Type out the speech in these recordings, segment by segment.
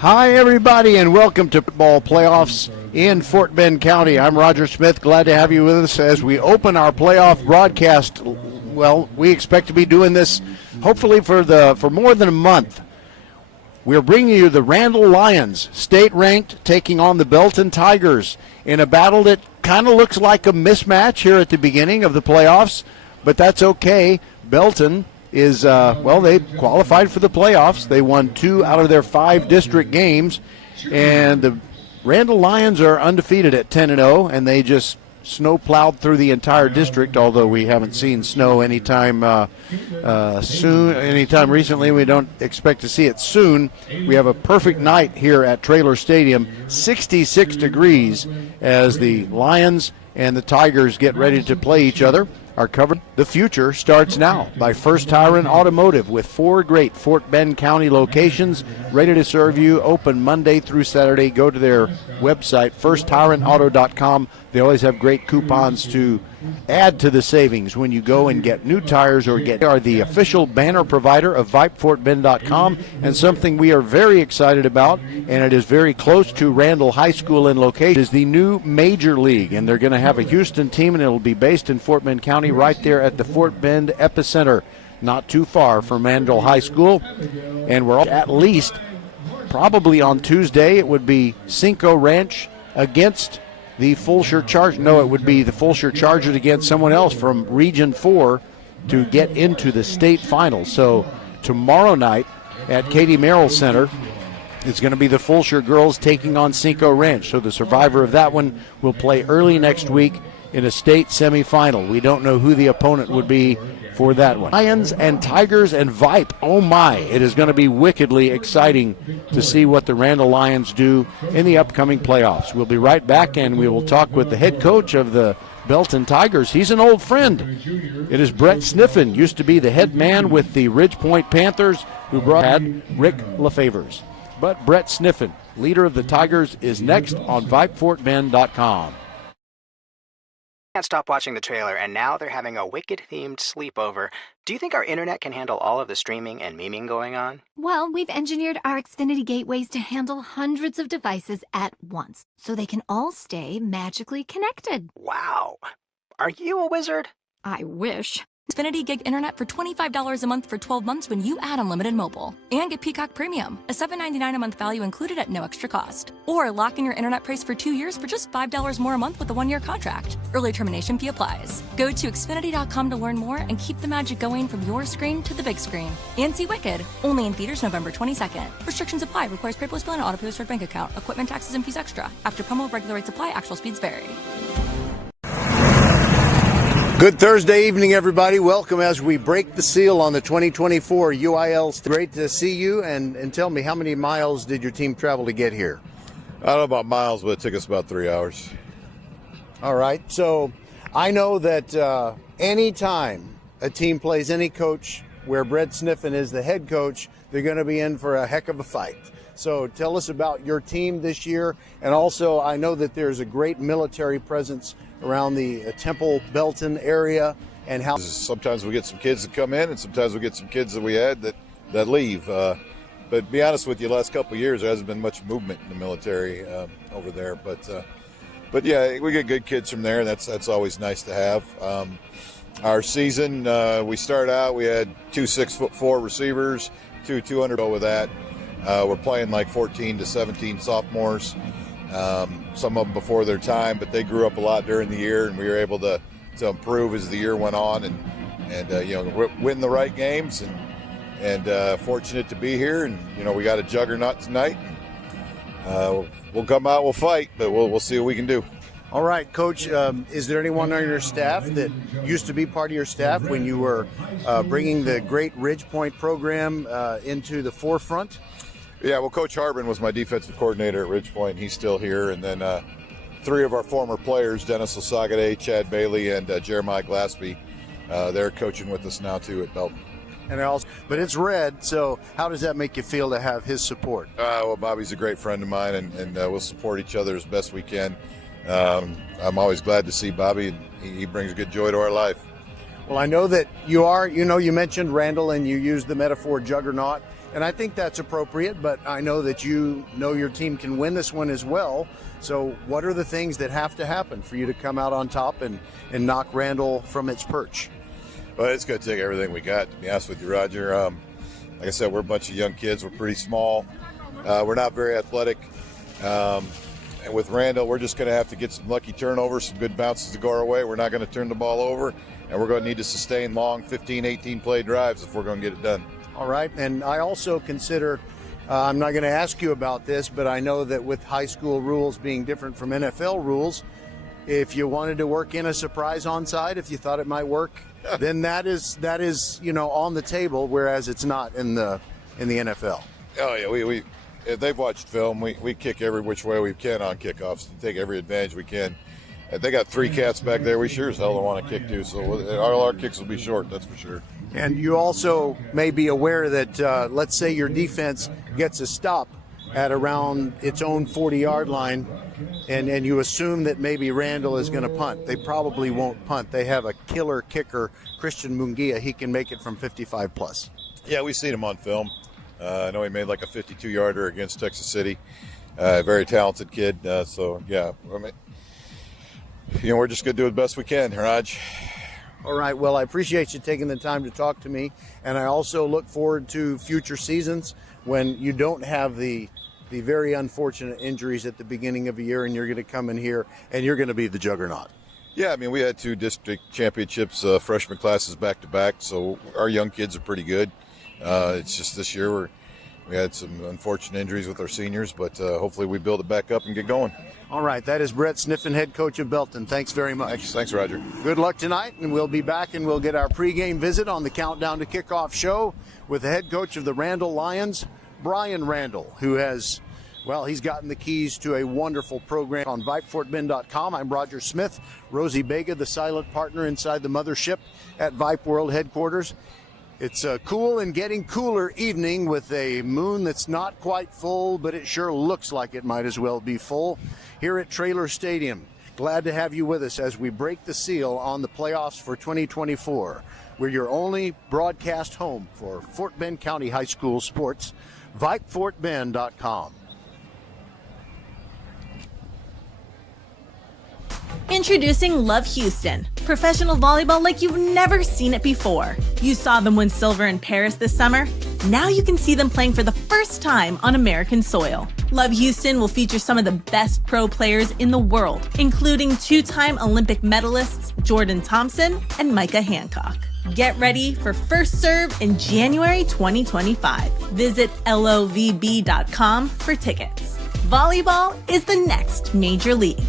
Hi, everybody, and welcome to football playoffs in Fort Bend County. I'm Roger Smith. Glad to have you with us as we open our playoff broadcast. Well, we expect to be doing this hopefully for more than a month. We're bringing you the Randle Lions, state-ranked, taking on the Belton Tigers in a battle that kind of looks like a mismatch here at the beginning of the playoffs, but that's okay. Belton is, they qualified for the playoffs. They won 2 out of their 5 district games, and the Randle Lions are undefeated at 10-0, and they just snow-plowed through the entire district, although we haven't seen snow anytime recently. We don't expect to see it soon. We have a perfect night here at Traylor Stadium, 66 degrees, as the Lions and the Tigers get ready to play each other. Our coverage, the future, starts now by First Tyrant Automotive with 4 great Fort Bend County locations ready to serve you, open Monday through Saturday. Go to their website, firsttyrantauto.com. They always have great coupons to add to the savings when you go and get new tires they are the official banner provider of VypeFortBend.com, and something we are very excited about, and it is very close to Randle High School in location, is the new Major League, and they're going to have a Houston team, and it'll be based in Fort Bend County right there at the Fort Bend epicenter, not too far from Randle High School. And we're at least probably on Tuesday it would be Cinco Ranch against the Fulshire Chargers. No, it would be the Fulshire Chargers against someone else from Region 4 to get into the state finals. So tomorrow night at Katie Merrill Center, it's going to be the Fulshire girls taking on Cinco Ranch. So the survivor of that one will play early next week in a state semifinal. We don't know who the opponent would be for that one. Lions and Tigers and Vype. Oh my, it is going to be wickedly exciting to see what the Randle Lions do in the upcoming playoffs. We'll be right back, and we will talk with the head coach of the Belton Tigers. He's an old friend. It is Brett Sniffen, used to be the head man with the Ridge Point Panthers, who had Rick LaFavors. But Brett Sniffen, leader of the Tigers, is next on VypeFortBend.com. Can't stop watching the trailer, and now they're having a Wicked-themed sleepover. Do you think our internet can handle all of the streaming and memeing going on? Well, we've engineered our Xfinity gateways to handle hundreds of devices at once, so they can all stay magically connected. Wow. Are you a wizard? I wish. Xfinity Gig Internet for $25 a month for 12 months when you add unlimited mobile. And get Peacock Premium, a $7.99 a month value included at no extra cost. Or lock in your internet price for 2 years for just $5 more a month with a 1-year contract. Early termination fee applies. Go to Xfinity.com to learn more and keep the magic going from your screen to the big screen. And see Wicked, only in theaters November 22nd. Restrictions apply. Requires paperless bill and auto-pay bank account. Equipment, taxes, and fees extra. After promo, regular rates apply. Actual speeds vary. Good Thursday evening, everybody. Welcome as we break the seal on the 2024 UIL. Great to see you, and tell me, how many miles did your team travel to get here? I don't know about miles, but it took us about 3 hours. All right, so I know that any time a team plays any coach where Brett Sniffen is the head coach, they're going to be in for a heck of a fight. So tell us about your team this year, and also I know that there's a great military presence around the Temple Belton area, and how sometimes we get some kids that come in, and sometimes we get some kids that we had that leave. But to be honest with you, the last couple of years there hasn't been much movement in the military over there. But yeah, we get good kids from there. That's always nice to have. Our season, we started out, we had 2 6'4" receivers, 200 with that. We're playing like 14 to 17 sophomores. Some of them before their time, but they grew up a lot during the year, and we were able to improve as the year went on, and win the right games, and fortunate to be here, and we got a juggernaut tonight. We'll come out, we'll fight, but we'll see what we can do. All right, Coach, is there anyone on your staff that used to be part of your staff when you were bringing the great Ridge Point program into the forefront? Yeah, well, Coach Harbin was my defensive coordinator at Ridgepoint. He's still here. And then 3 of our former players, Dennis Lasagade, Chad Bailey, and Jeremiah Glaspie, they're coaching with us now, too, at Belton. But it's red, so how does that make you feel to have his support? Well, Bobby's a great friend of mine, and we'll support each other as best we can. I'm always glad to see Bobby, and he brings good joy to our life. Well, I know that you mentioned Randle and you used the metaphor juggernaut, and I think that's appropriate, but I know that you know your team can win this one as well. So what are the things that have to happen for you to come out on top and knock Randle from its perch? Well, it's going to take everything we got, to be honest with you, Roger. Like I said, we're a bunch of young kids. We're pretty small. We're not very athletic. And with Randle, we're just going to have to get some lucky turnovers, some good bounces to go our way. We're not going to turn the ball over, and we're going to need to sustain long 15, 18-play drives if we're going to get it done. All right, and I also consider, I'm not going to ask you about this, but I know that with high school rules being different from NFL rules, if you wanted to work in a surprise onside, if you thought it might work, then that is on the table, whereas it's not in the NFL. Oh yeah, we if they've watched film, we kick every which way we can on kickoffs and take every advantage we can. They got 3 cats back there. We sure as hell don't want to kick too, so all our kicks will be short, that's for sure. And you also may be aware that, let's say your defense gets a stop at around its own 40-yard line, and you assume that maybe Randle is going to punt. They probably won't punt. They have a killer kicker, Christian Munguia. He can make it from 55 plus. Yeah, we've seen him on film. I know he made like a 52-yarder against Texas City. Very talented kid. So, yeah, I mean, we're just going to do the best we can, Raj. All right. Well, I appreciate you taking the time to talk to me, and I also look forward to future seasons when you don't have the very unfortunate injuries at the beginning of a year, and you're going to come in here and you're going to be the juggernaut. Yeah, I mean, we had 2 district championships, freshman classes back to back, so our young kids are pretty good. It's just this year we had some unfortunate injuries with our seniors, but hopefully we build it back up and get going. All right, that is Brett Sniffen, head coach of Belton. Thanks very much. Thanks, Roger. Good luck tonight, and we'll be back and we'll get our pregame visit on the Countdown to Kickoff show with the head coach of the Randle Lions, Brian Randle, who has, well, he's gotten the keys to a wonderful program on VypeFortBend.com. I'm Roger Smith, Rosie Bega, the silent partner inside the mothership at Vype World headquarters. It's a cool and getting cooler evening with a moon that's not quite full, but it sure looks like it might as well be full here at Traylor Stadium. Glad to have you with us as we break the seal on the playoffs for 2024. We're your only broadcast home for Fort Bend County High School sports. VypeFortBend.com. Introducing Love Houston, professional volleyball like you've never seen it before. You saw them win silver in Paris this summer. Now you can see them playing for the first time on American soil. Love Houston will feature some of the best pro players in the world, including 2-time Olympic medalists Jordan Thompson and Micah Hancock. Get ready for first serve in January 2025. Visit lovb.com for tickets. Volleyball is the next major league.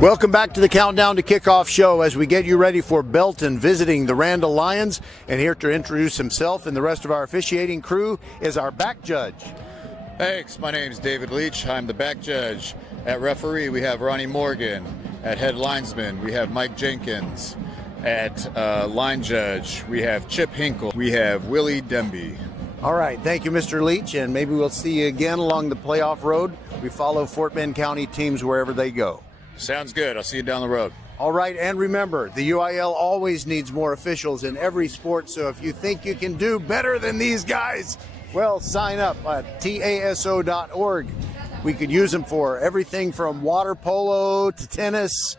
Welcome back to the Countdown to Kickoff show as we get you ready for Belton visiting the Randle Lions. And here to introduce himself and the rest of our officiating crew is our back judge. Thanks. My name's David Leach. I'm the back judge. At referee, we have Ronnie Morgan. At head linesman, we have Mike Jenkins. At line judge, we have Chip Hinkle. We have Willie Demby. All right. Thank you, Mr. Leach. And maybe we'll see you again along the playoff road. We follow Fort Bend County teams wherever they go. Sounds good. I'll see you down the road. All right. And remember, the UIL always needs more officials in every sport. So if you think you can do better than these guys, well, sign up at taso.org. We could use them for everything from water polo to tennis.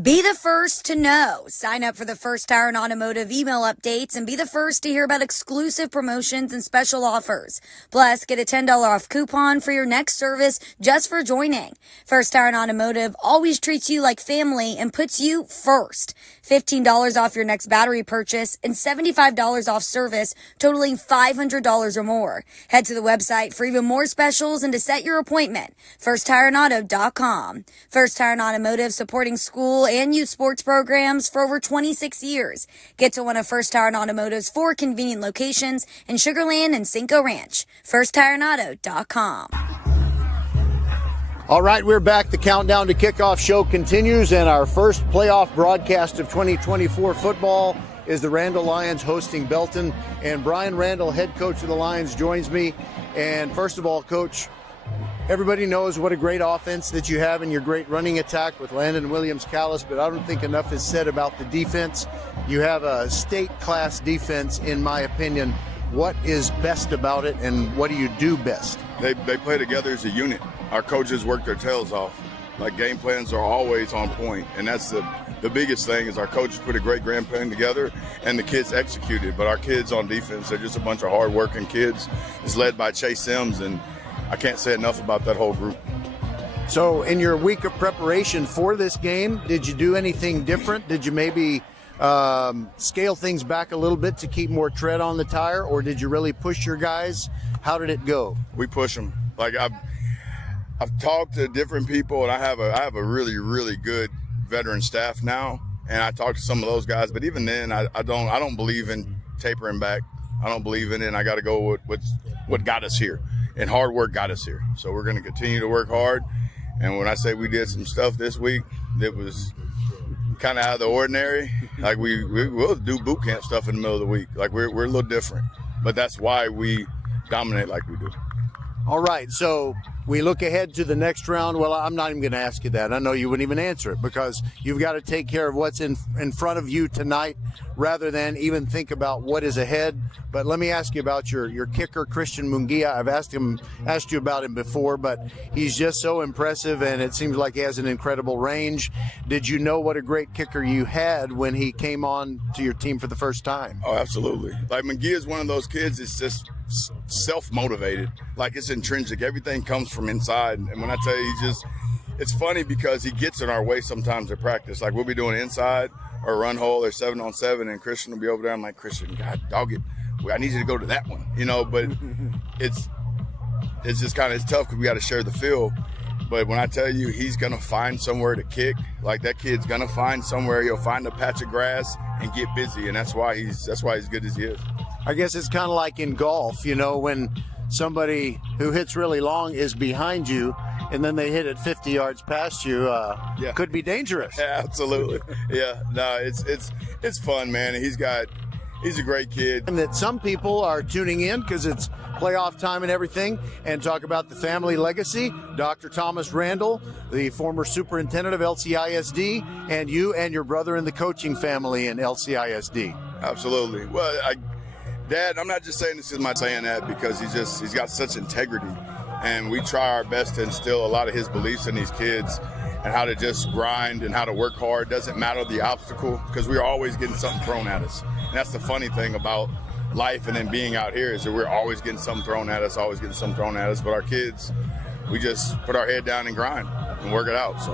Be the first to know. Sign up for the First Tire and Automotive email updates and be the first to hear about exclusive promotions and special offers. Plus, get a $10 off coupon for your next service just for joining. First Tire and Automotive always treats you like family and puts you first. $15 off your next battery purchase and $75 off service totaling $500 or more. Head to the website for even more specials and to set your appointment. FirstTireandAuto.com. First Tire and Automotive supporting school and youth sports programs for over 26 years. Get to one of First Tire and Automotive's 4 convenient locations in Sugar Land and Cinco Ranch. FirstTireAndAuto.com. All right, we're back. The countdown to kickoff show continues, and our first playoff broadcast of 2024 football is the Randle Lions hosting Belton. And Brian Randle, head coach of the Lions, joins me. And first of all, Coach, everybody knows what a great offense that you have and your great running attack with Landon Williams-Callis, but I don't think enough is said about the defense. You have a state-class defense, in my opinion. What is best about it, and what do you do best? They play together as a unit. Our coaches work their tails off. Like, game plans are always on point, and that's the biggest thing is our coaches put a great game plan together and the kids execute it. But our kids on defense, they're just a bunch of hard-working kids. It's led by Chase Sims, and I can't say enough about that whole group. So in your week of preparation for this game, did you do anything different? Did you maybe scale things back a little bit to keep more tread on the tire, or did you really push your guys? How did it go? We push them. Like, I've talked to different people, and I have a really, really good veteran staff now, and I talked to some of those guys. But even then, I don't believe in tapering back. I don't believe in it. And I got to go with what got us here, and hard work got us here. So we're going to continue to work hard. And when I say we did some stuff this week that was kind of out of the ordinary, like we'll do boot camp stuff in the middle of the week. Like we're a little different, but that's why we dominate like we do. All right, so we look ahead to the next round. Well, I'm not even going to ask you that. I know you wouldn't even answer it because you've got to take care of what's in front of you tonight rather than even think about what is ahead. But let me ask you about your kicker, Christian Munguia. I've asked you about him before, but he's just so impressive, and it seems like he has an incredible range. Did you know what a great kicker you had when he came on to your team for the first time? Oh, absolutely. Like, Munguia is one of those kids that's just self-motivated. Like, it's intrinsic. Everything comes from inside. And when I tell you, it's funny because he gets in our way sometimes at practice. Like, we'll be doing inside or run hole or 7-on-7, and Christian will be over there. I'm like, Christian, God, dog it. I need you to go to that one, but it's just kind of tough because we got to share the field. But when I tell you he's going to find somewhere to kick, like that kid's going to find somewhere, he'll find a patch of grass and get busy. And that's why he's good as he is. I guess it's kind of like in golf, when somebody who hits really long is behind you and then they hit it 50 yards past you, could be dangerous. Yeah, absolutely. Yeah, no, it's fun, man. He's a great kid. And that some people are tuning in because it's playoff time and everything, and talk about the family legacy. Dr. Thomas Randle, the former superintendent of LCISD, and you and your brother in the coaching family in LCISD. Absolutely. Well, Dad, I'm not just saying this because I'm saying that because he's got such integrity, and we try our best to instill a lot of his beliefs in these kids and how to just grind and how to work hard. Doesn't matter the obstacle because we're always getting something thrown at us. And that's the funny thing about life and then being out here is that we're always getting something thrown at us, But our kids, we just put our head down and grind and work it out. So.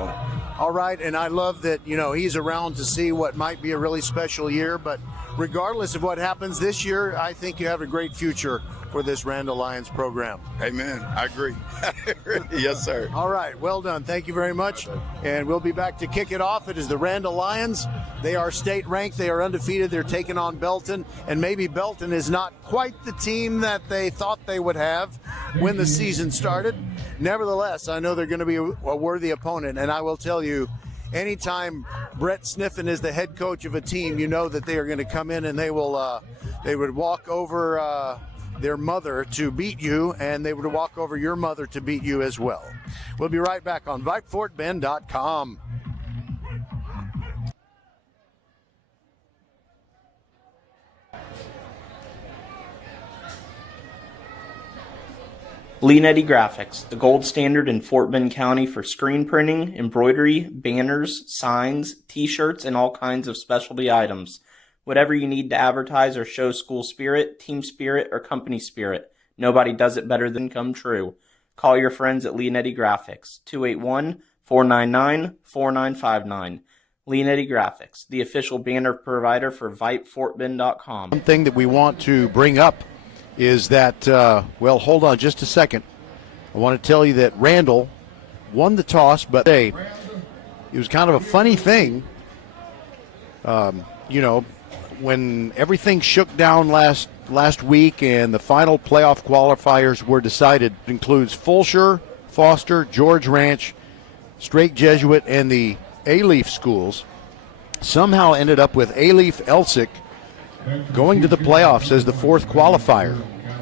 All right, and I love that, he's around to see what might be a really special year. But regardless of what happens this year, I think you have a great future for this Randle Lions program. Amen. I agree. Yes, sir. All right. Well done. Thank you very much. And we'll be back to kick it off. It is the Randle Lions. They are state ranked. They are undefeated. They're taking on Belton. And maybe Belton is not quite the team that they thought they would have when the season started. Nevertheless, I know they're going to be a worthy opponent. And I will tell you, anytime Brett Sniffen is the head coach of a team, you know that they are going to come in and they would walk over their mother to beat you, and they would walk over your mother to beat you as well. We'll be right back on VypeFortBend.com. Leonetti Graphics, the gold standard in Fort Bend County for screen printing, embroidery, banners, signs, t-shirts, and all kinds of specialty items. Whatever you need to advertise or show school spirit, team spirit, or company spirit, nobody does it better than come true. Call your friends at Leonetti Graphics, 281-499-4959. Leonetti Graphics, the official banner provider for VypeFortBend.com. One thing that we want to bring up is that, hold on just a second. I want to tell you that Randle won the toss, but it was kind of a funny thing, when everything shook down last week and the final playoff qualifiers were decided. It includes Fulshire, Foster, George Ranch, Strake Jesuit, and the A-Leaf schools. Somehow ended up with A-Leaf Elsick going to the playoffs as the fourth qualifier.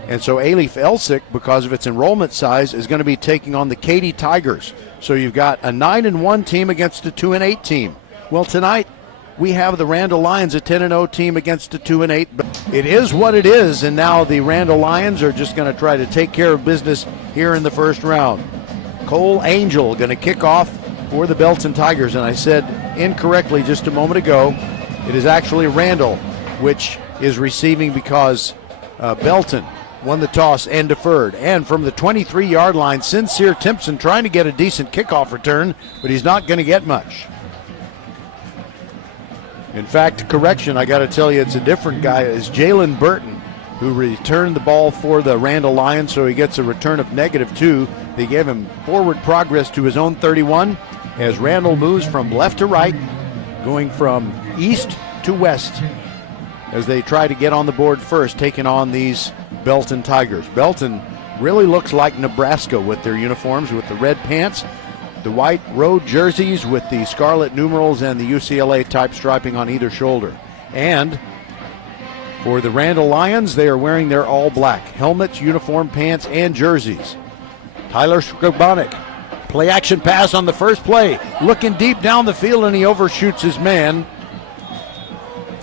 And so A-Leaf Elsick, because of its enrollment size, is going to be taking on the Katy Tigers. So you've got a 9-1 team against a 2-8 team. Well, tonight we have the Randle Lions, a 10-0 team against a 2-8. But it is what it is, and now the Randle Lions are just going to try to take care of business here in the first round. Cole Angel going to kick off for the Belton Tigers, and I said incorrectly just a moment ago, it is actually Randle which is receiving because Belton won the toss and deferred. And from the 23-yard line, Sincere Timpson trying to get a decent kickoff return, but he's not going to get much. In fact, correction, I got to tell you, it's a different guy. It's Jalen Burton who returned the ball for the Randle Lions, so he gets a return of -2. They gave him forward progress to his own 31 as Randle moves from left to right, going from east to west as they try to get on the board first, taking on these Belton Tigers. Belton really looks like Nebraska with their uniforms, with the red pants, the white road jerseys with the scarlet numerals and the UCLA type striping on either shoulder. And for the Randle Lions, they are wearing their all black helmets, uniform, pants, and jerseys. Tyler Skrbonek, play action pass on the first play, looking deep down the field, and he overshoots his man.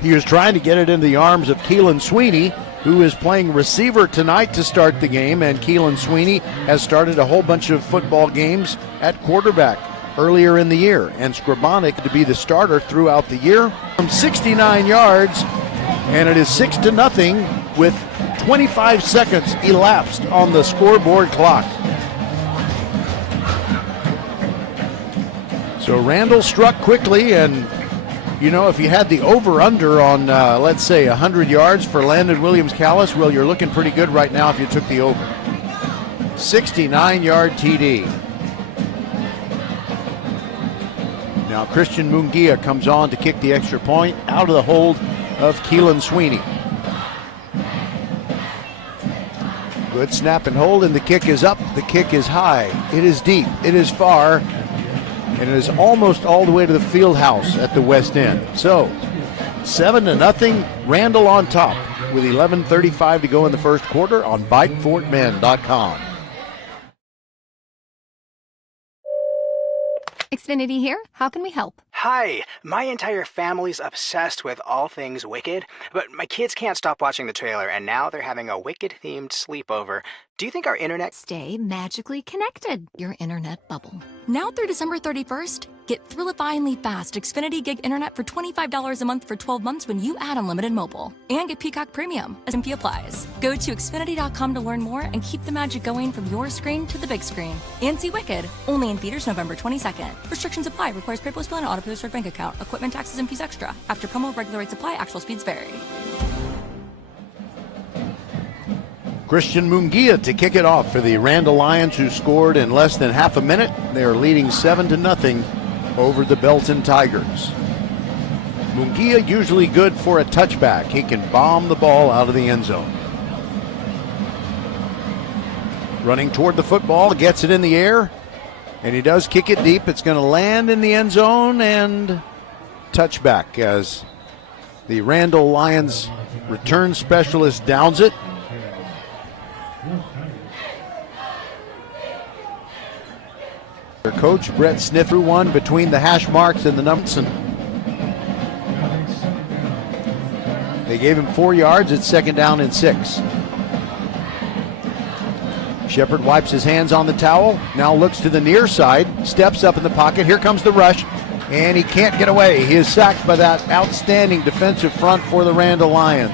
He was trying to get it into the arms of Keelan Sweeney, who is playing receiver tonight to start the game, and Keelan Sweeney has started a whole bunch of football games at quarterback earlier in the year, and Skrbonek to be the starter throughout the year from 69 yards, and it is 6-0 with 25 seconds elapsed on the scoreboard clock. So Randle struck quickly, and if you had the over-under on, let's say, 100 yards for Landon Williams-Callis, well, you're looking pretty good right now if you took the over. 69-yard TD. Now Christian Mungia comes on to kick the extra point out of the hold of Keelan Sweeney. Good snap and hold, and the kick is up, the kick is high, it is deep, it is far, and it is almost all the way to the field house at the west end. So 7-0, Randle on top with 11:35 to go in the first quarter on VypeFortBend.com. Xfinity here. How can we help? Hi, my entire family's obsessed with all things Wicked, but my kids can't stop watching the trailer, and now they're having a Wicked-themed sleepover. Do you think our internet... Stay magically connected. Your internet bubble. Now through December 31st, get thrillifyingly fast Xfinity Gig Internet for $25 a month for 12 months when you add unlimited mobile. And get Peacock Premium, as MP applies. Go to Xfinity.com to learn more and keep the magic going from your screen to the big screen. And see Wicked, only in theaters November 22nd. Restrictions apply, requires pay post bill and auto pay with bank account. Equipment taxes and fees extra. After promo, regular rates apply, actual speeds vary. Christian Mungia to kick it off for the Randle Lions, who scored in less than half a minute. They are leading 7-0 over the Belton Tigers. Mungia usually good for a touchback. He can bomb the ball out of the end zone. Running toward the football, gets it in the air, and he does kick it deep. It's going to land in the end zone, and touchback as the Randle Lions return specialist downs it. Their coach, Brett Sniff, threw one between the hash marks and the numbers. They gave him 4 yards. It's 2nd down and 6. Shepard wipes his hands on the towel, now looks to the near side, steps up in the pocket. Here comes the rush, and he can't get away. He is sacked by that outstanding defensive front for the Randle Lions.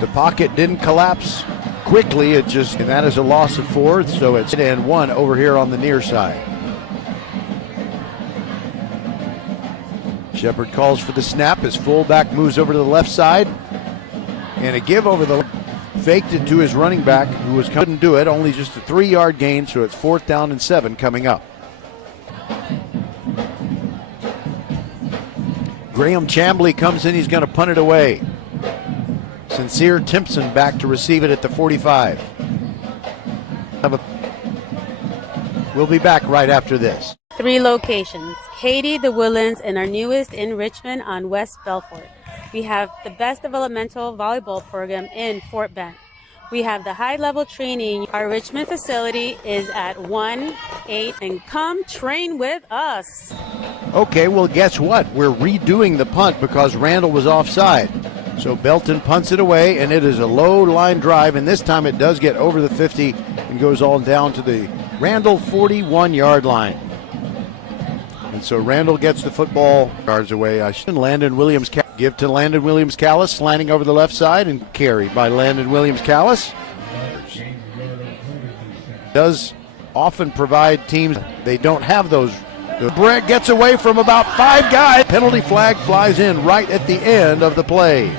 The pocket didn't collapse quickly, and that is a loss of 4, so it's 1 over here on the near side. Shepard calls for the snap. His fullback moves over to the left side, and a give over the faked it to his running back, who couldn't do it. Only just a 3-yard gain, so it's 4th down and 7 coming up. Graham Chambly comes in. He's going to punt it away. Sincere Timpson back to receive it at the 45. We'll be back right after this. 3 locations, Katy, The Woodlands, and our newest in Richmond on West Belfort. We have the best developmental volleyball program in Fort Bend. We have the high-level training. Our Richmond facility is at 1-8, and come train with us. Okay, well, guess what? We're redoing the punt because Randle was offside. So Belton punts it away, and it is a low line drive, and this time it does get over the 50 and goes all down to the Randle 41-yard line. And so Randle gets the football yards away. Landon Williams give to Landon Williams-Callis, slanting over the left side and carried by Landon Williams-Callis. Does often provide teams, they don't have those. Brett gets away from about 5 guys. Penalty flag flies in right at the end of the play.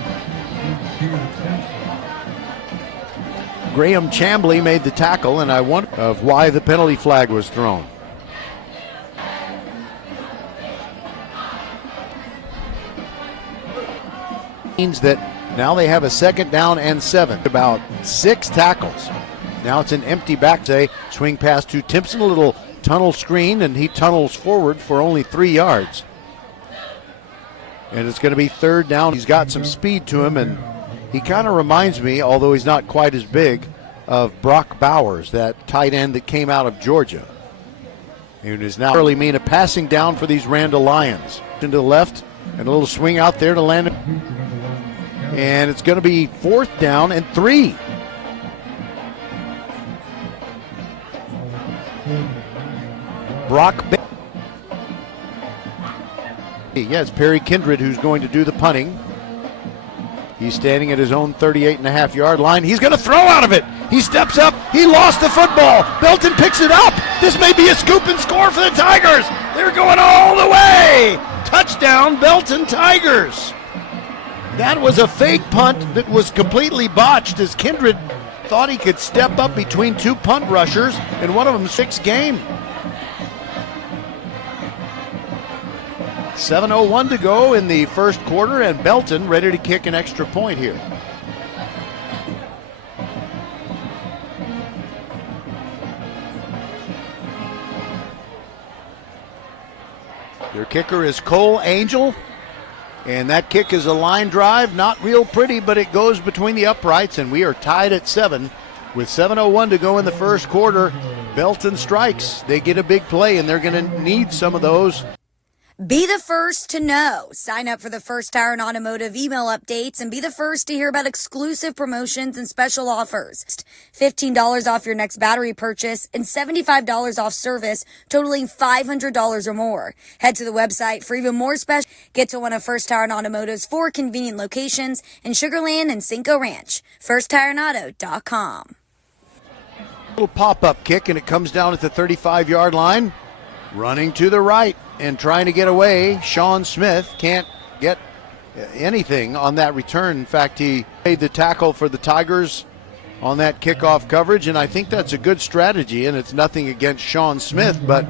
Graham Chambly made the tackle, and I wonder of why the penalty flag was thrown. Means that now they have a 2nd down and 7. About 6 tackles. Now it's an empty back. Swing pass to Timpson, a little tunnel screen, and he tunnels forward for only 3 yards. And it's going to be 3rd down. He's got some speed to him, and he kind of reminds me, although he's not quite as big, of Brock Bowers, that tight end that came out of Georgia. It is now really mean a passing down for these Randle Lions. Into the left, and a little swing out there to land. And it's going to be 4th down and 3. It's Perry Kindred who's going to do the punting. He's standing at his own 38.5-yard line. He's going to throw out of it. He steps up. He lost the football. Belton picks it up. This may be a scoop and score for the Tigers. They're going all the way. Touchdown, Belton Tigers. That was a fake punt that was completely botched as Kindred thought he could step up between 2 punt rushers, and one of them 6 game. 7:01 to go in the first quarter, and Belton ready to kick an extra point here. Their kicker is Cole Angel. And that kick is a line drive, not real pretty, but it goes between the uprights, and we are tied at 7. With 7:01 to go in the first quarter, Belton strikes. They get a big play, and they're going to need some of those. Be the first to know. Sign up for the First Tire and Automotive email updates and be the first to hear about exclusive promotions and special offers. $15 off your next battery purchase and $75 off service, totaling $500 or more. Head to the website for even more special. Get to one of First Tire and Automotive's 4 convenient locations in Sugar Land and Cinco Ranch. FirstTireandAuto.com. Little pop-up kick, and it comes down at the 35-yard line. Running to the right and trying to get away. Sean Smith can't get anything on that return. In fact, he made the tackle for the Tigers on that kickoff coverage, and I think that's a good strategy, and it's nothing against Sean Smith, but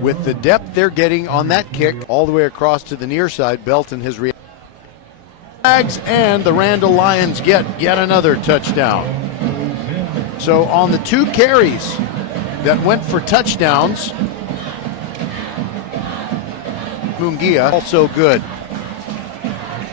with the depth they're getting on that kick all the way across to the near side, Belton has reacted. And the Randle Lions get yet another touchdown. So on the 2 carries that went for touchdowns, Mungia also good.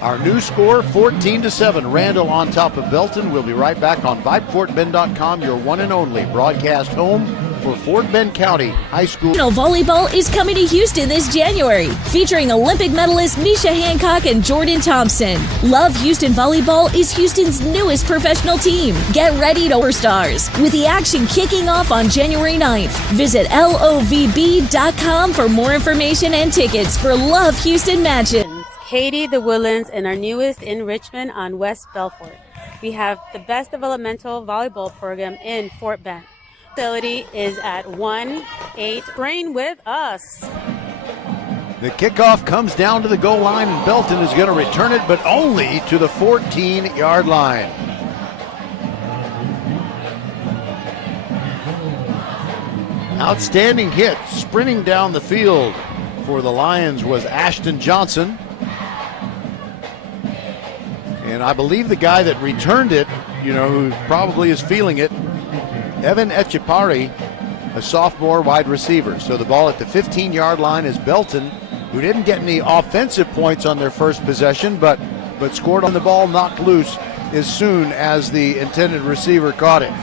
Our new score, 14-7. Randle on top of Belton. We'll be right back on VypeFortBend.com, your one and only broadcast home for Fort Bend County High School. Volleyball is coming to Houston this January, featuring Olympic medalist Misha Hancock and Jordan Thompson. Love Houston Volleyball is Houston's newest professional team. Get ready to stars with the action kicking off on January 9th. Visit lovb.com for more information and tickets for Love Houston matches. Katy, The Woodlands, and our newest in Richmond on West Belfort. We have the best developmental volleyball program in Fort Bend. Facility is at 1-8. Train with us. The kickoff comes down to the goal line, and Belton is going to return it, but only to the 14-yard line. Outstanding hit, sprinting down the field for the Lions was Ashton Johnson. And I believe the guy that returned it, who probably is feeling it, Evan Echepari, a sophomore wide receiver. So the ball at the 15-yard line is Belton, who didn't get any offensive points on their first possession, but scored on the ball, knocked loose as soon as the intended receiver caught it.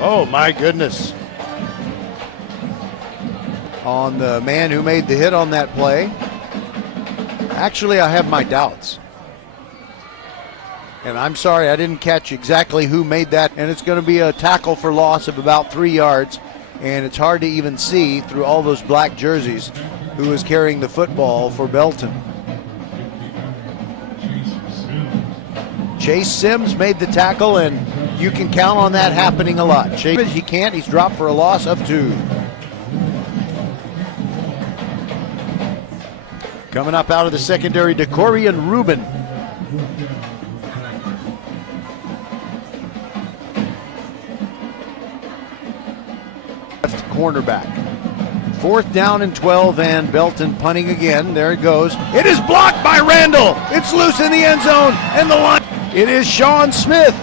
Oh my goodness. On the man who made the hit on that play. Actually, I have my doubts. And I'm sorry, I didn't catch exactly who made that. And it's going to be a tackle for loss of about 3 yards. And it's hard to even see through all those black jerseys who is carrying the football for Belton. Chase Sims made the tackle, and you can count on that happening a lot. Chase, he can't. He's dropped for a loss of 2. Coming up out of the secondary, DeCorian Rubin. Left cornerback. 4th down and 12, and Belton punting again. There it goes. It is blocked by Randle. It's loose in the end zone, and the line. It is Sean Smith.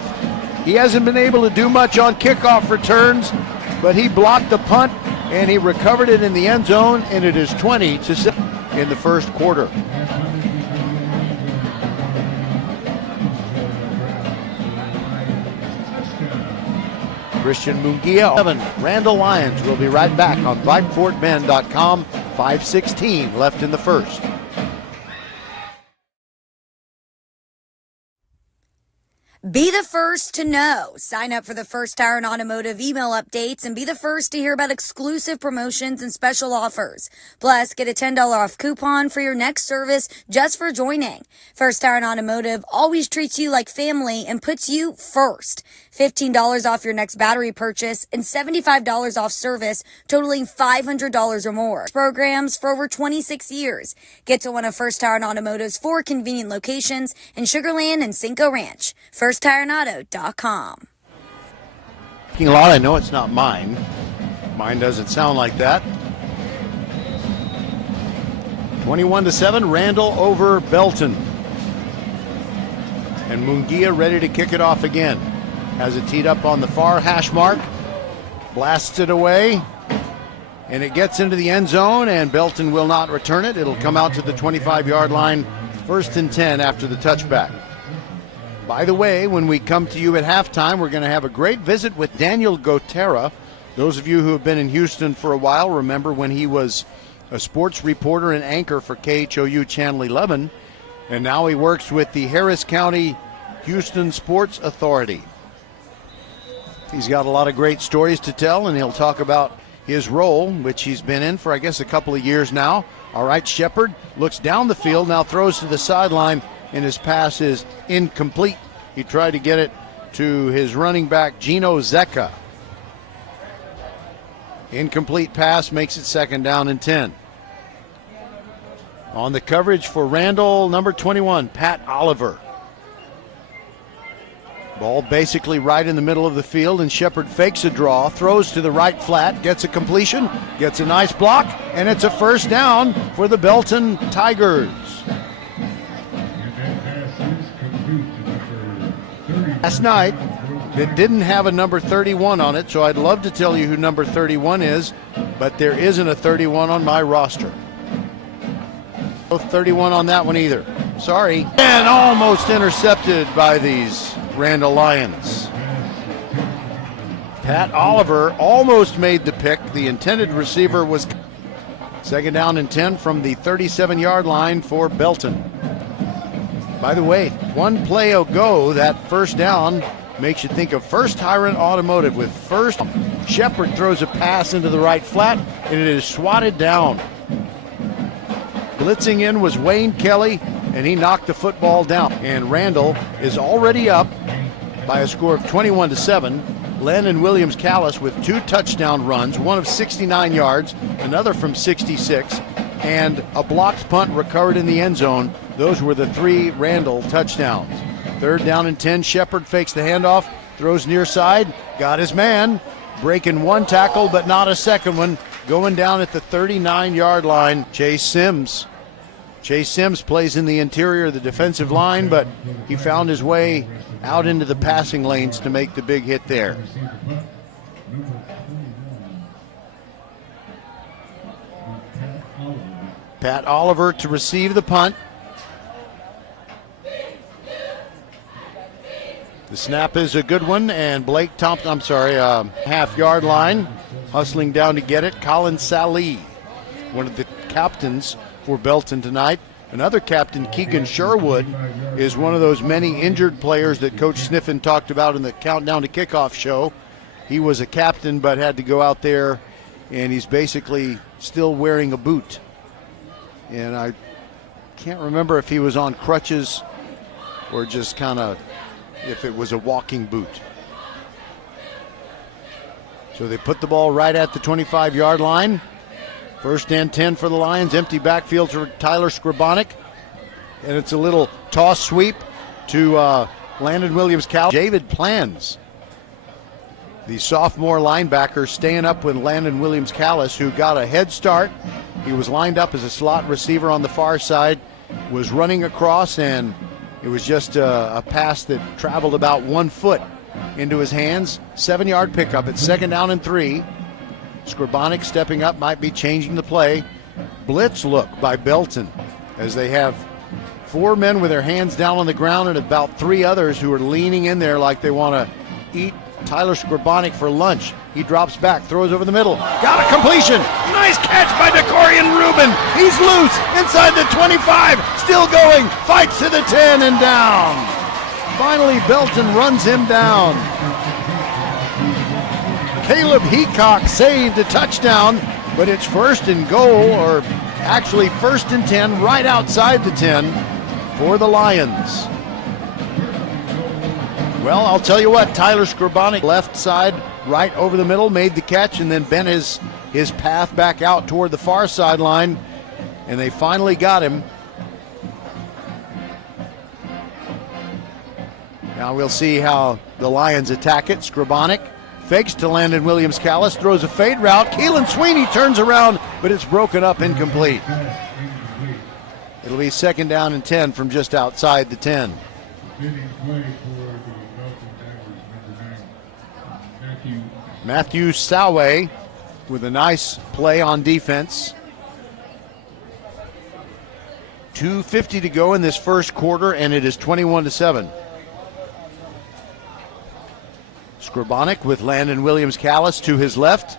He hasn't been able to do much on kickoff returns, but he blocked the punt, and he recovered it in the end zone, and it is 20-7 in the first quarter. Christian Mungia, 7. Randle Lions will be right back on VypeFortBend.com. 5:16 left in the first. Be the first to know. Sign up for the First Tire and Automotive email updates and be the first to hear about exclusive promotions and special offers. Plus, get a $10 off coupon for your next service just for joining. First Tire and Automotive always treats you like family and puts you first. $15 off your next battery purchase and $75 off service totaling $500 or more. Programs for over 26 years. Get to one of First Tire and Automotive's 4 convenient locations in Sugar Land and Cinco Ranch. FirstTireAndAuto.com. A lot. I know it's not mine. Mine doesn't sound like that. 21-7, Randle over Belton. And Mungia ready to kick it off again. Has it teed up on the far hash mark. Blasts it away. And it gets into the end zone, and Belton will not return it. It'll come out to the 25-yard line. 1st and 10 after the touchback. By the way, when we come to you at halftime, we're going to have a great visit with Daniel Gotera. Those of you who have been in Houston for a while remember when he was a sports reporter and anchor for KHOU Channel 11, and now he works with the Harris County Houston Sports Authority. He's got a lot of great stories to tell, and he'll talk about his role, which he's been in for, I guess, a couple of years now. All right, Shepard looks down the field, now throws to the sideline, and his pass is incomplete. He tried to get it to his running back, Gino Zecca. Incomplete pass makes it 2nd down and 10. On the coverage for Randle, number 21, Pat Oliver. Ball basically right in the middle of the field, and Shepard fakes a draw, throws to the right flat, gets a completion, gets a nice block, and it's a 1st down for the Belton Tigers. Last night, it didn't have a number 31 on it, so I'd love to tell you who number 31 is, but there isn't a 31 on my roster. No 31 on that one either. Sorry. And almost intercepted by these Randle Lions. Pat Oliver almost made the pick. The intended receiver was 2nd down and 10 from the 37-yard line for Belton. By the way, one play ago, that 1st down makes you think of First Tire and Automotive with first. Shepard throws a pass into the right flat, and it is swatted down. Blitzing in was Wayne Kelly, and he knocked the football down. And Randle is already up by a score of 21-7. Len and Williams Callis with 2 touchdown runs, one of 69 yards, another from 66, and a blocked punt recovered in the end zone. Those were the 3 Randle touchdowns. 3rd down and 10. Shepard fakes the handoff, throws near side, got his man, breaking one tackle but not a second one, going down at the 39-yard line. Chase Sims plays in the interior of the defensive line, but he found his way out into the passing lanes to make the big hit there. Pat Oliver to receive the punt. The snap is a good one, and Blake Thompson, half-yard line, hustling down to get it. Colin Sallee, one of the captains for Belton tonight. Another captain, Keegan Sherwood, is one of those many injured players that Coach Sniffen talked about in the Countdown to Kickoff show. He was a captain but had to go out there, and he's basically still wearing a boot. And I can't remember if he was on crutches or just kind of if it was a walking boot. So they put the ball right at the 25-yard line. 1st and 10 for the Lions. Empty backfield for Tyler Scribonic. And it's a little toss sweep to Landon Williams-Callis. David Plans, the sophomore linebacker, staying up with Landon Williams-Callis, who got a head start. He was lined up as a slot receiver on the far side, was running across, and it was just a pass that traveled about 1 foot into his hands. 7-yard pickup. It's 2nd down and 3. Scribonic stepping up, might be changing the play. Blitz look by Belton as they have 4 men with their hands down on the ground and about 3 others who are leaning in there like they want to eat Tyler Scribonic for lunch. He drops back, throws over the middle. Got a completion. Nice catch by DeCorian Rubin. He's loose inside the 25. Still going. Fights to the 10 and down. Finally, Belton runs him down. Caleb Heacock saved a touchdown, but it's 1st and goal, or actually 1st and 10, right outside the 10 for the Lions. Well, I'll tell you what, Tyler Scribonic, left side, right over the middle, made the catch and then bent his path back out toward the far sideline, and they finally got him. Now we'll see how the Lions attack it. Scribonic fakes to Landon Williams-Callis, throws a fade route. Keelan Sweeney turns around, but it's broken up, incomplete. It'll be 2nd down and 10 from just outside the 10. Matthew Sowe with a nice play on defense. 2:50 to go in this first quarter, and it is 21-7. Scribonic with Landon Williams-Callis to his left.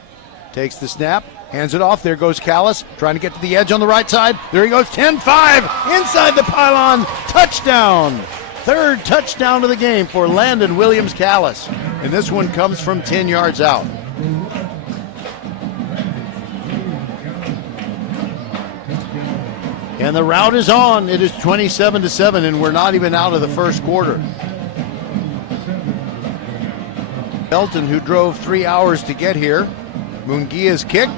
Takes the snap, hands it off. There goes Callis, trying to get to the edge on the right side. There he goes, 10-5, inside the pylon, touchdown. 3rd touchdown of the game for Landon Williams-Callis. And this one comes from 10 yards out. And the route is on. It is 27-7, and we're not even out of the first quarter. Belton, who drove 3 hours to get here. Mungia's kick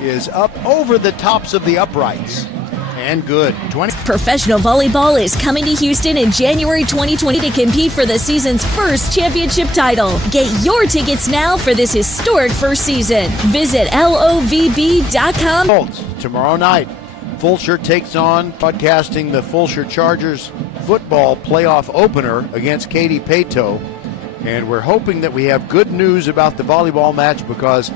is up over the tops of the uprights. And good. Professional volleyball is coming to Houston in January 2020 to compete for the season's first championship title. Get your tickets now for this historic first season. Visit lovb.com. Tomorrow night, Fulshear takes on, broadcasting the Fulshear Chargers football playoff opener against Katy Paetow. And we're hoping that we have good news about the volleyball match, because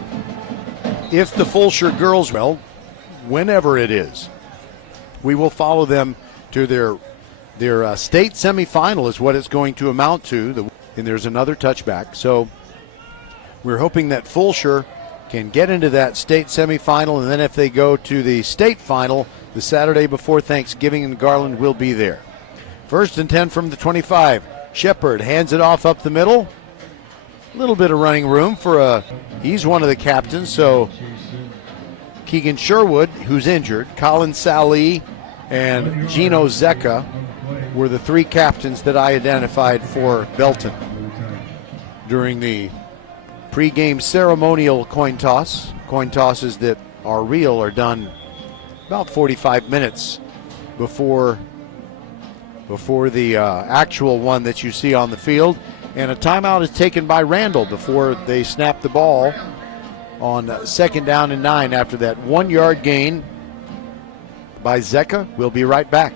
if the Fulshear girls, well, whenever it is, we will follow them to their state semifinal is what it's going to amount to. And there's another touchback. So we're hoping that Fulshear can get into that state semifinal, and then if they go to the state final the Saturday before Thanksgiving in Garland, we'll be there. 1st and 10 from the 25. Shepard hands it off up the middle. A little bit of running room for he's one of the captains, so Keegan Sherwood, who's injured, Colin Sallee, and Gino Zecca were the 3 captains that I identified for Belton during the pregame ceremonial coin toss. Coin tosses that are real are done about 45 minutes before the actual one that you see on the field. And a timeout is taken by Randle before they snap the ball. on second down and 9 after that 1-yard gain by Zecca. We'll be right back.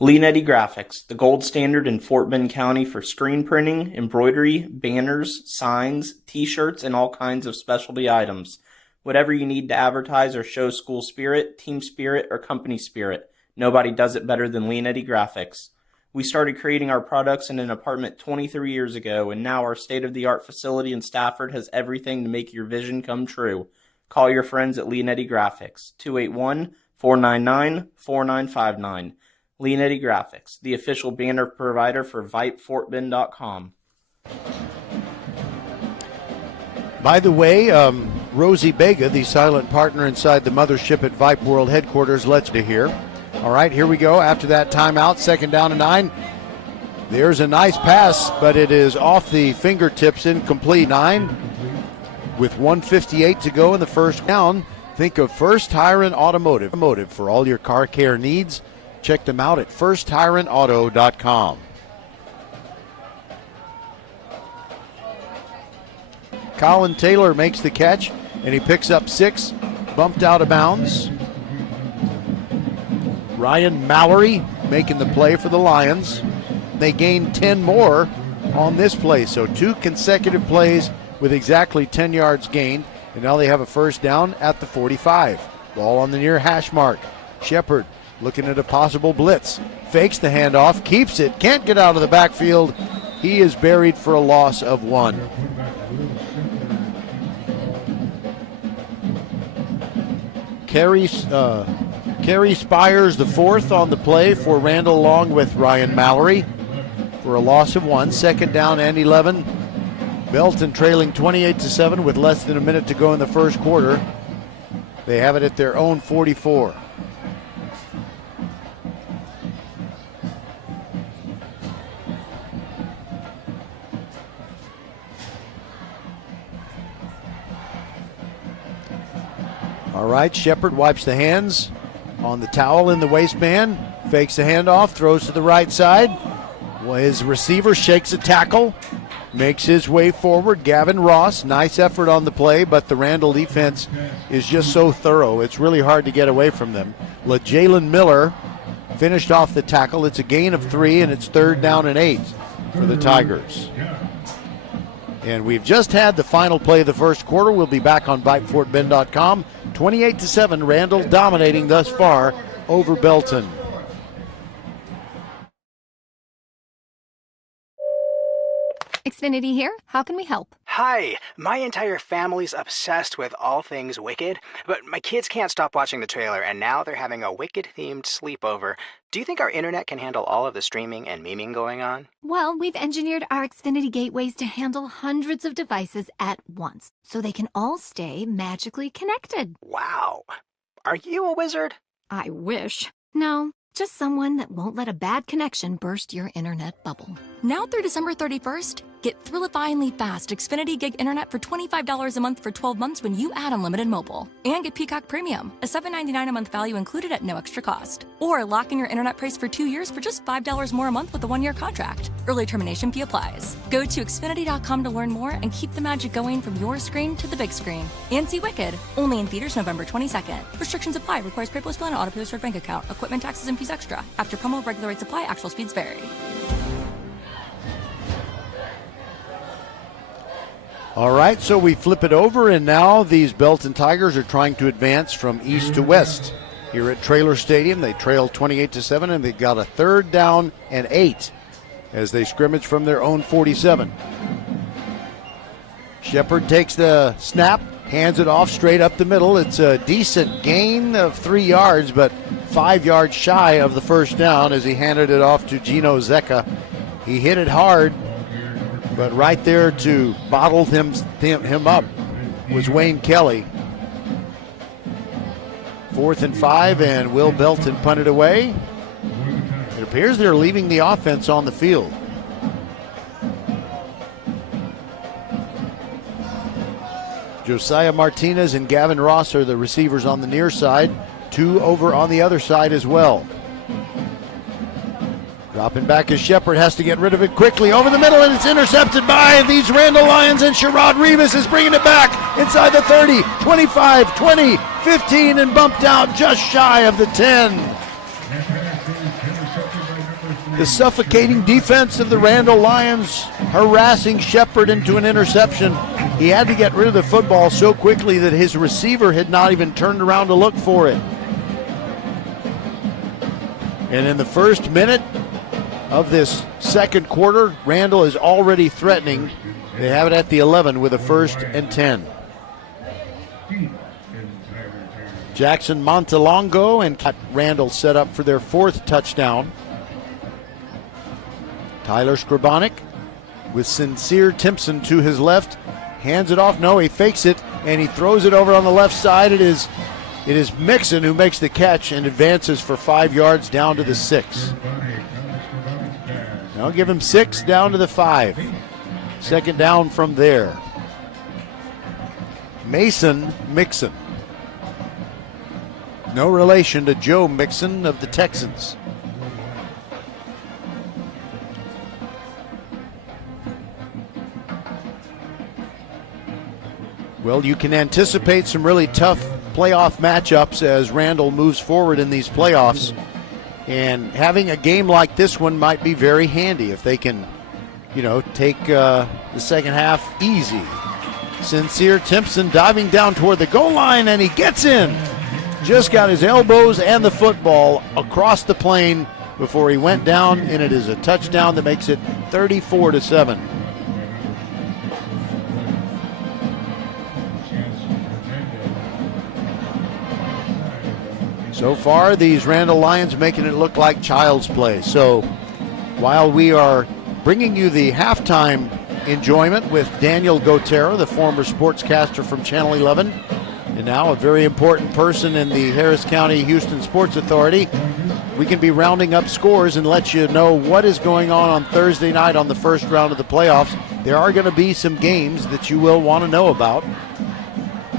Leanetti Graphics, the gold standard in Fort Bend County for screen printing, embroidery, banners, signs, t-shirts, and all kinds of specialty items. Whatever you need to advertise or show school spirit, team spirit, or company spirit, nobody does it better than Leanetti Graphics. We started creating our products in an apartment 23 years ago, and now our state-of-the-art facility in Stafford has everything to make your vision come true. Call your friends at Leanetti Graphics, 281-499-4959. Leanetti Graphics, the official banner provider for VypeFortBend.com. By the way, Rosie Bega, the silent partner inside the mothership at Vype World Headquarters, let's to hear. All right, here we go. After that timeout, second down and 9. There's a nice pass, but it is off the fingertips, incomplete. 9 with 1:58 to go in the first down. Think of First Tire and Automotive for all your car care needs. Check them out at firsttireandauto.com. Colin Taylor makes the catch, and he picks up 6, bumped out of bounds. Ryan Mallory making the play for the Lions. They gained 10 more on this play, so 2 consecutive plays with exactly 10 yards gained, and now they have a first down at the 45. Ball on the near hash mark. Shepard looking at a possible blitz. Fakes the handoff, keeps it, can't get out of the backfield. He is buried for a loss of 1. Kerry Spires the 4th on the play for Randle along with Ryan Mallory for a loss of 1. Second down and 11. Belton trailing 28-7 with less than a minute to go in the first quarter. They have it at their own 44. All right, Shepard wipes the hands on the towel in the waistband, fakes the handoff, throws to the right side. His receiver shakes a tackle, makes his way forward. Gavin Ross, nice effort on the play, but the Randle defense is just so thorough. It's really hard to get away from them. LaJalen Miller finished off the tackle. It's a gain of 3, and it's third down and 8 for the Tigers. And we've just had the final play of the first quarter. We'll be back on VypeFortBend.com. 28-7, Randle dominating thus far over Belton. Xfinity here. How can we help? Hi, my entire family's obsessed with all things Wicked, but my kids can't stop watching the trailer, and now they're having a Wicked-themed sleepover. Do you think our internet can handle all of the streaming and memeing going on? Well, we've engineered our Xfinity gateways to handle hundreds of devices at once, so they can all stay magically connected. Wow. Are you a wizard? I wish. No, just someone that won't let a bad connection burst your internet bubble. Now through December 31st, get thrillifyingly fast Xfinity Gig Internet for $25 a month for 12 months when you add unlimited mobile. And get Peacock Premium, a $7.99 a month value included at no extra cost. Or lock in your internet price for 2 years for just $5 more a month with a 1-year contract. Early termination fee applies. Go to Xfinity.com to learn more and keep the magic going from your screen to the big screen. And see Wicked, only in theaters November 22nd. Restrictions apply. Requires paperless bill and auto pay bank account. Equipment, taxes, and fees extra. After promo, regular rates apply. Actual speeds vary. All right, so we flip it over, and now these Belton Tigers are trying to advance from east to west. Here at Trailer Stadium, they trail 28-7, and they've got a third down and 8 as they scrimmage from their own 47. Shepard takes the snap, hands it off straight up the middle. It's a decent gain of 3 yards, but 5 yards shy of the first down as he handed it off to Gino Zecca. He hit it hard, but right there to bottle him up was Wayne Kelly. 4th and 5, and Will Belton punted away. It appears they're leaving the offense on the field. Josiah Martinez and Gavin Ross are the receivers on the near side. 2 over on the other side as well. Dropping back as Shepard has to get rid of it quickly over the middle, and it's intercepted by these Randle Lions, and Sherrod Rivas is bringing it back inside the 30, 25, 20, 15, and bumped out just shy of the 10. The suffocating defense of the Randle Lions harassing Shepard into an interception. He had to get rid of the football so quickly that his receiver had not even turned around to look for it. And in the first minute of this second quarter, Randle is already threatening. They have it at the 11 with a 1st and 10. Jackson Montelongo and Randle set up for their 4th touchdown. Tyler Skrabonic with Sincere Timpson to his left. Hands it off. No, he fakes it, and he throws it over on the left side. It is Mixon who makes the catch and advances for 5 yards down to the 6. Now give him 6 down to the 5. 2nd down from there. Mason Mixon. No relation to Joe Mixon of the Texans. Well, you can anticipate some really tough playoff matchups as Randle moves forward in these playoffs. And having a game like this one might be very handy if they can, take the second half easy. Sincere Timpson diving down toward the goal line, and he gets in. Just got his elbows and the football across the plane before he went down, and it is a touchdown that makes it 34-7. So far, these Randle Lions making it look like child's play. So while we are bringing you the halftime enjoyment with Daniel Gotero, the former sportscaster from Channel 11, and now a very important person in the Harris County Houston Sports Authority, we can be rounding up scores and let you know what is going on Thursday night on the first round of the playoffs. There are going to be some games that you will want to know about.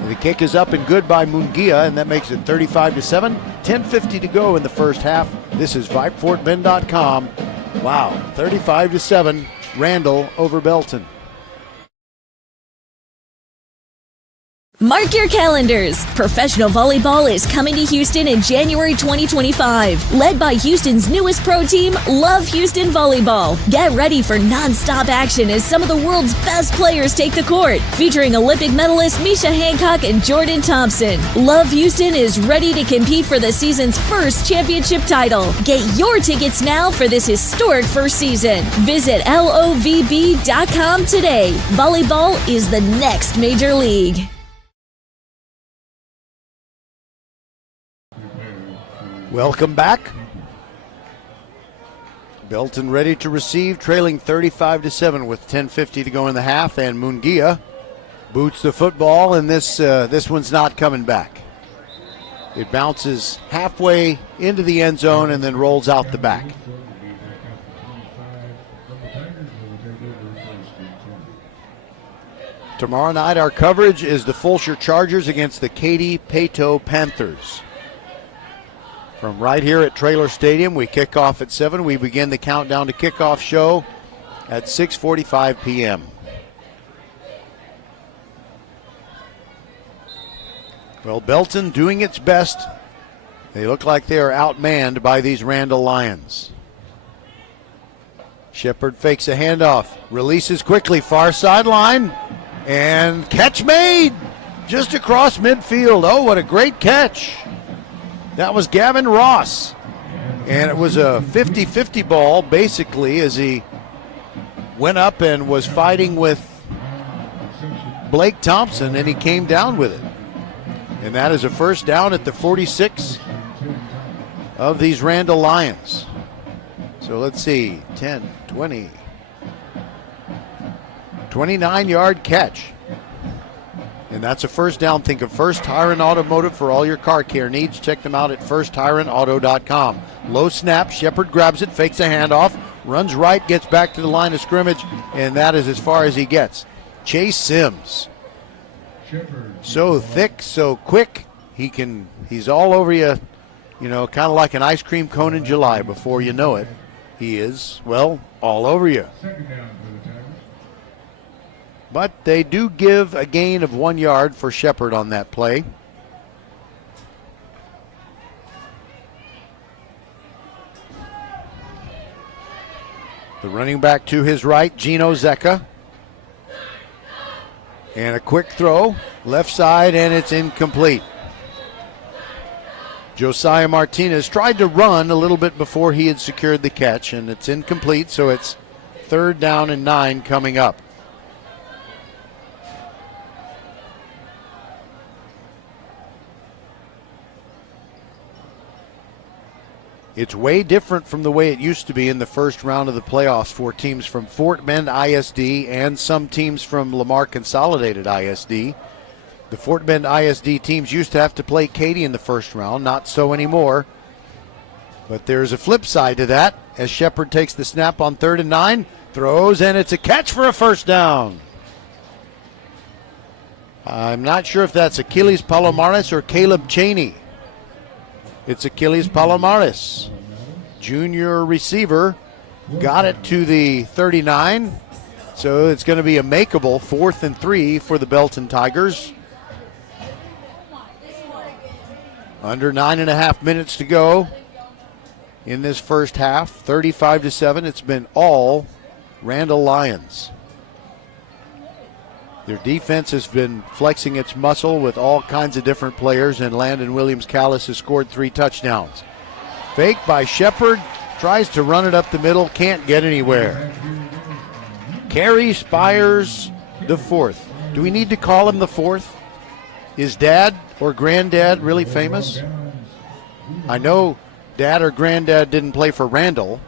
The kick is up and good by Munguia, and that makes it 35-7. 10:50 to go in the first half. This is VypeFortBend.com. Wow, 35-7, Randle over Belton. Mark your calendars. Professional volleyball is coming to Houston in January 2025. Led by Houston's newest pro team, Love Houston Volleyball. Get ready for non-stop action as some of the world's best players take the court. Featuring Olympic medalist Misha Hancock and Jordan Thompson. Love Houston is ready to compete for the season's first championship title. Get your tickets now for this historic first season. Visit LOVB.com today. Volleyball is the next major league. Welcome back. Belton ready to receive, trailing 35-7 with 10:50 to go in the half, and Munguia boots the football, and this one's not coming back. It bounces halfway into the end zone and then rolls out the back. Tomorrow night our coverage is the Fulshear Chargers against the Katy Pato Panthers. From right here at Traylor Stadium, we kick off at 7. We begin the countdown to kickoff show at 6:45 p.m. Well, Belton doing its best. They look like they are outmanned by these Randle Lions. Shepard fakes a handoff, releases quickly, far sideline, and catch made just across midfield. Oh, what a great catch. That was Gavin Ross, and it was a 50-50 ball basically as he went up and was fighting with Blake Thompson, and he came down with it. And that is a first down at the 46 of these Randle Lions. So let's see, 10, 20, 29-yard catch. And that's a first down. Think of First Tyrant Automotive for all your car care needs. Check them out at FirstTyrantAuto.com. Low snap, Shepard grabs it, fakes a handoff, runs right, gets back to the line of scrimmage, and that is as far as he gets. Chase Sims. So thick, so quick, he's all over you, kind of like an ice cream cone in July before you know it. he is, well, all over you. But they do give a gain of 1 yard for Shepard on that play. The running back to his right, Gino Zecca. And a quick throw, left side, and it's incomplete. Josiah Martinez tried to run a little bit before he had secured the catch, and it's incomplete, so it's 3rd down and 9 coming up. It's way different from the way it used to be in the first round of the playoffs for teams from Fort Bend ISD and some teams from Lamar Consolidated ISD. The Fort Bend ISD teams used to have to play Katy in the first round, not so anymore. But there's a flip side to that as Shepard takes the snap on 3rd and 9, throws, and it's a catch for a first down. I'm not sure if that's Achilles Palomares or Caleb Chaney. It's Achilles Palomares. Junior receiver got it to the 39. So it's going to be a makeable 4th and 3 for the Belton Tigers. Under 9.5 minutes to go in this first half. 35-7. It's been all Randle Lions. Their defense has been flexing its muscle with all kinds of different players, and Landon Williams-Callis has scored 3 touchdowns. Fake by Shepard, tries to run it up the middle, can't get anywhere. Kerry Spires the 4th. Do we need to call him the 4th? Is Dad or Granddad really famous? I know Dad or Granddad didn't play for Randle.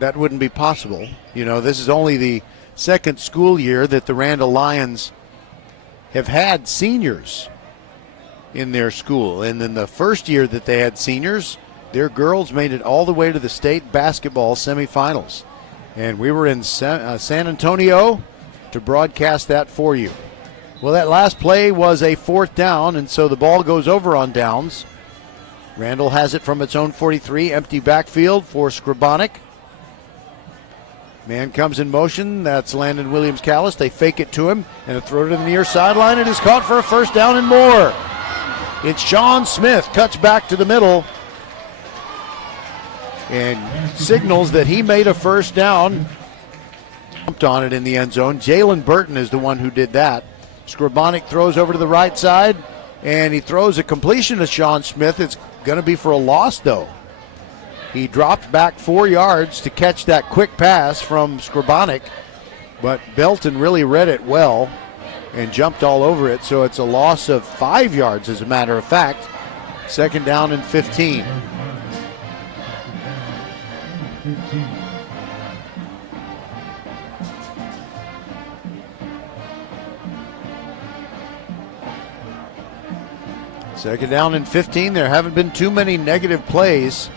That wouldn't be possible. You know, this is only the 2nd school year that the Randle Lions have had seniors in their school. And then the first year that they had seniors, their girls made it all the way to the state basketball semifinals. And we were in San Antonio to broadcast that for you. Well, that last play was a 4th down, and so the ball goes over on downs. Randle has it from its own 43, empty backfield for Skrabonic. Man comes in motion. That's Landon Williams-Callis. They fake it to him and throw it to the near sideline. It is caught for a first down and more. It's Sean Smith. Cuts back to the middle and signals that he made a first down. Jumped on it in the end zone. Jalen Burton is the one who did that. Skrabonic throws over to the right side, and he throws a completion to Sean Smith. It's going to be for a loss, though. He dropped back 4 yards to catch that quick pass from Skrabonic, but Belton really read it well and jumped all over it, so it's a loss of 5 yards, as a matter of fact. 2nd down and 15. Second down and 15. There haven't been too many negative plays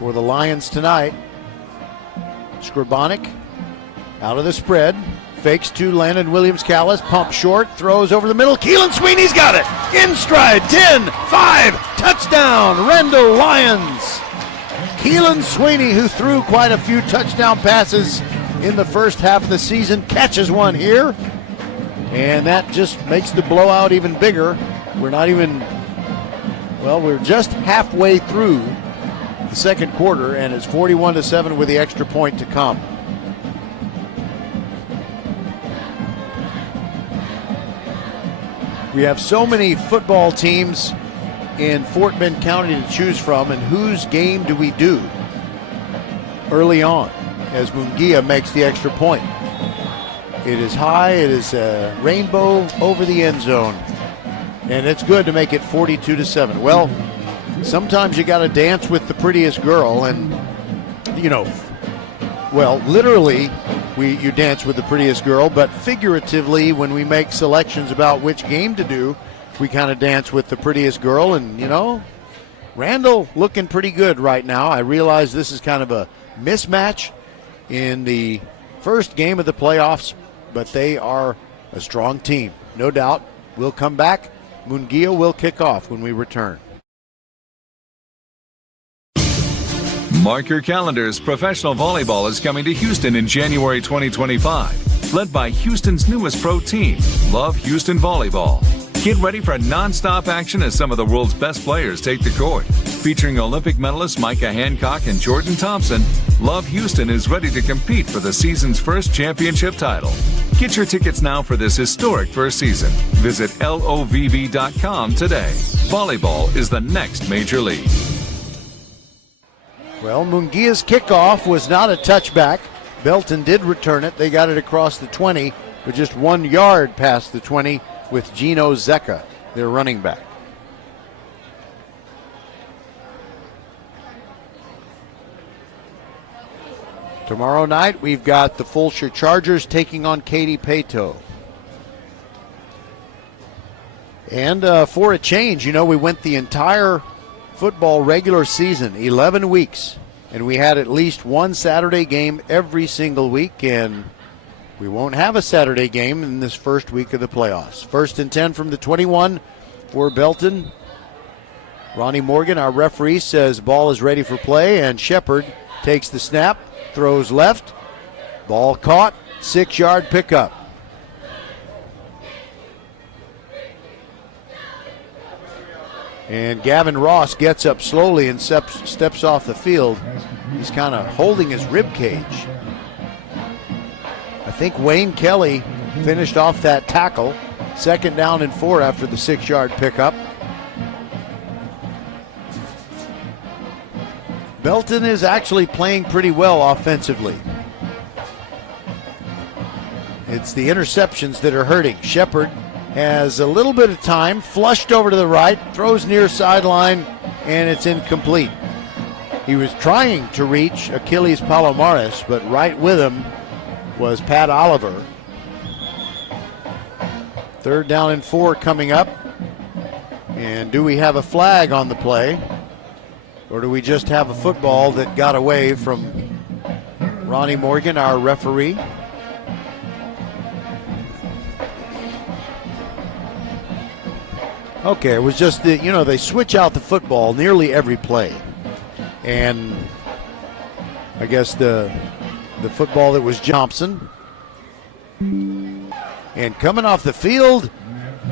for the Lions tonight. Skrabonic out of the spread. Fakes to Landon Williams-Callis. Pump short. Throws over the middle. Keelan Sweeney's got it. In stride. 10-5. Touchdown. Randle Lions. Keelan Sweeney, who threw quite a few touchdown passes in the first half of the season, catches one here. And that just makes the blowout even bigger. We're just halfway through the second quarter, and it's 41-7 with the extra point to come. We have so many football teams in Fort Bend County to choose from, and whose game do we do early on as Munguia makes the extra point? It is high, it is a rainbow over the end zone, and it's good to make it 42-7. Well, sometimes you got to dance with the prettiest girl, and literally you dance with the prettiest girl, but figuratively, when we make selections about which game to do, we kind of dance with the prettiest girl. And Randle looking pretty good right now. I realize this is kind of a mismatch in the first game of the playoffs, but they are a strong team, no doubt. We'll come back. Munguia will kick off when we return. Mark your calendars. Professional volleyball is coming to Houston in January 2025. Led by Houston's newest pro team, Love Houston Volleyball. Get ready for non-stop action as some of the world's best players take the court. Featuring Olympic medalists Micah Hancock and Jordan Thompson, Love Houston is ready to compete for the season's first championship title. Get your tickets now for this historic first season. Visit lovv.com today. Volleyball is the next major league. Well, Munguia's kickoff was not a touchback. Belton did return it. They got it across the 20, but just 1 yard past the 20 with Gino Zecca, their running back. Tomorrow night, we've got the Fulshire Chargers taking on Katy Paetow. And for a change, we went the entire football regular season, 11 weeks, and we had at least one Saturday game every single week, and we won't have a Saturday game in this first week of the playoffs. 1st and 10 from the 21 for Belton. Ronnie Morgan, our referee, says ball is ready for play, and Shepard takes the snap, throws left, ball caught, 6-yard pickup. And Gavin Ross gets up slowly and steps off the field. He's kind of holding his rib cage. I think Wayne Kelly finished off that tackle. 2nd down and 4 after the 6-yard pickup. Belton is actually playing pretty well offensively. It's the interceptions that are hurting. Shepard has a little bit of time, flushed over to the right, throws near sideline, and it's incomplete. He was trying to reach Achilles Palomares, but right with him was Pat Oliver. 3rd down and 4 coming up. And do we have a flag on the play? Or do we just have a football that got away from Ronnie Morgan, our referee? Okay, it was just that, they switch out the football nearly every play. And I guess the football that was Johnson. And coming off the field,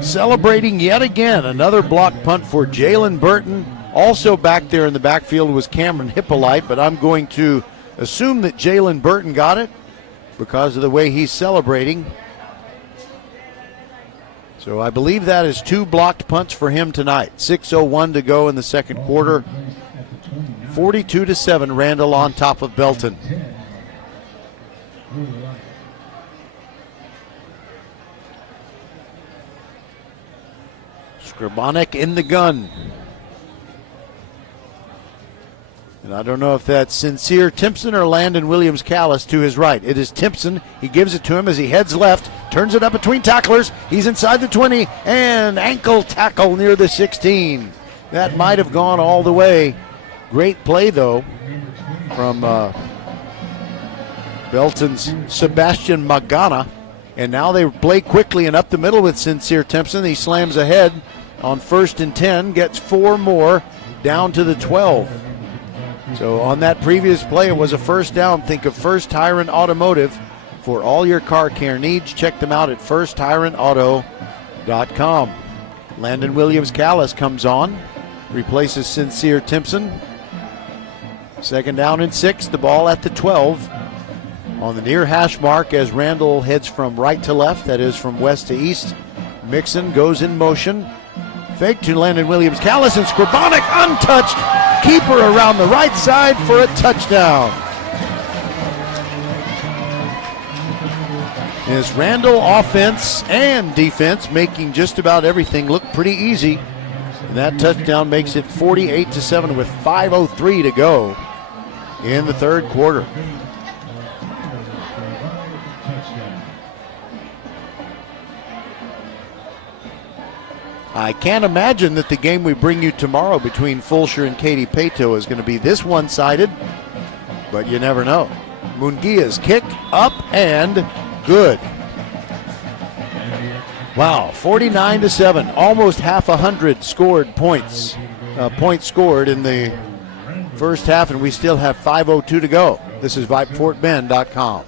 celebrating yet again, another block punt for Jalen Burton. Also back there in the backfield was Cameron Hippolyte, but I'm going to assume that Jalen Burton got it because of the way he's celebrating. So I believe that is 2 blocked punts for him tonight. 6:01 to go in the second quarter. 42-7, Randle on top of Belton. Skrabanek in the gun. And I don't know if that's Sincere Timpson or Landon Williams-Callis to his right. It is Timpson. He gives it to him as he heads left, turns it up between tacklers. He's inside the 20, and ankle tackle near the 16. That might have gone all the way. Great play, though, from Belton's Sebastian Magana. And now they play quickly and up the middle with Sincere Timpson. He slams ahead on 1st and 10, gets 4 more down to the 12. So on that previous play, it was a 1st down. Think of First Tyrant Automotive for all your car care needs. Check them out at firsttyrantauto.com. Landon Williams-Callis comes on, replaces Sincere Timpson. 2nd down and 6, the ball at the 12. On the near hash mark as Randle heads from right to left, that is from west to east. Mixon goes in motion. Fake to Landon Williams-Callis, and Skrabanek untouched. Keeper around the right side for a touchdown. Is Randle offense and defense making just about everything look pretty easy. And that touchdown makes it 48-7 with 5:03 to go in the third quarter. I can't imagine that the game we bring you tomorrow between Fulshire and Katy Paetow is going to be this one-sided, but you never know. Munguia's kick up and good. Wow, 49-7, almost half 100 scored points. Points scored in the first half, and we still have 5:02 to go. This is VypeFortBend.com.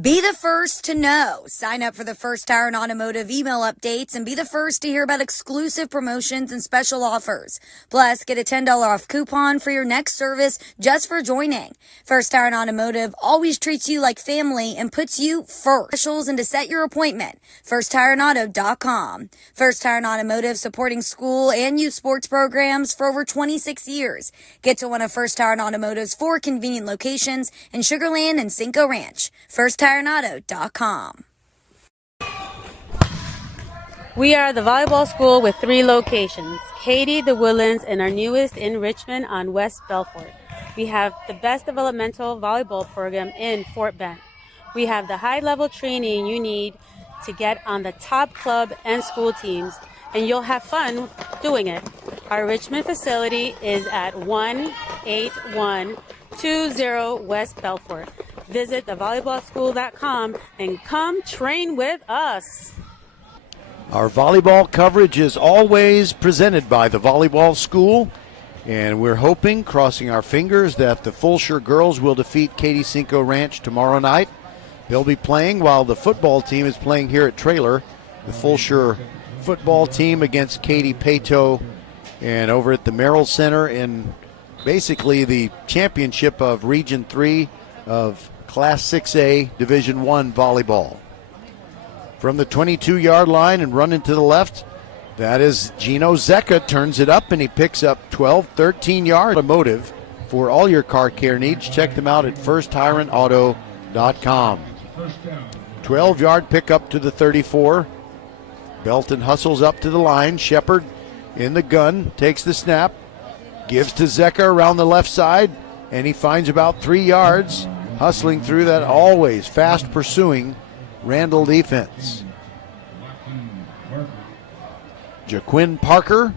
Be the first to know. Sign up for the First Tire and Automotive email updates and be the first to hear about exclusive promotions and special offers. Plus, get a $10 off coupon for your next service just for joining. First Tire and Automotive always treats you like family and puts you first. Specials and to set your appointment. FirstTireandAuto.com. First Tire and Automotive supporting school and youth sports programs for over 26 years. Get to one of First Tire and Automotive's 4 convenient locations in Sugar Land and Cinco Ranch. FirstTireandAuto.com. We are the volleyball school with 3 locations, Katy, the Woodlands, and our newest in Richmond on West Belfort. We have the best developmental volleyball program in Fort Bend. We have the high-level training you need to get on the top club and school teams, and you'll have fun doing it. Our Richmond facility is at 18120 West Belfort. Visit thevolleyballschool.com and come train with us. Our volleyball coverage is always presented by the Volleyball School, and we're hoping, crossing our fingers, that the Fulshire girls will defeat Katy Cinco Ranch tomorrow night. They'll be playing while the football team is playing here at Traylor. The Fulshire football team against Katy Pato, and over at the Merrill Center in basically the championship of Region 3 of Class 6A Division 1 volleyball. From the 22-yard line and running to the left, that is Gino Zecca. Turns it up and he picks up 12, 13-yard automotive. For all your car care needs, check them out at FirstTireandAuto.com. 12-yard pickup to the 34. Belton hustles up to the line. Shepard in the gun, takes the snap, gives to Zecca around the left side, and he finds about 3 yards. Hustling through that always fast pursuing Randle defense. Jaquin Parker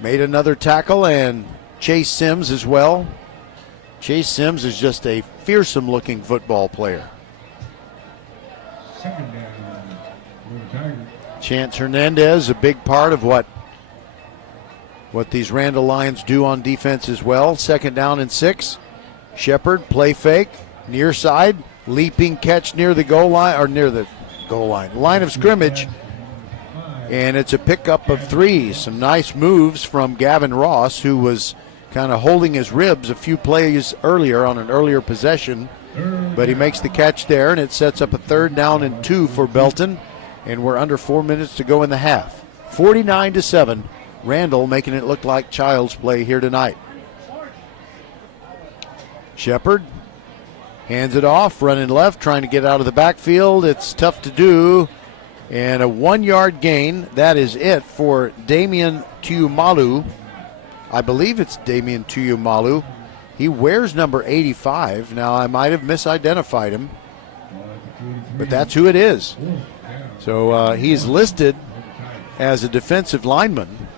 made another tackle, and Chase Sims as well. Chase Sims is just a fearsome looking football player. Chance Hernandez, a big part of what these Randle Lions do on defense as well. 2nd down and 6. Shepard, play fake, near side, leaping catch near the goal line, or near the goal line, line of scrimmage, and it's a pickup of 3. Some nice moves from Gavin Ross, who was kind of holding his ribs a few plays earlier on an earlier possession, but he makes the catch there, and it sets up a 3rd down and 2 for Belton, and we're under 4 minutes to go in the half. 49-7, Randle making it look like child's play here tonight. Shepard hands it off, running left, trying to get out of the backfield. It's tough to do. And a 1-yard gain. That is it for Damian Tuimalu. I believe it's Damian Tuimalu. He wears number 85. Now, I might have misidentified him, but that's who it is. So he's listed as a defensive lineman.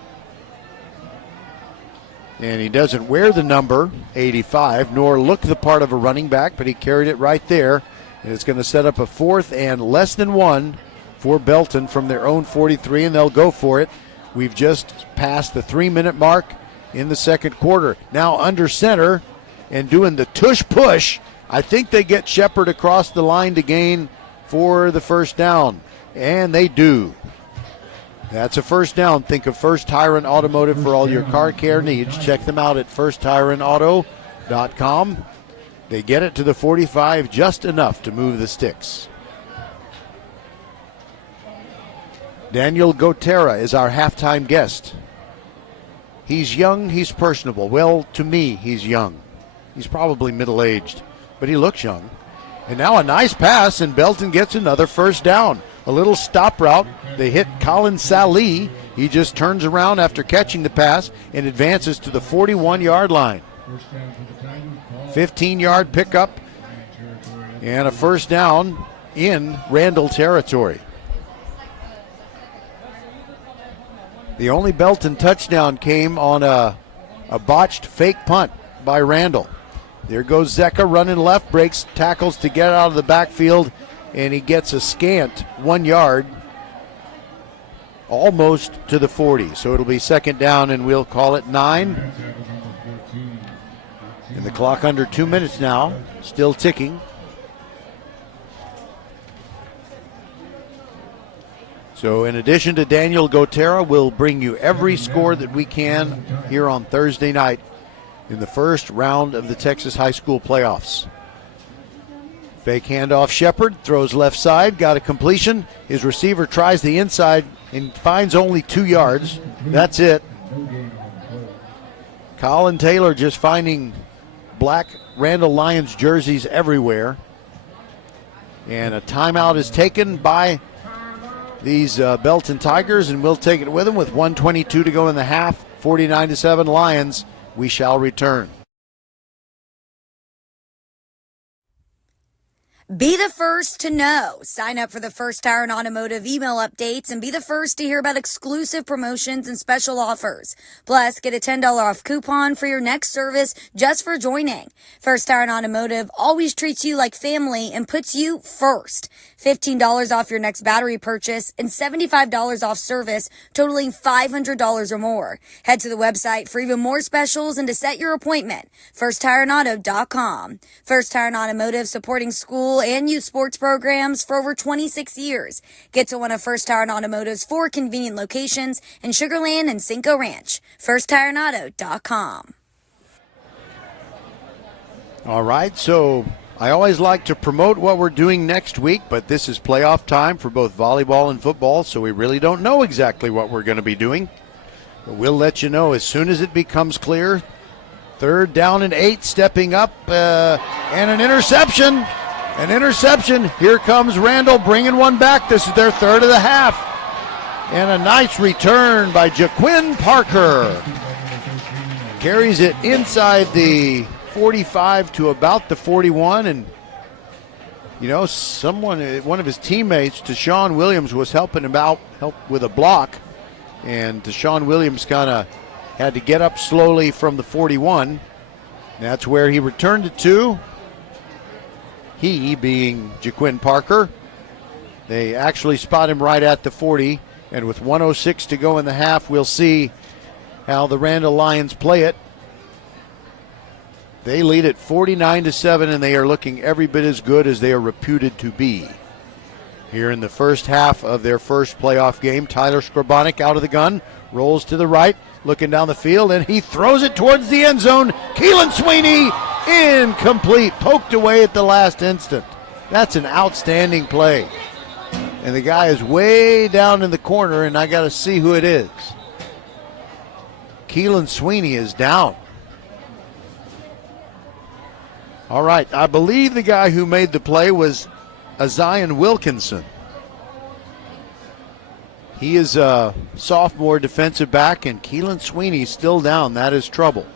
And he doesn't wear the number 85, nor look the part of a running back, but he carried it right there. And it's going to set up a 4th and less than 1 for Belton from their own 43, and they'll go for it. We've just passed the 3-minute mark in the 2nd quarter. Now under center and doing the tush push. I think they get Shepard across the line to gain for the 1st down, and they do. That's a 1st down. Think of First Tire and Automotive for all your car care needs. Check them out at FirstTireandAuto.com. They get it to the 45 just enough to move the sticks. Daniel Gotera is our halftime guest. He's young, he's personable. Well, to me, he's young. He's probably middle-aged, but he looks young. And now a nice pass, and Belton gets another 1st down. A little stop route. They hit Colin Sallee. He just turns around after catching the pass and advances to the 41-yard line. 15-yard pickup and a 1st down in Randle territory. The only Belton touchdown came on a botched fake punt by Randle. There goes Zecca running left, breaks tackles to get out of the backfield, and he gets a scant 1 yard almost to the 40. So it'll be second down, and we'll call it 9. And the clock under 2 minutes now, still ticking. So in addition to Daniel Gotera, we'll bring you every score that we can here on Thursday night in the first round of the Texas High School playoffs. Fake handoff, Shepard throws left side, got a completion. His receiver tries the inside and finds only 2 yards. That's it. Colin Taylor just finding black Randle Lions jerseys everywhere. And a timeout is taken by these Belton Tigers, and we'll take it with them with 1:22 to go in the half. 49-7 Lions. We shall return. Be the first to know. Sign up for the First Tire and Automotive email updates and be the first to hear about exclusive promotions and special offers. Plus, get a $10 off coupon for your next service just for joining. First Tire and Automotive always treats you like family and puts you first. $15 off your next battery purchase and $75 off service totaling $500 or more. Head to the website for even more specials and to set your appointment. FirstTireandAuto.com. First Tire and Automotive, supporting school and youth sports programs for over 26 years. Get to one of First Tire and Automotive's 4 convenient locations in Sugar Land and Cinco Ranch. FirstTireandAuto.com. All right, so I always like to promote what we're doing next week, but this is playoff time for both volleyball and football, so we really don't know exactly what we're going to be doing. But we'll let you know as soon as it becomes clear. 3rd down and 8, stepping up, and an interception. An interception. Here comes Randle bringing one back. This is their 3rd of the half. And a nice return by Jaquin Parker. Carries it inside the 45 to about the 41. And, you know, one of his teammates, Deshaun Williams, was helping him out, help with a block. And Deshaun Williams kind of had to get up slowly from the 41. That's where he returned it to. He being Jaquin Parker. They actually spot him right at the 40, and with 1:06 to go in the half, we'll see how the Randle Lions play it. They lead at 49-7, and they are looking every bit as good as they are reputed to be. Here in the first half of their first playoff game, Tyler Skrabonic out of the gun, rolls to the right, looking down the field, and he throws it towards the end zone. Keelan Sweeney, incomplete, poked away at the last instant. That's an outstanding play. And the guy is way down in the corner, and I got to see who it is. Keelan Sweeney is down. All right, I believe the guy who made the play was Zion Wilkinson. He is a sophomore defensive back, and Keelan Sweeney still down. That is trouble.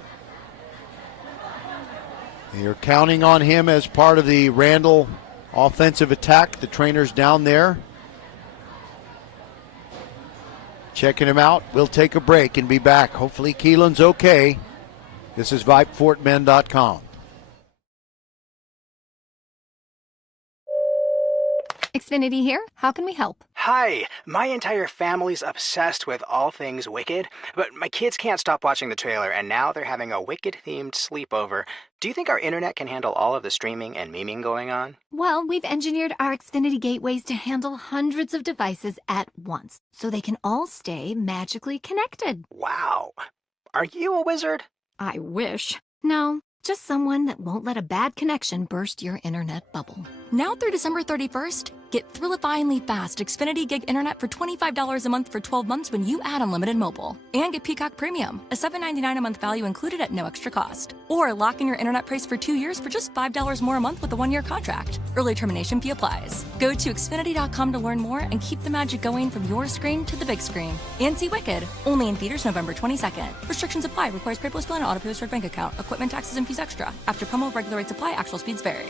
You're counting on him as part of the Randle offensive attack. The trainer's down there checking him out. We'll take a break and be back. Hopefully Keelan's okay. This is VypeFortBend.com. Xfinity here. How can we help? Hi, my entire family's obsessed with all things Wicked, but my kids can't stop watching the trailer, and now they're having a Wicked-themed sleepover. Do you think our internet can handle all of the streaming and memeing going on? Well, we've engineered our Xfinity gateways to handle hundreds of devices at once, so they can all stay magically connected. Wow. Are you a wizard? I wish. No, just someone that won't let a bad connection burst your internet bubble. Now through December 31st, get Thrillifyingly fast Xfinity Gig Internet for $25 a month for 12 months when you add unlimited mobile. And get Peacock Premium, a $7.99 a month value included at no extra cost. Or lock in your internet price for 2 years for just $5 more a month with a 1-year contract. Early termination fee applies. Go to Xfinity.com to learn more and keep the magic going from your screen to the big screen. And see Wicked, only in theaters November 22nd. Restrictions apply. Requires paperless bill and auto pay with bank account. Equipment, taxes, and fees extra. After promo, regular rates apply. Actual speeds vary.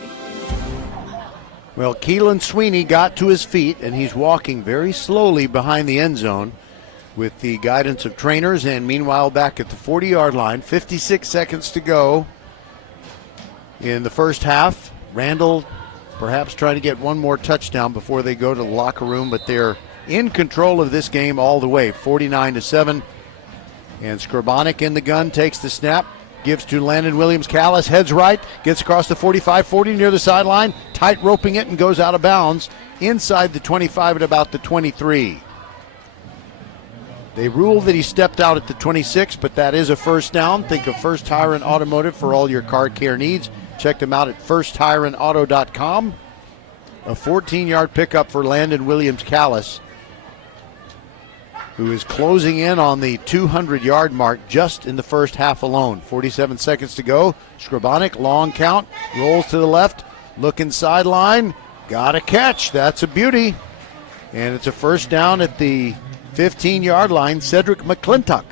Well, Keelan Sweeney got to his feet, and he's walking very slowly behind the end zone with the guidance of trainers. And meanwhile, back at the 40-yard line, 56 seconds to go in the first half. Randle perhaps trying to get one more touchdown before they go to the locker room, but they're in control of this game all the way, 49-7. And Skrbonek in the gun, takes the snap, gives to Landon Williams-Callis, heads right, gets across the 45-40 near the sideline, tight roping it and goes out of bounds inside the 25 at about the 23. They ruled that he stepped out at the 26, but that is a first down. Think of First Tire and Automotive for all your car care needs. Check them out at firsttireandauto.com. A 14-yard pickup for Landon Williams-Callis, who is closing in on the 200-yard mark just in the first half alone. 47 seconds to go. Skrbonek, long count, rolls to the left, looking sideline, got a catch. That's a beauty. And it's a first down at the 15-yard line. Cedric McClintock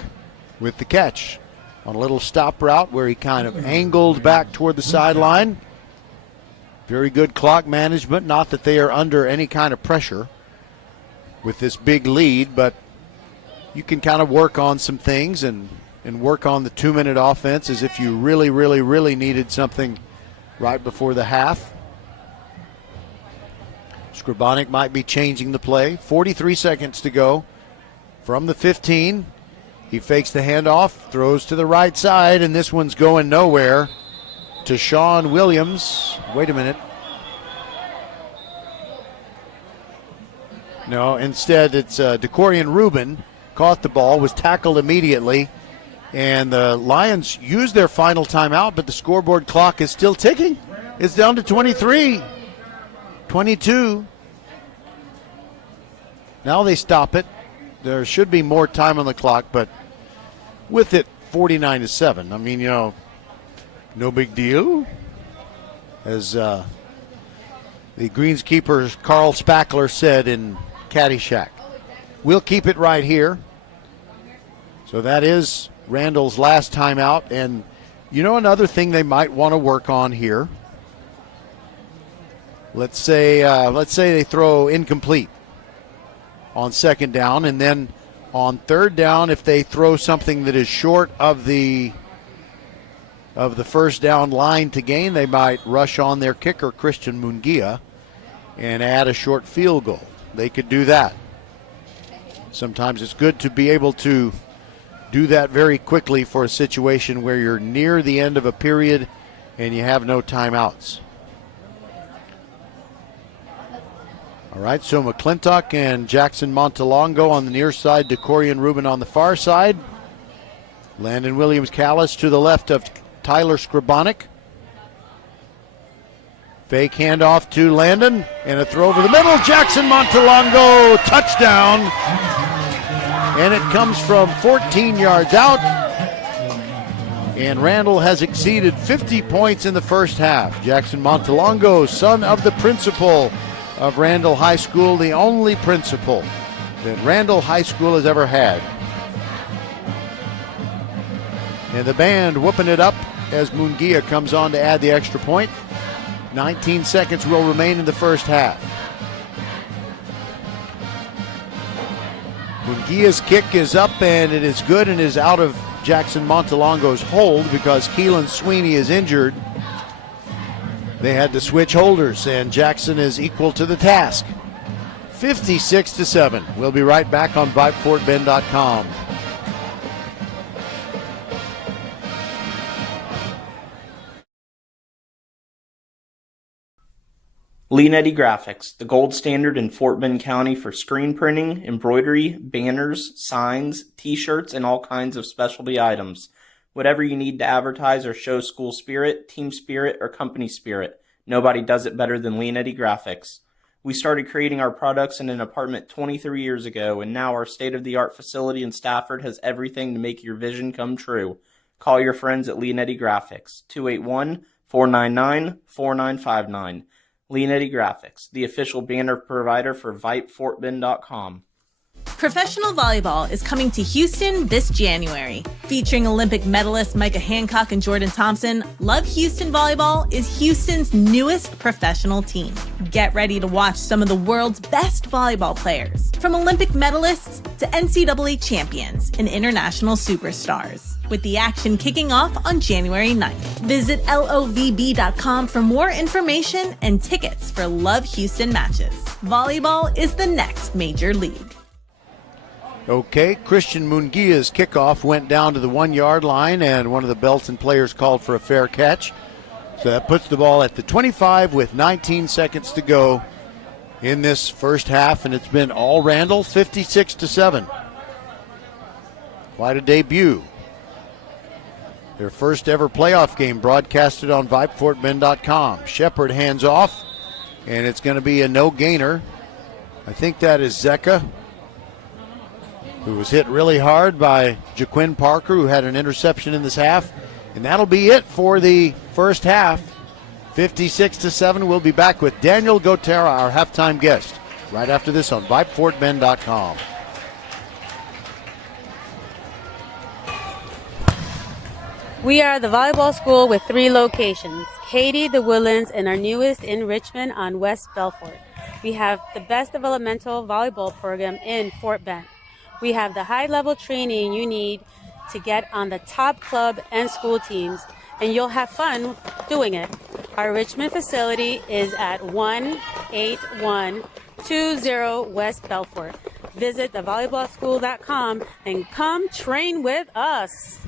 with the catch on a little stop route where he kind of angled back toward the sideline. Very good clock management. Not that they are under any kind of pressure with this big lead, but you can kind of work on some things and work on the 2-minute offense as if you really, really, really needed something right before the half. Skrbonek might be changing the play. 43 seconds to go from the 15. He fakes the handoff, throws to the right side, and this one's going nowhere to Sean Williams. Wait a minute. No, instead it's DeCorian Rubin. Caught the ball, was tackled immediately, and the Lions used their final timeout, but the scoreboard clock is still ticking. It's down to 23, 22. Now they stop it. There should be more time on the clock, but with it 49-7, I mean, no big deal. As the greenskeeper Carl Spackler said in Caddyshack. We'll keep it right here. So that is Randle's last timeout. And another thing they might want to work on here. Let's say they throw incomplete on second down, and then on third down, if they throw something that is short of the first down line to gain, they might rush on their kicker Christian Mungia and add a short field goal. They could do that. Sometimes it's good to be able to do that very quickly for a situation where you're near the end of a period and you have no timeouts. All right, so McClintock and Jackson Montalongo on the near side, DeCorian Rubin on the far side. Landon Williams-Callis to the left of Tyler Skrbonek. Fake handoff to Landon and a throw over the middle. Jackson Montalongo, touchdown. And it comes from 14 yards out. And Randle has exceeded 50 points in the first half. Jackson Montalongo, son of the principal of Randle High School, the only principal that Randle High School has ever had. And the band whooping it up as Mungia comes on to add the extra point. 19 seconds will remain in the first half. Mungia's kick is up and it is good and is out of Jackson Montalongo's hold because Keelan Sweeney is injured. They had to switch holders and Jackson is equal to the task. 56-7. We'll be right back on VypeFortBend.com. Leanetti Graphics, the gold standard in Fort Bend County for screen printing, embroidery, banners, signs, t-shirts, and all kinds of specialty items. Whatever you need to advertise or show school spirit, team spirit, or company spirit, nobody does it better than Leanetti Graphics. We started creating our products in an apartment 23 years ago, and now our state-of-the-art facility in Stafford has everything to make your vision come true. Call your friends at Leanetti Graphics, 281-499-4959. Leanetti Graphics, the official banner provider for VypeFortBend.com. Professional volleyball is coming to Houston this January. Featuring Olympic medalists Micah Hancock and Jordan Thompson, Love Houston Volleyball is Houston's newest professional team. Get ready to watch some of the world's best volleyball players, from Olympic medalists to NCAA champions and international superstars, with the action kicking off on January 9th. Visit lovb.com for more information and tickets for Love Houston matches. Volleyball is the next major league. Okay, Christian Munguia's kickoff went down to the 1 yard line, and one of the Belton players called for a fair catch. So that puts the ball at the 25 with 19 seconds to go in this first half, and it's been all Randle, 56-7. Quite a debut. Their first ever playoff game broadcasted on VypeFortBend.com. Shepard hands off, and it's going to be a no-gainer. I think that is Zeka, who was hit really hard by Jaquin Parker, who had an interception in this half. And that'll be it for the first half. 56-7. We'll be back with Daniel Gotera, our halftime guest, right after this on VypeFortBend.com. We are the volleyball school with 3 locations, Katy, the Woodlands, and our newest in Richmond on West Belfort. We have the best developmental volleyball program in Fort Bend. We have the high-level training you need to get on the top club and school teams, and you'll have fun doing it. Our Richmond facility is at 18120 West Belfort. Visit thevolleyballschool.com and come train with us.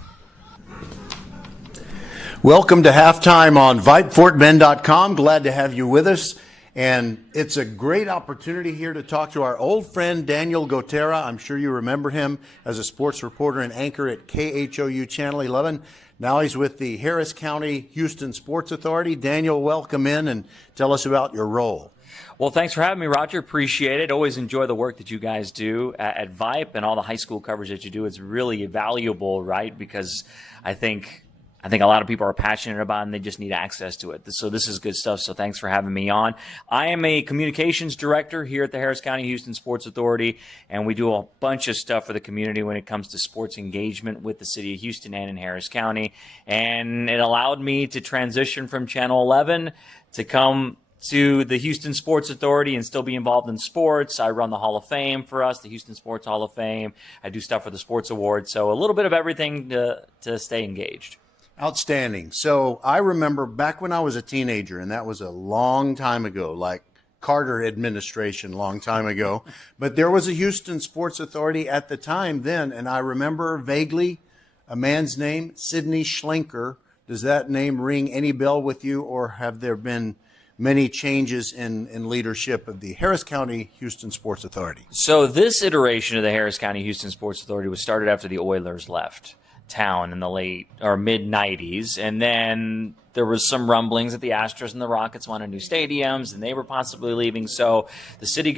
Welcome to halftime on VypeFortBend.com. Glad to have you with us. And it's a great opportunity here to talk to our old friend Daniel Gotera. I'm sure you remember him as a sports reporter and anchor at KHOU Channel 11. Now he's with the Harris County Houston Sports Authority. Daniel, welcome in and tell us about your role. Well, thanks for having me, Roger. Appreciate it. Always enjoy the work that you guys do at Vype and all the high school coverage that you do. It's really valuable, right? Because I think a lot of people are passionate about it and they just need access to it. So this is good stuff. So thanks for having me on. I am a communications director here at the Harris County Houston Sports Authority, and we do a bunch of stuff for the community when it comes to sports engagement with the city of Houston and in Harris County. And it allowed me to transition from Channel 11 to come to the Houston Sports Authority and still be involved in sports. I run the Hall of Fame for us, the Houston Sports Hall of Fame. I do stuff for the Sports Awards. So a little bit of everything to stay engaged. Outstanding. So I remember back when I was a teenager, and that was a long time ago, like Carter administration, long time ago. But there was a Houston Sports Authority at the time then, and I remember vaguely a man's name, Sidney Schlenker. Does that name ring any bell with you, or have there been many changes in leadership of the Harris County Houston Sports Authority? So this iteration of the Harris County Houston Sports Authority was started after the Oilers left town in the late or mid 90s, and then there was some rumblings that the Astros and the Rockets wanted new stadiums and they were possibly leaving. So the city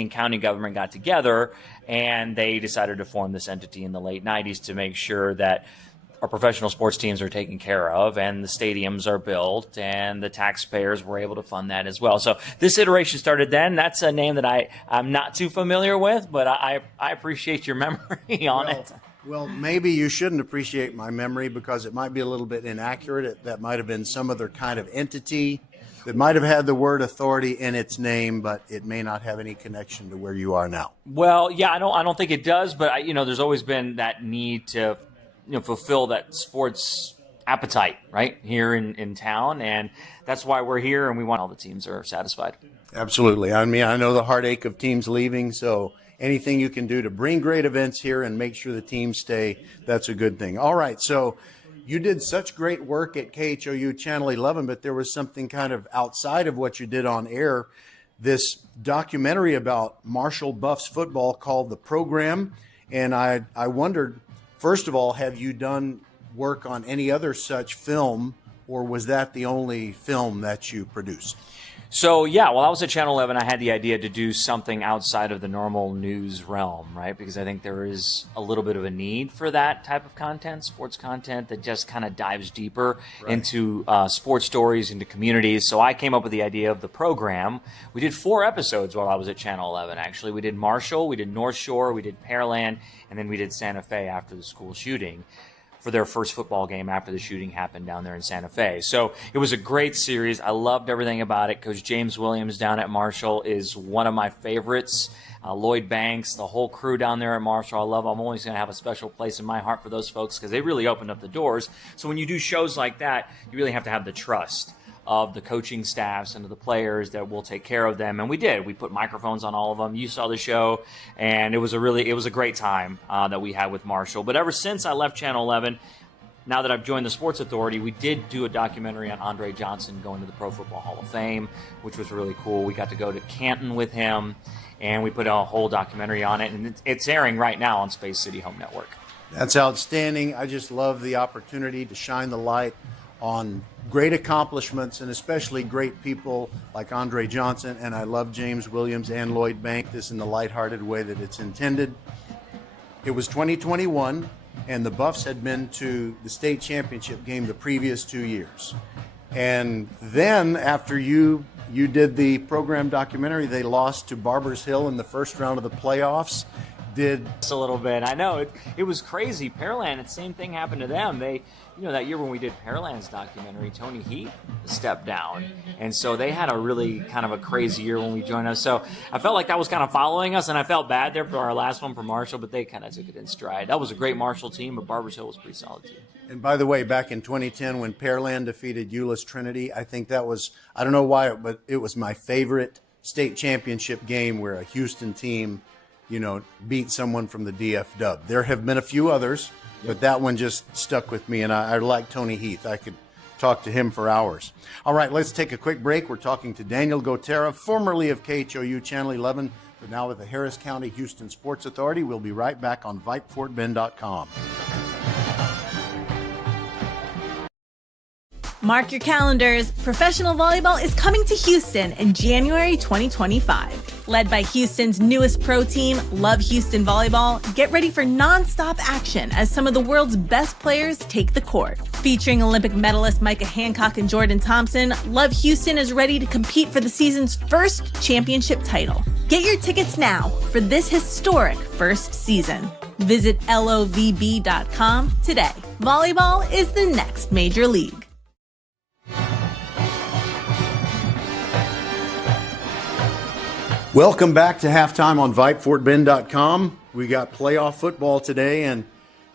and county government got together and they decided to form this entity in the late 90s to make sure that our professional sports teams are taken care of and the stadiums are built and the taxpayers were able to fund that as well. So this iteration started then. That's a name that I'm not too familiar with, but I appreciate your memory on it. Well, maybe you shouldn't appreciate my memory because it might be a little bit inaccurate. That might have been some other kind of entity that might have had the word authority in its name, but it may not have any connection to where you are now. Well, yeah, I don't think it does, but there's always been that need to fulfill that sports appetite right here in town, and that's why we're here, and we want all the teams are satisfied. Absolutely. I mean, I know the heartache of teams leaving, so anything you can do to bring great events here and make sure the teams stay, that's a good thing. All right, so you did such great work at KHOU Channel 11, but there was something kind of outside of what you did on air, this documentary about Marshall Buffs football called The Program, and I wondered, first of all, have you done work on any other such film, or was that the only film that you produced? So, yeah, while I was at Channel 11, I had the idea to do something outside of the normal news realm, right? Because I think there is a little bit of a need for that type of content, sports content that just kind of dives deeper into sports stories, into communities. So I came up with the idea of The Program. We did 4 episodes while I was at Channel 11, actually. We did Marshall, we did North Shore, we did Pearland, and then we did Santa Fe after the school shooting for their first football game after the shooting happened down there in Santa Fe. So it was a great series. I loved everything about it. Coach James Williams down at Marshall is one of my favorites. Lloyd Banks, the whole crew down there at Marshall, I love. I'm always going to have a special place in my heart for those folks because they really opened up the doors. So when you do shows like that, you really have to have the trust of the coaching staffs and of the players that will take care of them. And we did. We put microphones on all of them. You saw the show, and it was a great time that we had with Marshall. But ever since I left Channel 11, now that I've joined the Sports Authority, we did do a documentary on Andre Johnson going to the Pro Football Hall of Fame, which was really cool. We got to go to Canton with him, and we put a whole documentary on it, and it's airing right now on Space City Home Network. That's outstanding. I just love the opportunity to shine the light on great accomplishments and especially great people like Andre Johnson, and I love James Williams and Lloyd Bank, this in the lighthearted way that it's intended. It was 2021, and the Buffs had been to the state championship game the previous 2 years. And then after you did the program documentary, they lost to Barbers Hill in the first round of the playoffs. A little bit. I know it was crazy. Pearland, the same thing happened to them. They, that year when we did Pearland's documentary, Tony Heath stepped down, and so they had a really kind of a crazy year when we joined us. So I felt like that was kind of following us, and I felt bad there for our last one for Marshall, but they kind of took it in stride. That was a great Marshall team, but Barbers Hill was pretty solid too. And by the way, back in 2010 when Pearland defeated Euless Trinity, I think that was, I don't know why, but it was my favorite state championship game where a Houston team beat someone from the DFW. There have been a few others, but that one just stuck with me, and I like Tony Heath. I could talk to him for hours. All right, let's take a quick break. We're talking to Daniel Gotera, formerly of KHOU Channel 11, but now with the Harris County Houston Sports Authority. We'll be right back on VypeFortBend.com. Mark your calendars. Professional volleyball is coming to Houston in January 2025. Led by Houston's newest pro team, Love Houston Volleyball, get ready for non-stop action as some of the world's best players take the court. Featuring Olympic medalists Micah Hancock and Jordan Thompson, Love Houston is ready to compete for the season's first championship title. Get your tickets now for this historic first season. Visit lovb.com today. Volleyball is the next major league. Welcome back to halftime on VypeFortBend.com. We got playoff football today, and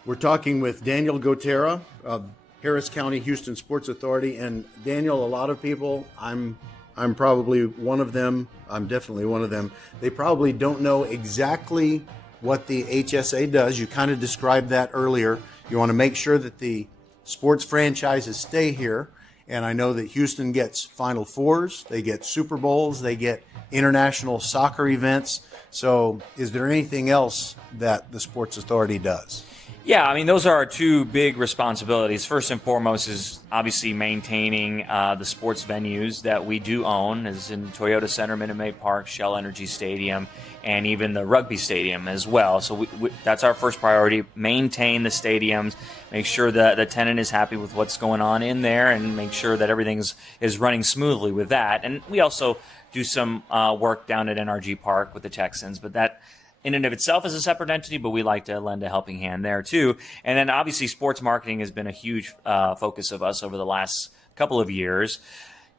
we're talking with Daniel Gotera of Harris County Houston Sports Authority. And Daniel, a lot of people, I'm probably one of them. I'm definitely one of them. They probably don't know exactly what the HSA does. You kind of described that earlier. You want to make sure that the sports franchises stay here. And I know that Houston gets Final Fours, they get Super Bowls, they get international soccer events. So is there anything else that the Sports Authority does? Yeah, I mean, those are our two big responsibilities. First and foremost is obviously maintaining the sports venues that we do own, as in Toyota Center, Minute Maid Park, Shell Energy Stadium, and even the rugby stadium as well. So that's our first priority, maintain the stadiums, make sure that the tenant is happy with what's going on in there, and make sure that everything is running smoothly with that. And we also do some work down at NRG Park with the Texans, but that in and of itself is a separate entity, but we like to lend a helping hand there too. And then obviously sports marketing has been a huge focus of us over the last couple of years.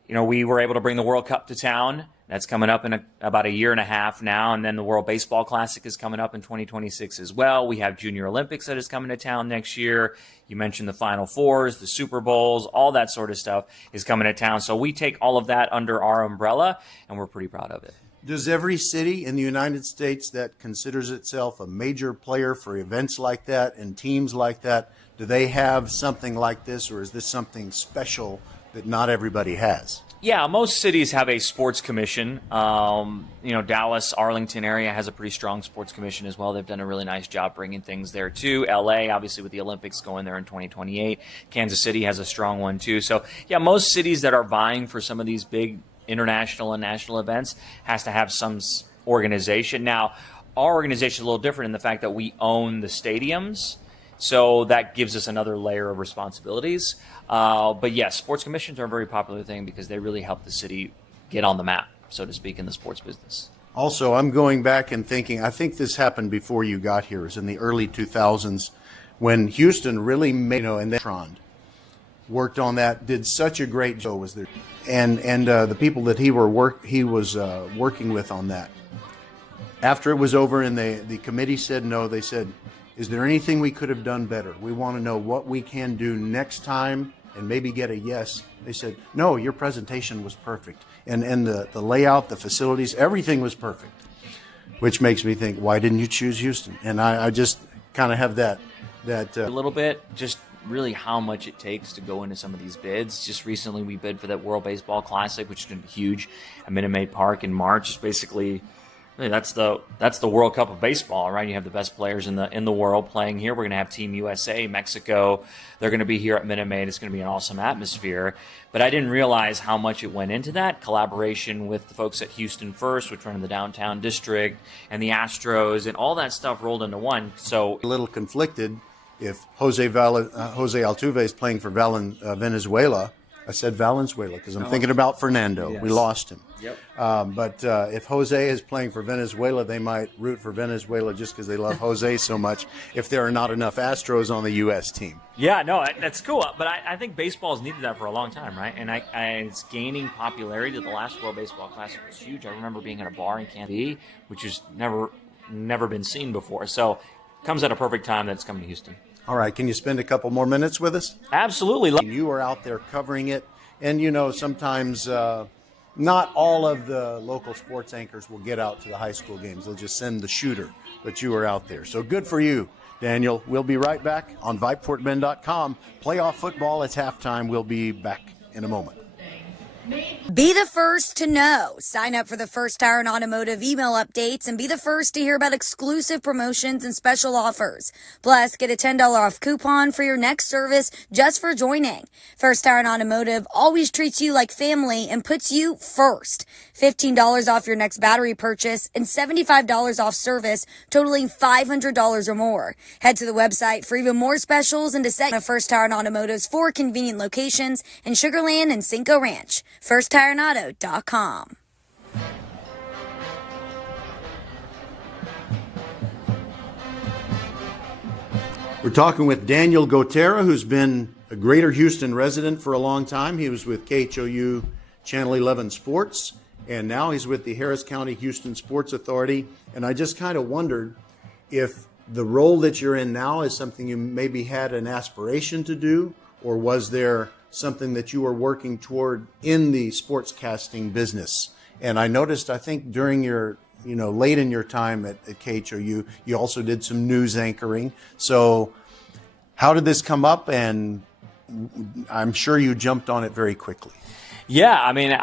We were able to bring the World Cup to town. That's coming up in about a year and a half now. And then the World Baseball Classic is coming up in 2026 as well. We have Junior Olympics that is coming to town next year. You mentioned the Final Fours, the Super Bowls, all that sort of stuff is coming to town. So we take all of that under our umbrella, and we're pretty proud of it. Does every city in the United States that considers itself a major player for events like that and teams like that, do they have something like this, or is this something special that not everybody has? Yeah, most cities have a sports commission. Dallas, Arlington area has a pretty strong sports commission as well. They've done a really nice job bringing things there too. LA, obviously with the Olympics going there in 2028. Kansas City has a strong one too. So yeah, most cities that are vying for some of these big international and national events has to have some organization. Now, our organization is a little different in the fact that we own the stadiums, so that gives us another layer of responsibilities. But yes, sports commissions are a very popular thing because they really help the city get on the map, so to speak, in the sports business. Also, I'm going back and thinking, I think this happened before you got here. It was in the early 2000s when Houston really made, and they worked on that, did such a great job. Was there, and the people that he was working with on that. After it was over and the committee said no, they said, is there anything we could have done better? We want to know what we can do next time and maybe get a yes. They said, no, your presentation was perfect. And the layout, the facilities, everything was perfect, which makes me think, why didn't you choose Houston? And I just kind of have that. A little bit, just really how much it takes to go into some of these bids. Just recently we bid for that World Baseball Classic, which is going to be huge at Minute Maid Park in March. It's basically, really, that's the World Cup of baseball, right? You have the best players in the world playing here. We're going to have Team USA, Mexico. They're going to be here at Minute Maid. It's going to be an awesome atmosphere. But I didn't realize how much it went into that. Collaboration with the folks at Houston First, which run the downtown district, and the Astros, and all that stuff rolled into one. So a little conflicted. If Jose Altuve is playing for Venezuela, I said Valenzuela because I'm thinking about Fernando. Yes. We lost him. Yep. But if Jose is playing for Venezuela, they might root for Venezuela just because they love Jose so much if there are not enough Astros on the U.S. team. Yeah, no, that's cool. But I think baseball's needed that for a long time, right? And it's gaining popularity. The last World Baseball Classic was huge. I remember being at a bar in Kansas City, which has never been seen before. So comes at a perfect time that it's coming to Houston. All right, can you spend a couple more minutes with us? Absolutely. You were out there covering it, and sometimes not all of the local sports anchors will get out to the high school games. They'll just send the shooter, but you were out there. So good for you, Daniel. We'll be right back on VipeFortBend.com. Playoff football, it's halftime. We'll be back in a moment. Be the first to know. Sign up for the First Tire and Automotive email updates and be the first to hear about exclusive promotions and special offers. Plus, get a $10 off coupon for your next service just for joining. First Tire and Automotive always treats you like family and puts you first. $15 off your next battery purchase and $75 off service, totaling $500 or more. Head to the website for even more specials and to set First Tire and Automotive's 4 convenient locations in Sugar Land and Cinco Ranch. FirstTireAndAuto.com. We're talking with Daniel Gotera, who's been a Greater Houston resident for a long time. He was with KHOU Channel 11 Sports, and now he's with the Harris County Houston Sports Authority. And I just kind of wondered if the role that you're in now is something you maybe had an aspiration to do, or was there something that you were working toward in the sportscasting business? And I noticed, I think during your, late in your time at KHOU, you also did some news anchoring. So how did this come up? And I'm sure you jumped on it very quickly. Yeah, I mean,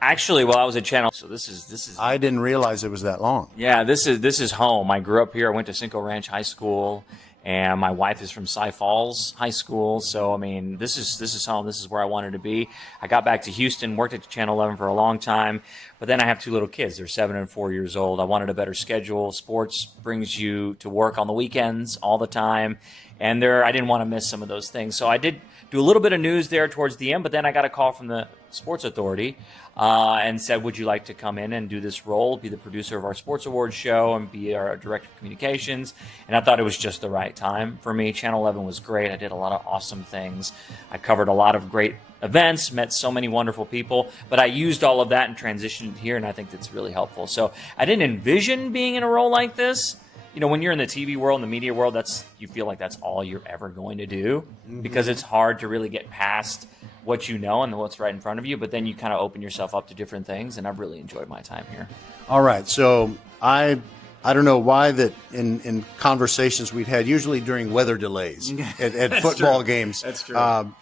actually, while I was at Channel, so this is. I didn't realize it was that long. Yeah, this is home. I grew up here. I went to Cinco Ranch High School. And my wife is from Cy Falls High School. So, I mean, this is home. This is where I wanted to be. I got back to Houston, worked at Channel 11 for a long time. But then I have 2 little kids. They're 7 and 4 years old. I wanted a better schedule. Sports brings you to work on the weekends all the time. And I didn't want to miss some of those things. So I did do a little bit of news there towards the end. But then I got a call from the Sports Authority and said, would you like to come in and do this role, be the producer of our Sports Awards show and be our director of communications? And I thought it was just the right time for me. Channel 11 was great. I did a lot of awesome things. I covered a lot of great events, met so many wonderful people, but I used all of that and transitioned here, and I think that's really helpful. So I didn't envision being in a role like this. When you're in the TV world, in the media world, you feel like that's all you're ever going to do, because it's hard to really get past what you know and what's right in front of you, but then you kind of open yourself up to different things, and I've really enjoyed my time here. All right, so I don't know why that in conversations we'd had, usually during weather delays at football games. That's true.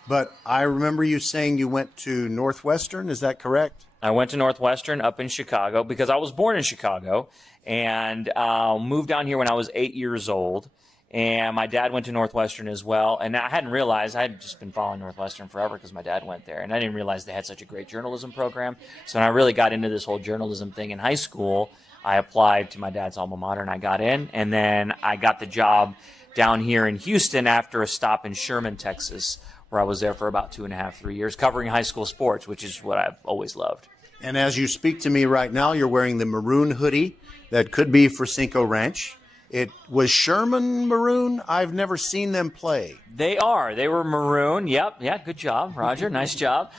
But I remember you saying you went to Northwestern. Is that correct? I went to Northwestern up in Chicago because I was born in Chicago and moved down here when I was 8 years old. And my dad went to Northwestern as well. And I hadn't realized, I had just been following Northwestern forever because my dad went there. And I didn't realize they had such a great journalism program. So when I really got into this whole journalism thing in high school, I applied to my dad's alma mater and I got in. And then I got the job down here in Houston after a stop in Sherman, Texas, where I was there for about 2.5, 3 years, covering high school sports, which is what I've always loved. And as you speak to me right now, you're wearing the maroon hoodie that could be for Cinco Ranch. It was Sherman maroon. I've never seen them play. They are. They were maroon. Yep. Yeah. Good job, Roger. Nice job.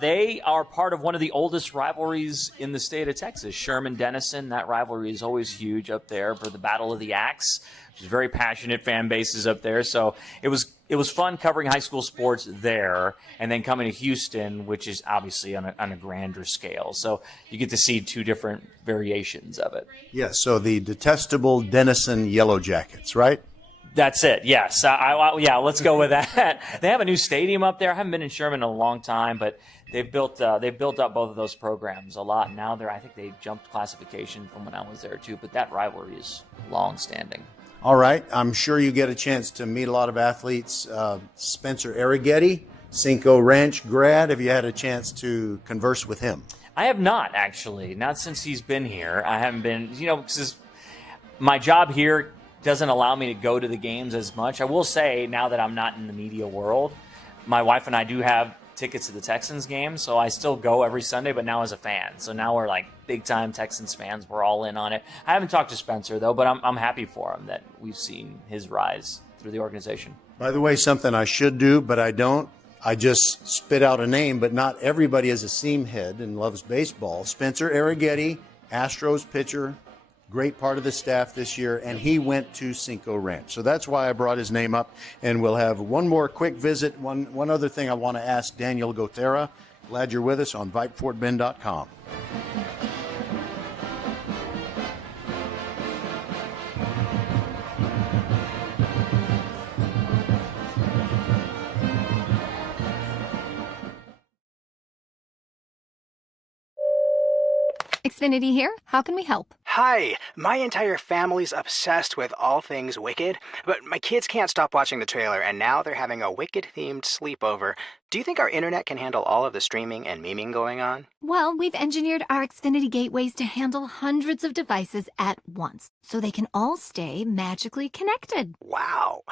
They are part of one of the oldest rivalries in the state of Texas. Sherman-Denison. That rivalry is always huge up there for the Battle of the Axe which is very passionate fan bases up there. So it was fun covering high school sports there, and then coming to Houston, which is obviously on a grander scale. So you get to see two different variations of it. Yes, so the detestable Denison Yellow Jackets, right? That's it. Yes. Yeah, let's go with that. They have a new stadium up there. I haven't been in Sherman in a long time, but they've built up both of those programs a lot. Now I think they jumped classification from when I was there too, but that rivalry is long standing. All right. I'm sure you get a chance to meet a lot of athletes. Spencer Arrighetti, Cinco Ranch grad. Have you had a chance to converse with him? I have not, actually. Not since he's been here. I haven't been, because my job here doesn't allow me to go to the games as much. I will say, now that I'm not in the media world, my wife and I do have tickets to the Texans game, so I still go every Sunday, but now as a fan. So now we're like big-time Texans fans. We're all in on it. I haven't talked to Spencer, though, but I'm happy for him that we've seen his rise through the organization. By the way, something I should do, but I don't. I just spit out a name, but not everybody is a seam head and loves baseball. Spencer Arrighetti, Astros pitcher, great part of the staff this year, and he went to Cinco Ranch. So that's why I brought his name up, and we'll have one more quick visit. One other thing I want to ask Daniel Gotera. Glad you're with us on VypeFortBend.com. Xfinity here. How can we help? Hi, my entire family's obsessed with all things Wicked, but my kids can't stop watching the trailer, and now they're having a Wicked-themed sleepover. Do you think our internet can handle all of the streaming and memeing going on? Well, we've engineered our Xfinity gateways to handle hundreds of devices at once, so they can all stay magically connected. Wow.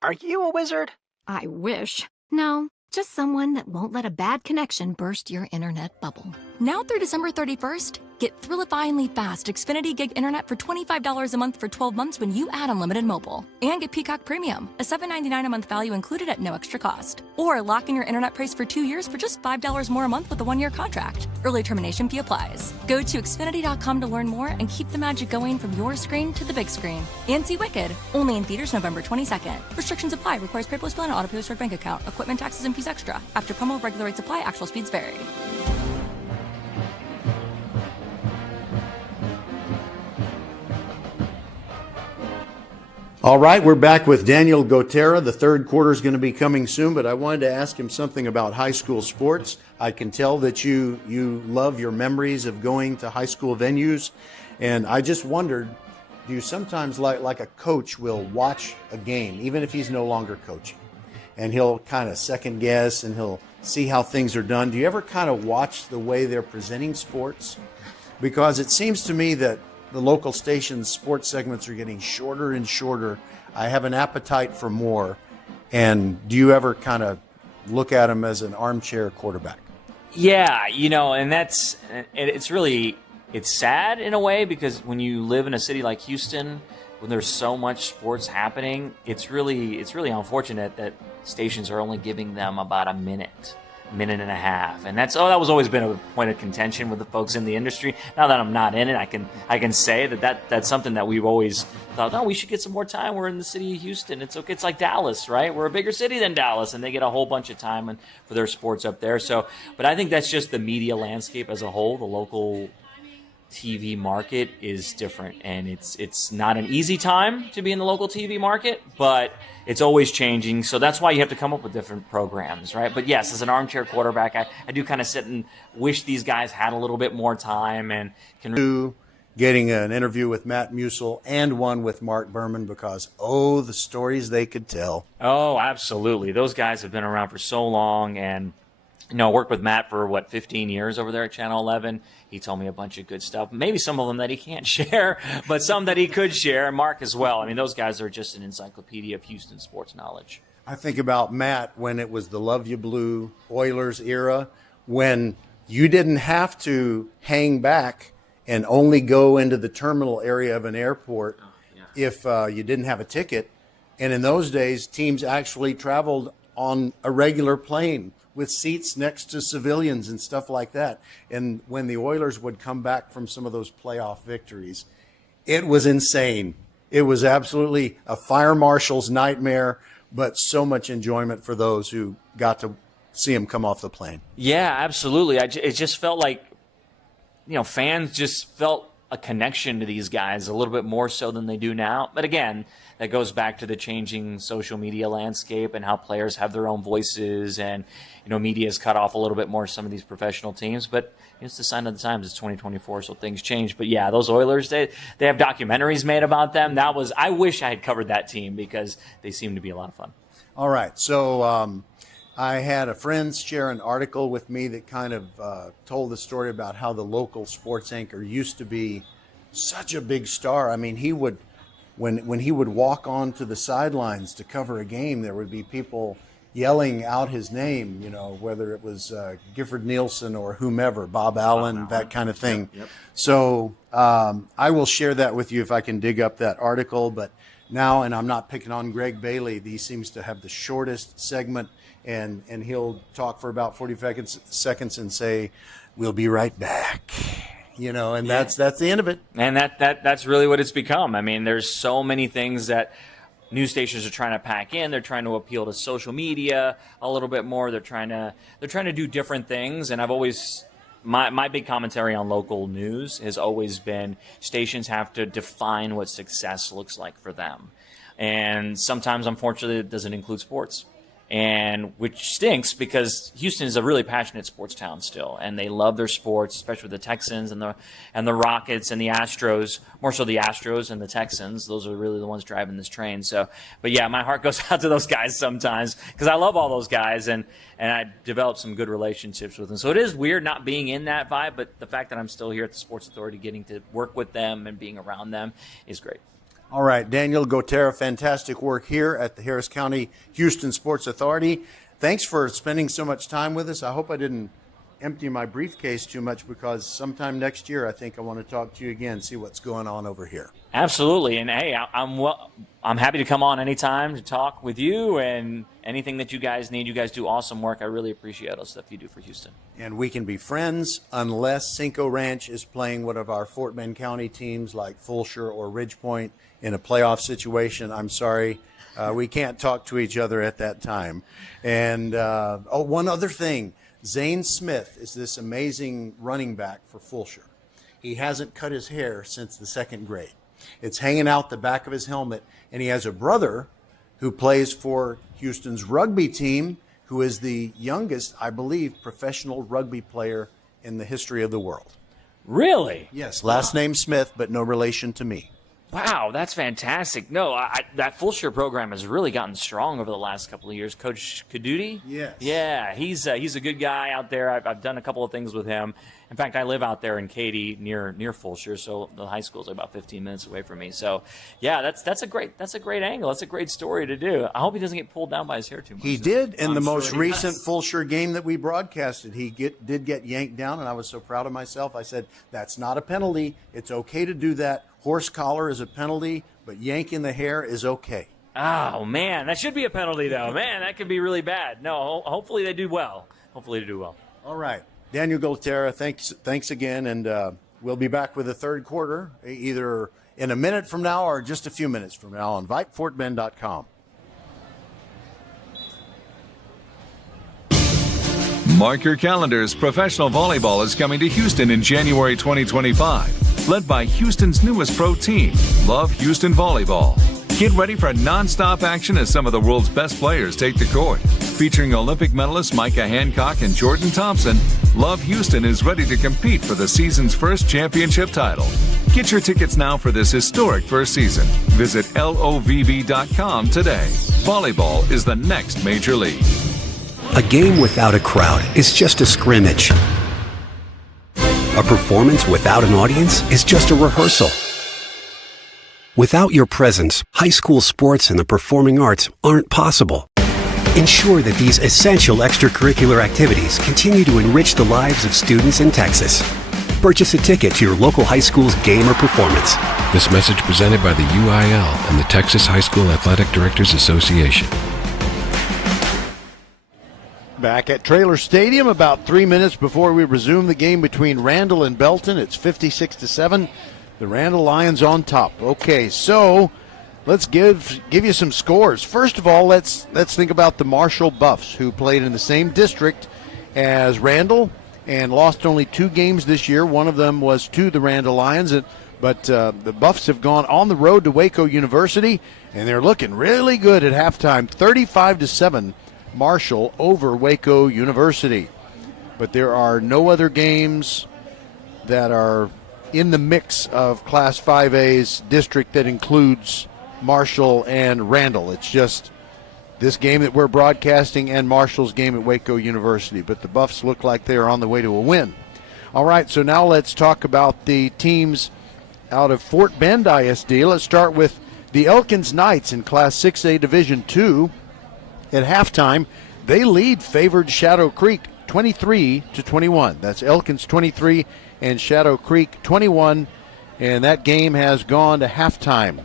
Are you a wizard? I wish. No, just someone that won't let a bad connection burst your internet bubble. Now through December 31st, get thrillifyingly fast Xfinity Gig Internet for $25 a month for 12 months when you add unlimited mobile. And get Peacock Premium, a $7.99 a month value included at no extra cost. Or lock in your internet price for 2 years for just $5 more a month with a 1-year contract. Early termination fee applies. Go to Xfinity.com to learn more and keep the magic going from your screen to the big screen. And see Wicked, only in theaters November 22nd. Restrictions apply. Requires paperless bill and auto pay with bank account. Equipment, taxes, and fees extra. After promo, regular rates apply. Actual speeds vary. All right, we're back with Daniel Gotera. The third quarter is going to be coming soon, but I wanted to ask him something about high school sports. I can tell that you love your memories of going to high school venues, and I just wondered, do you sometimes like a coach will watch a game, even if he's no longer coaching, and he'll kind of second guess and he'll see how things are done? Do you ever kind of watch the way they're presenting sports? Because it seems to me that the local station's sports segments are getting shorter and shorter. I have an appetite for more. And do you ever kind of look at them as an armchair quarterback? Yeah, and it's sad in a way, because when you live in a city like Houston, when there's so much sports happening, it's really unfortunate that stations are only giving them about a minute and a half, and that was always been a point of contention with the folks in the industry. Now that I'm not in it, I can say that's something that we've always thought, we should get some more time. We're in the city of Houston. It's okay. It's like Dallas, right? We're a bigger city than Dallas, and they get a whole bunch of time for their sports up there. So, but I think that's just the media landscape as a whole. The local TV market is different, and it's not an easy time to be in the local TV market, but it's always changing. So that's why you have to come up with different programs, right? But yes, as an armchair quarterback, I do kind of sit and wish these guys had a little bit more time and can getting an interview with Matt Musil and one with Mark Berman, because the stories they could tell. Oh, absolutely. Those guys have been around for so long, and I worked with Matt for 15 years over there at Channel 11. He told me a bunch of good stuff, maybe some of them that he can't share, but some that he could share, and Mark as well. I mean, those guys are just an encyclopedia of Houston sports knowledge. I think about Matt when it was the Love You Blue Oilers era, when you didn't have to hang back and only go into the terminal area of an airport if you didn't have a ticket. And in those days, teams actually traveled on a regular plane with seats next to civilians and stuff like that. And when the Oilers would come back from some of those playoff victories, it was insane. It was absolutely a fire marshal's nightmare, but so much enjoyment for those who got to see him come off the plane. Yeah, absolutely. It just felt like, fans just felt a connection to these guys a little bit more so than they do now. But again, that goes back to the changing social media landscape and how players have their own voices, and media is cut off a little bit more some of these professional teams. But it's the sign of the times. It's 2024, so things change. But yeah, those Oilers, they have documentaries made about them. I wish I had covered that team because they seem to be a lot of fun. All right, so I had a friend share an article with me that kind of told the story about how the local sports anchor used to be such a big star. I mean, he would, when he would walk onto the sidelines to cover a game, there would be people yelling out his name, whether it was Gifford Nielsen or whomever, Bob Allen, that kind of thing. Yep. So I will share that with you if I can dig up that article. But now, and I'm not picking on Greg Bailey, he seems to have the shortest segment, and he'll talk for about 40 seconds and say, "We'll be right back." And that's the end of it. And that's really what it's become. I mean, there's so many things that news stations are trying to pack in. They're trying to appeal to social media a little bit more. They're trying to do different things. And I've always, my big commentary on local news has always been stations have to define what success looks like for them. And sometimes, unfortunately, it doesn't include sports. And which stinks because Houston is a really passionate sports town still, and they love their sports, especially with the Texans and the Rockets and the Astros. More so the Astros and the Texans; those are really the ones driving this train. So, but yeah, my heart goes out to those guys sometimes because I love all those guys, and I developed some good relationships with them. So it is weird not being in that vibe, but the fact that I'm still here at the Sports Authority, getting to work with them and being around them is great. All right, Daniel Gotera, fantastic work here at the Harris County Houston Sports Authority. Thanks for spending so much time with us. I hope I didn't empty my briefcase too much because sometime next year I think I want to talk to you again, see what's going on over here. Absolutely. And hey, I'm happy to come on anytime to talk with you and anything that you guys need. You guys do awesome work. I really appreciate all the stuff you do for Houston. And we can be friends unless Cinco Ranch is playing one of our Fort Bend County teams like Fulshire or Ridgepoint in a playoff situation. I'm sorry. We can't talk to each other at that time. And one other thing. Zane Smith is this amazing running back for Fulshire. He hasn't cut his hair since the second grade. It's hanging out the back of his helmet, and he has a brother who plays for Houston's rugby team, who is the youngest, I believe, professional rugby player in the history of the world. Really? Yes, last name Smith, but no relation to me. Wow, that's fantastic. No, that Fulshire program has really gotten strong over the last couple of years. Coach Kadudi? Yes. Yeah, he's a good guy out there. I've done a couple of things with him. In fact, I live out there in Katy near Fulshire, so the high school is about 15 minutes away from me. So, yeah, that's a great angle. That's a great story to do. I hope he doesn't get pulled down by his hair too much. He did in the most recent Fulshire game that we broadcasted. He did get yanked down, and I was so proud of myself. I said, that's not a penalty. It's okay to do that. Horse collar is a penalty, but yanking the hair is okay. Oh, man, that should be a penalty, though. Man, that could be really bad. No, hopefully they do well. All right. Daniel Gotera, thanks again, and we'll be back with the third quarter, either in a minute from now or just a few minutes from now on VypeFortBend.com. Mark your calendars. Professional volleyball is coming to Houston in January 2025. Led by Houston's newest pro team, Love Houston Volleyball. Get ready for non-stop action as some of the world's best players take the court. Featuring Olympic medalists Micah Hancock and Jordan Thompson, Love Houston is ready to compete for the season's first championship title. Get your tickets now for this historic first season. Visit LOVV.com today. Volleyball is the next major league. A game without a crowd is just a scrimmage. A performance without an audience is just a rehearsal. Without your presence, high school sports and the performing arts aren't possible. Ensure that these essential extracurricular activities continue to enrich the lives of students in Texas. Purchase a ticket to your local high school's game or performance. This message presented by the UIL and the Texas High School Athletic Directors Association. Back at Trailer Stadium, about 3 minutes before we resume the game between Randle and Belton. It's 56-7. The Randle Lions on top. Okay, so let's give you some scores. First of all, let's think about the Marshall Buffs, who played in the same district as Randle and lost only 2 games this year. One of them was to the Randle Lions, but the Buffs have gone on the road to Waco University, and they're looking really good at halftime. 35-7, Marshall over Waco University. But there are no other games that are in the mix of Class 5A's district that includes Marshall and Randle. It's just this game that we're broadcasting and Marshall's game at Waco University. But the Buffs look like they are on the way to a win. All right, so now let's talk about the teams out of Fort Bend ISD. Let's start with the Elkins Knights in Class 6A Division II. At halftime, they lead favored Shadow Creek 23-21. That's Elkins 23 and Shadow Creek 21, and that game has gone to halftime.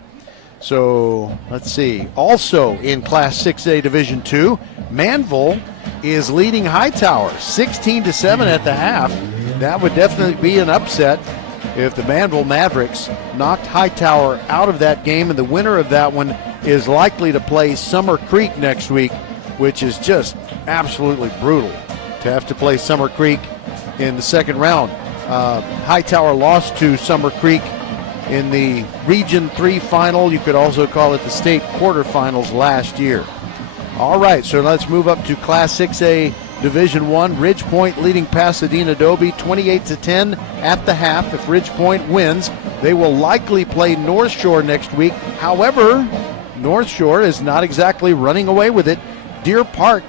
So let's see. Also in Class 6A Division II, Manville is leading Hightower 16-7 at the half. That would definitely be an upset if the Manville Mavericks knocked Hightower out of that game, and the winner of that one is likely to play Summer Creek next week, which is just absolutely brutal to have to play Summer Creek in the second round. Hightower lost to Summer Creek in the Region 3 final. You could also call it the state quarterfinals last year. All right, so let's move up to Class 6A Division I. Ridge Point leading Pasadena Dobie 28-10 at the half. If Ridge Point wins, they will likely play North Shore next week. However, North Shore is not exactly running away with it. Deer Park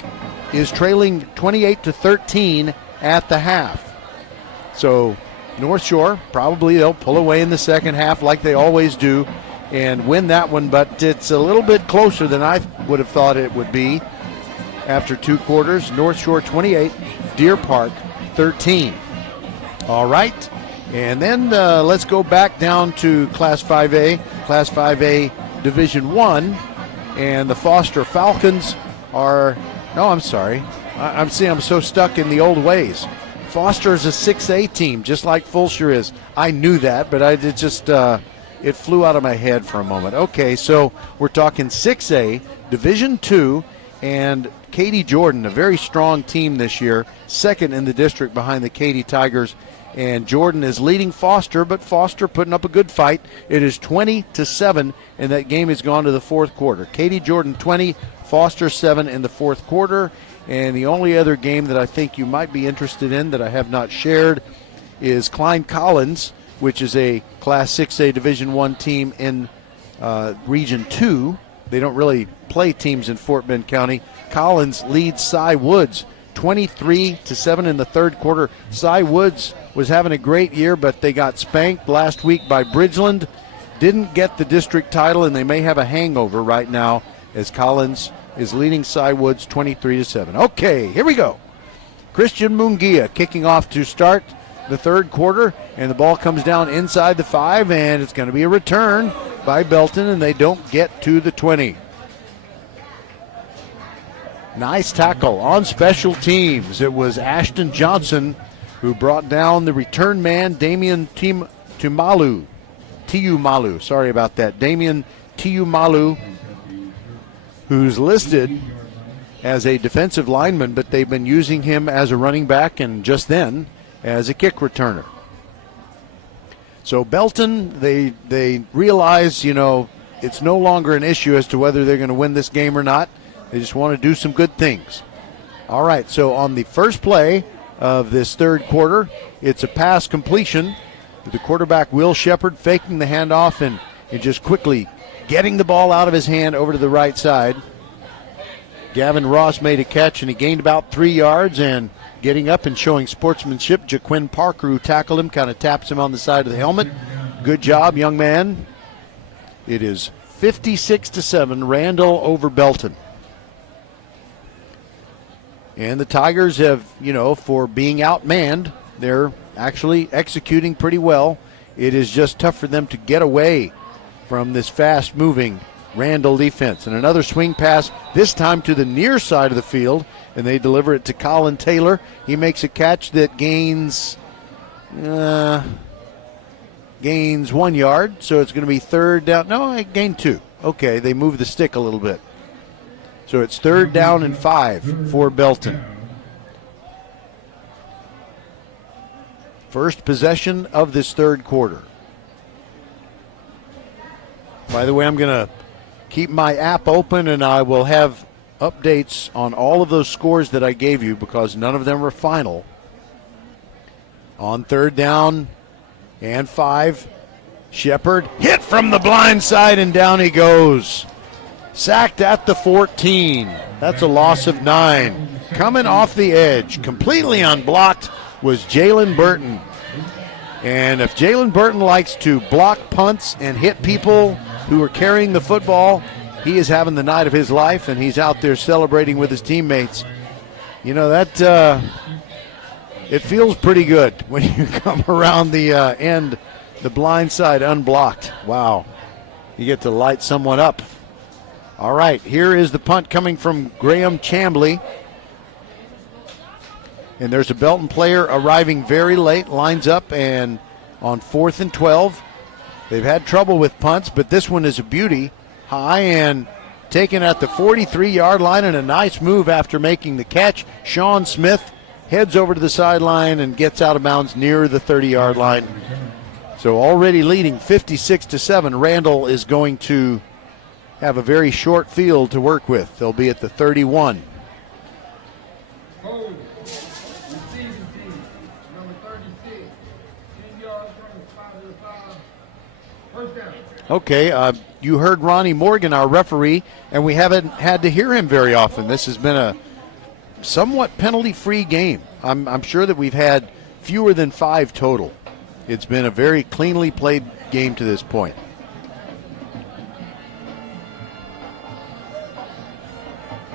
is trailing 28-13 at the half. So North Shore, probably they'll pull away in the second half like they always do and win that one, but it's a little bit closer than I would have thought it would be after 2 quarters. North Shore 28, Deer Park 13. All right, and then let's go back down to Class 5A Division I, and the Foster Falcons are, no, I'm sorry. I'm so stuck in the old ways. Foster is a 6A team, just like Fulshire is. I knew that, but it flew out of my head for a moment. Okay, so we're talking 6A, Division II, and Katy Jordan, a very strong team this year, second in the district behind the Katy Tigers. And Jordan is leading Foster, but Foster putting up a good fight. It is 20-7, and that game has gone to the fourth quarter. Katy Jordan 20, Foster 7 in the fourth quarter. And the only other game that I think you might be interested in that I have not shared is Klein Collins, which is a Class 6A Division I team in Region 2. They don't really play teams in Fort Bend County. Collins leads Cy Woods 23-7 in the third quarter. Cy Woods was having a great year, but they got spanked last week by Bridgeland. Didn't get the district title, and they may have a hangover right now as Collins is leading Cy Woods 23-7. Okay, here we go. Christian Munguia kicking off to start the third quarter, and the ball comes down inside the 5, and it's going to be a return by Belton, and they don't get to the 20. Nice tackle on special teams. It was Ashton Johnson who brought down the return man, Damian Tiumalu. Sorry about that. Damian Tiumalu, who's listed as a defensive lineman, but they've been using him as a running back and just then as a kick returner. So Belton, they realize, it's no longer an issue as to whether they're going to win this game or not. They just want to do some good things. All right, so on the first play of this third quarter, it's a pass completion. The quarterback, Will Shepard, faking the handoff and just quickly getting the ball out of his hand over to the right side. Gavin Ross made a catch, and he gained about 3 yards, and getting up and showing sportsmanship, Jaquin Parker, who tackled him, kind of taps him on the side of the helmet. Good job, young man. It is 56-7, Randle over Belton. And the Tigers have, for being outmanned, they're actually executing pretty well. It is just tough for them to get away from this fast-moving Randle defense. And another swing pass, this time to the near side of the field, and they deliver it to Colin Taylor. He makes a catch that gains 1 yard, so it's going to be third down. No, it gained 2. Okay, they moved the stick a little bit. So it's 3rd down and 5 for Belton. First possession of this third quarter. By the way, I'm going to keep my app open, and I will have updates on all of those scores that I gave you because none of them are final. On 3rd down and 5, Shepard hit from the blind side, and down he goes. Sacked at the 14. That's a loss of 9. Coming off the edge, completely unblocked, was Jalen Burton. And if Jalen Burton likes to block punts and hit people who are carrying the football, he is having the night of his life, and he's out there celebrating with his teammates. You know, that it feels pretty good when you come around the end, the blind side unblocked. Wow. You get to light someone up. All right, here is the punt coming from Graham Chambly. And there's a Belton player arriving very late, lines up, and on 4th and 12. They've had trouble with punts, but this one is a beauty. High and taken at the 43-yard line, and a nice move after making the catch. Sean Smith heads over to the sideline and gets out of bounds near the 30-yard line. So already leading 56-7. Randle is going to have a very short field to work with. They'll be at the 31. Okay, you heard Ronnie Morgan, our referee, and we haven't had to hear him very often. This has been a somewhat penalty-free game. I'm sure that we've had fewer than 5 total. It's been a very cleanly played game to this point.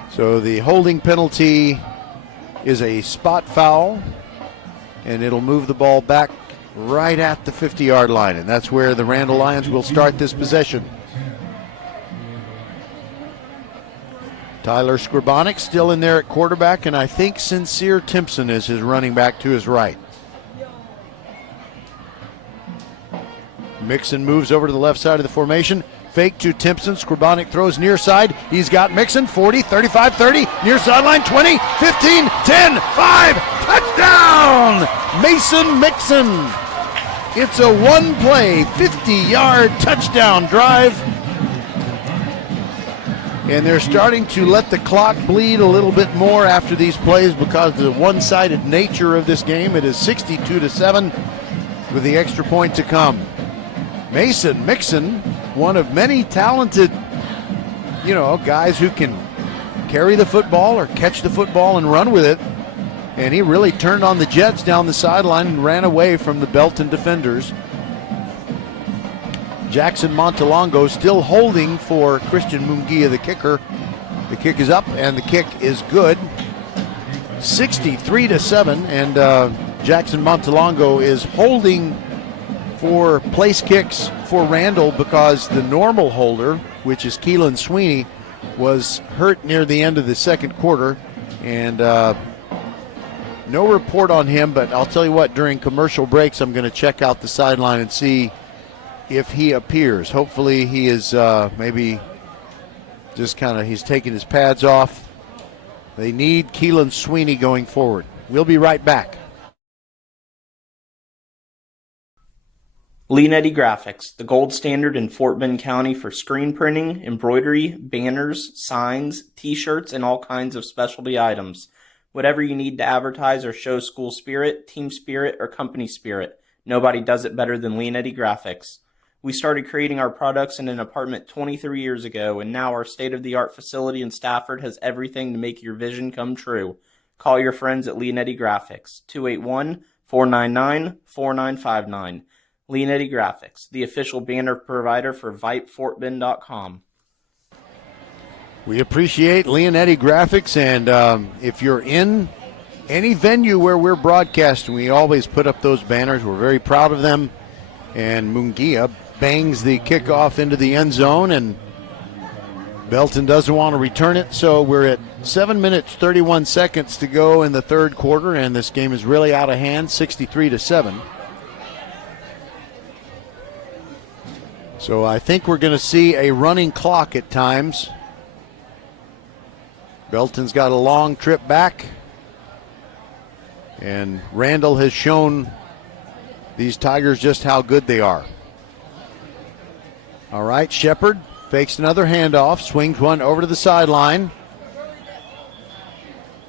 So the holding penalty is a spot foul, and it'll move the ball back right at the 50-yard line, and that's where the Randle Lions will start this possession. Tyler Scribonic still in there at quarterback, and I think Sincere Timpson is his running back to his right. Mixon moves over to the left side of the formation. Fake to Timpson. Scribonic throws near side. He's got Mixon. 40, 35, 30. Near sideline. 20, 15, 10, 5. Touchdown! Mason Mixon. It's a one-play, 50-yard touchdown drive. And they're starting to let the clock bleed a little bit more after these plays because of the one-sided nature of this game. It is 62-7 with the extra point to come. Mason Mixon, one of many talented, guys who can carry the football or catch the football and run with it. And he really turned on the Jets down the sideline and ran away from the Belton defenders. Jackson Montalongo still holding for Christian Munguia, the kicker. The kick is up, and the kick is good. 63-7, and Jackson Montalongo is holding for place kicks for Randle because the normal holder, which is Keelan Sweeney, was hurt near the end of the second quarter, and no report on him, but I'll tell you what, during commercial breaks, I'm going to check out the sideline and see if he appears. Hopefully he is maybe just he's taking his pads off. They need Keelan Sweeney going forward. We'll be right back. Leanetti Graphics, the gold standard in Fort Bend County for screen printing, embroidery, banners, signs, t-shirts, and all kinds of specialty items. Whatever you need to advertise or show school spirit, team spirit, or company spirit, nobody does it better than Leanetti Graphics. We started creating our products in an apartment 23 years ago, and now our state-of-the-art facility in Stafford has everything to make your vision come true. Call your friends at Leanetti Graphics, 281-499-4959. Leanetti Graphics, the official banner provider for VypeFortBend.com. We appreciate Leanetti Graphics, and if you're in any venue where we're broadcasting, we always put up those banners. We're very proud of them. And Munguia bangs the kickoff into the end zone, and Belton doesn't want to return it, so we're at 7 minutes, 31 seconds to go in the third quarter, and this game is really out of hand, 63-7. So I think we're going to see a running clock at times. Belton's got a long trip back. And Randle has shown these Tigers just how good they are. All right, Shepard fakes another handoff, swings one over to the sideline.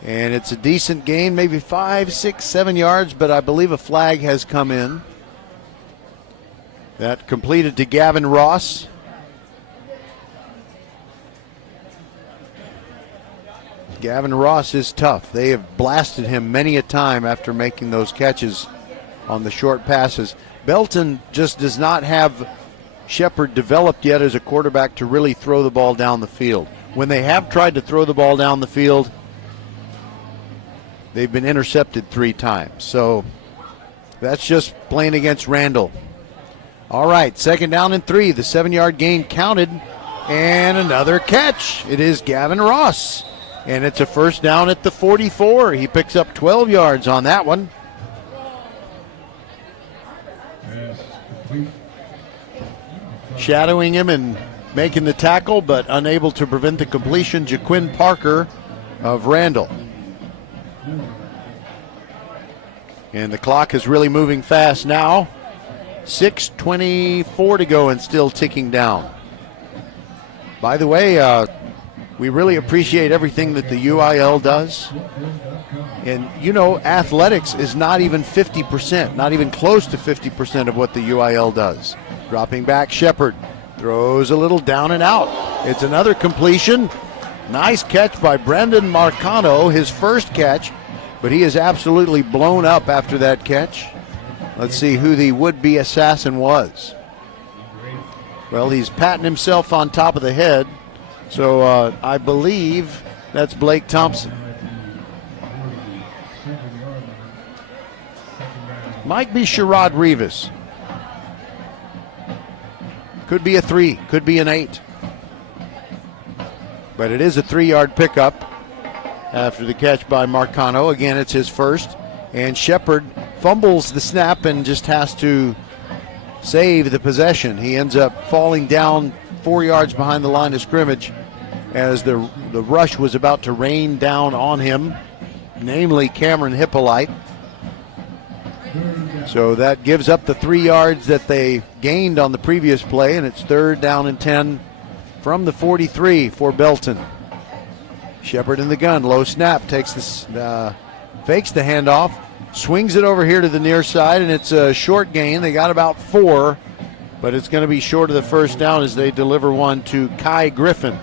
And it's a decent gain, maybe 5, 6, 7 yards, but I believe a flag has come in. That completed to Gavin Ross. Gavin Ross is tough. They have blasted him many a time after making those catches on the short passes. Belton just does not have Shepard developed yet as a quarterback to really throw the ball down the field. When they have tried to throw the ball down the field, they've been intercepted 3 times. So that's just playing against Randle. All right, 2nd down and 3. The 7-yard gain counted. And another catch. It is Gavin Ross. And it's a 1st down at the 44. He picks up 12 yards on that one. Shadowing him and making the tackle, but unable to prevent the completion, Jaquin Parker of Randle. And the clock is really moving fast now. 6:24 to go and still ticking down. By the way, we really appreciate everything that the UIL does. And, you know, athletics is not even 50%, not even close to 50% of what the UIL does. Dropping back, Shepard throws a little down and out. It's another completion. Nice catch by Brendan Marcano, his first catch, but he is absolutely blown up after that catch. Let's see who the would-be assassin was. Well, he's patting himself on top of the head, so I believe that's Blake Thompson. Might be Sherrod Rivas. Could be a 3, could be an 8. But it is a 3-yard pickup after the catch by Marcano. Again, it's his first. And Shepard fumbles the snap and just has to save the possession. He ends up falling down 4 yards behind the line of scrimmage as the rush was about to rain down on him, namely Cameron Hippolyte. So that gives up the 3 yards that they gained on the previous play, and it's 3rd down and 10 from the 43 for Belton. Shepard in the gun, low snap, takes fakes the handoff, swings it over here to the near side, and it's a short gain. They got about 4, but it's going to be short of the 1st down as they deliver one to Kai Griffin.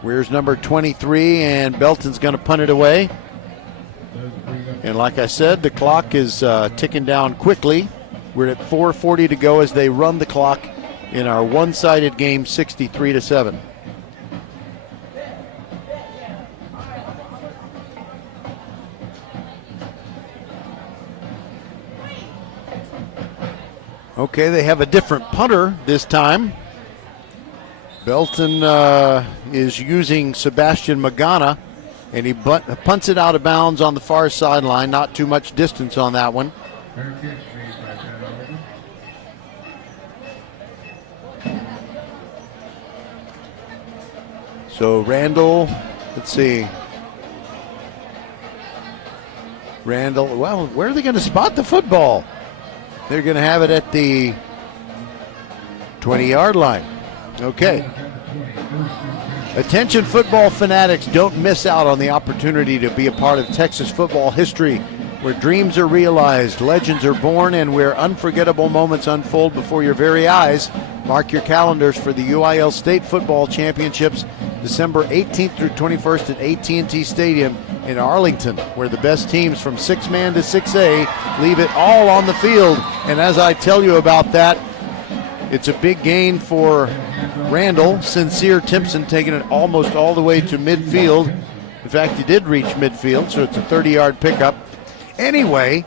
Where's number 23, and Belton's going to punt it away. And like I said, the clock is ticking down quickly. We're at 4:40 to go as they run the clock in our one-sided game, 63-7. Okay, they have a different punter this time. Belton is using Sebastian Magana, and he punts it out of bounds on the far sideline. Not too much distance on that one. So Randle, let's see. Randle, well, where are they going to spot the football? They're going to have it at the 20-yard line. Okay. Attention football fanatics, don't miss out on the opportunity to be a part of Texas football history, where dreams are realized, legends are born, and where unforgettable moments unfold before your very eyes. Mark your calendars for the UIL State Football Championships, December 18th through 21st at AT&T Stadium in Arlington, where the best teams from 6-man to 6A leave it all on the field. And as I tell you about that, it's a big gain for Randle. Sincere Timpson taking it almost all the way to midfield. In fact, he did reach midfield, so it's a 30-yard pickup. Anyway,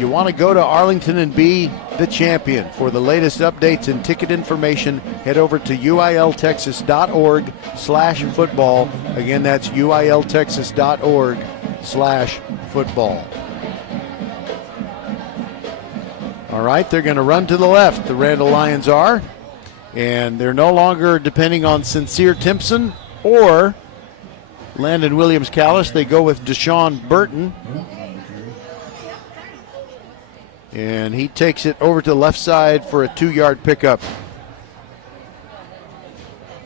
you want to go to Arlington and be the champion. For the latest updates and ticket information, head over to uiltexas.org/football. Again, that's uiltexas.org/football. All right, they're going to run to the left, the Randle Lions are. And they're no longer depending on Sincere Timpson or Landon Williams-Callis. They go with Deshaun Burton. And he takes it over to the left side for a 2-yard pickup.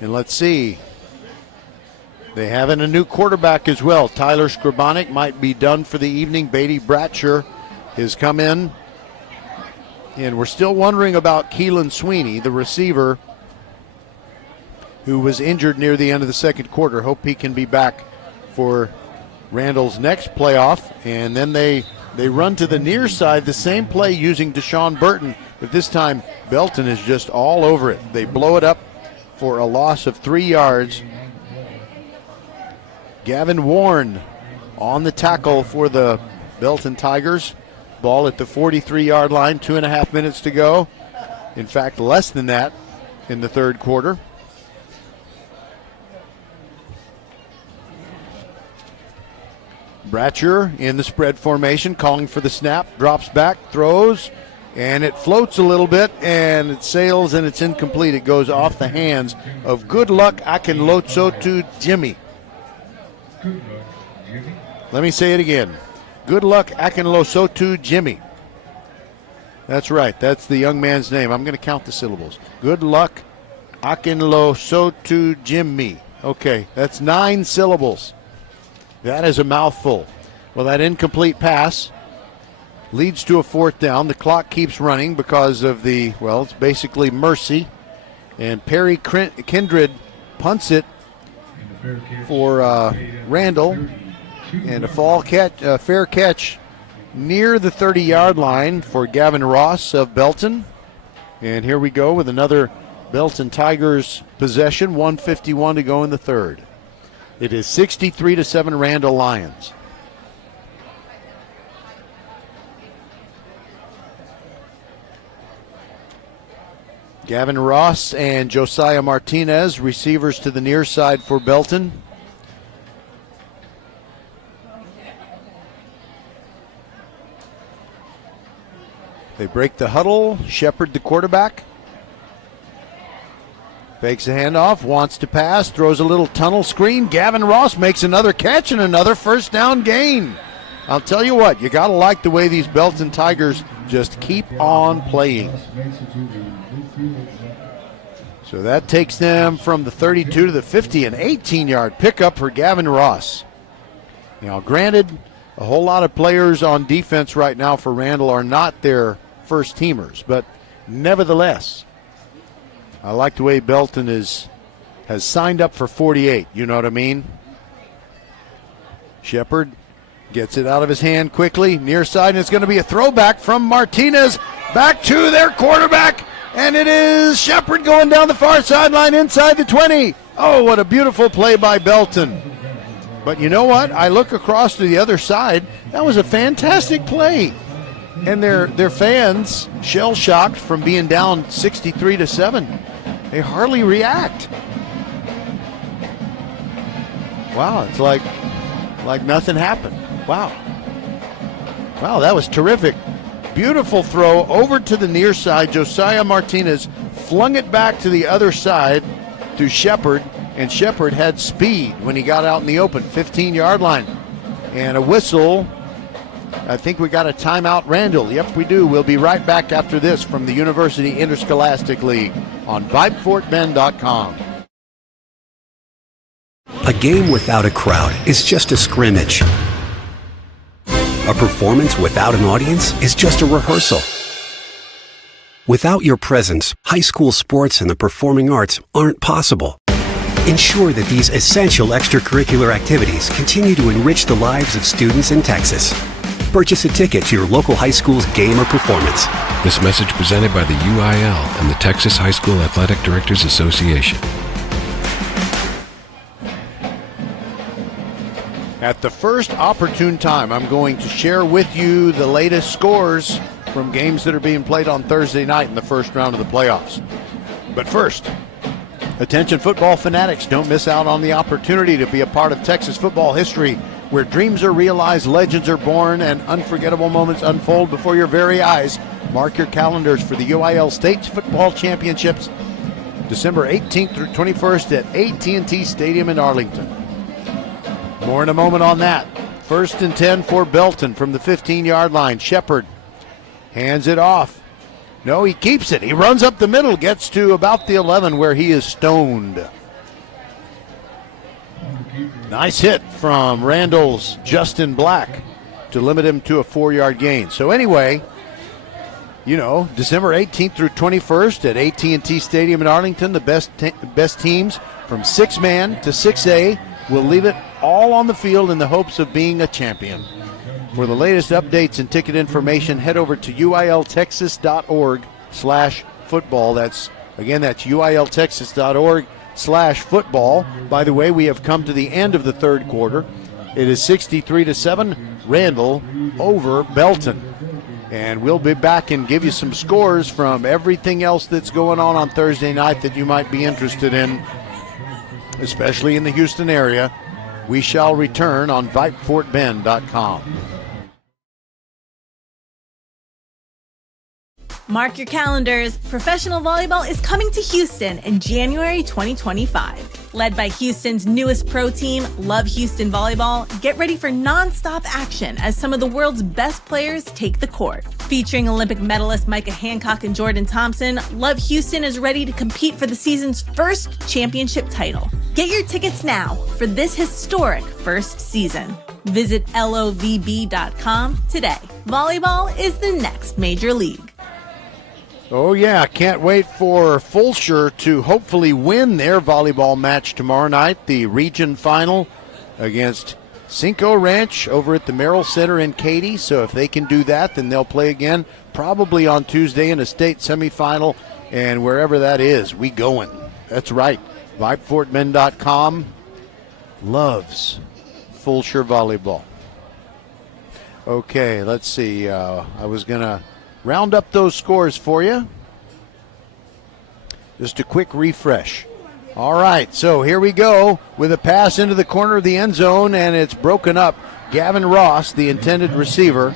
And let's see. They have a new quarterback as well. Tyler Skrabonic might be done for the evening. Beatty Bratcher has come in. And we're still wondering about Keelan Sweeney, the receiver, who was injured near the end of the second quarter. Hope he can be back for Randle's next playoff. And then they run to the near side, the same play using Deshaun Burton, but this time Belton is just all over it. They blow it up for a loss of 3 yards. Gavin Warren on the tackle for the Belton Tigers. Ball at the 43-yard line, 2.5 minutes to go. In fact, less than that in the third quarter. Bratcher in the spread formation, calling for the snap, drops back, throws, and it floats a little bit, and it sails, and it's incomplete. It goes off the hands of Good Luck Akinlosotu Jimmy. Let me say it again. Good Luck Akinlosotu Jimmy. That's right. That's the young man's name. I'm going to count the syllables. Good Luck Akinlosotu Jimmy. Okay, that's 9 syllables. That is a mouthful. Well, that incomplete pass leads to a 4th down. The clock keeps running because of it's basically mercy. And Perry Kindred punts it for Randle. And a fair catch near the 30-yard line for Gavin Ross of Belton. And here we go with another Belton Tigers possession, 1:51 to go in the third. It is 63-7 Randle Lions. Gavin Ross and Josiah Martinez, receivers to the near side for Belton. They break the huddle. Shepard, the quarterback, fakes a handoff, wants to pass, throws a little tunnel screen. Gavin Ross makes another catch and another first down gain. I'll tell you what, you got to like the way these Belton Tigers just keep on playing. So that takes them from the 32 to the 50, an 18-yard pickup for Gavin Ross. Now, granted, a whole lot of players on defense right now for Randle are not their first teamers, but nevertheless, I like the way Belton has signed up for 48. You know what I mean? Shepard gets it out of his hand quickly, near side, and it's going to be a throwback from Martinez back to their quarterback, and it is Shepard going down the far sideline inside the 20. Oh, what a beautiful play by Belton. But you know what? I look across to the other side. That was a fantastic play. And their fans, shell-shocked from being down 63-7, they hardly react. Wow, it's like nothing happened. Wow, that was terrific. Beautiful throw over to the near side. Josiah Martinez flung it back to the other side to Shepard, and Shepard had speed when he got out in the open, 15-yard line. And a whistle. I think we got a timeout, Randle. Yep, we do. We'll be right back after this from the University Interscholastic League on VipeFortBend.com. A game without a crowd is just a scrimmage. A performance without an audience is just a rehearsal. Without your presence, high school sports and the performing arts aren't possible. Ensure that these essential extracurricular activities continue to enrich the lives of students in Texas. Purchase a ticket to your local high school's game or performance. This message presented by the UIL and the Texas High School Athletic Directors Association. At the first opportune time, I'm going to share with you the latest scores from games that are being played on Thursday night in the first round of the playoffs. But first, attention football fanatics, don't miss out on the opportunity to be a part of Texas football history where dreams are realized, legends are born, and unforgettable moments unfold before your very eyes. Mark your calendars for the UIL State Football Championships, December 18th through 21st at AT&T Stadium in Arlington. More in a moment on that. 1st and 10 for Belton from the 15-yard line. Shepard hands it off. No, he keeps it. He runs up the middle, gets to about the 11 where he is stoned. Nice hit from Randle's Justin Black to limit him to a 4-yard gain. So anyway, December 18th through 21st at AT&T Stadium in Arlington, the best teams from 6-man to 6A will leave it all on the field in the hopes of being a champion. For the latest updates and ticket information, head over to uiltexas.org/football. That's uiltexas.org/football. By the way, we have come to the end of the third quarter. It is 63-7, Randle over Belton. And we'll be back and give you some scores from everything else that's going on Thursday night that you might be interested in, especially in the Houston area. We shall return on VypeFortBend.com. Mark your calendars. Professional volleyball is coming to Houston in January 2025. Led by Houston's newest pro team, Love Houston Volleyball, get ready for non-stop action as some of the world's best players take the court. Featuring Olympic medalists Micah Hancock and Jordan Thompson, Love Houston is ready to compete for the season's first championship title. Get your tickets now for this historic first season. Visit lovb.com today. Volleyball is the next major league. Oh, yeah, can't wait for Fulshear to hopefully win their volleyball match tomorrow night, the region final against Cinco Ranch over at the Merrill Center in Katy. So if they can do that, then they'll play again, probably on Tuesday in a state semifinal, and wherever that is, we going. That's right. VypeFortBend.com loves Fulshear volleyball. Okay, let's see. I was going to round up those scores for you. Just a quick refresh. All right, so here we go with a pass into the corner of the end zone, and it's broken up. Gavin Ross, the intended receiver.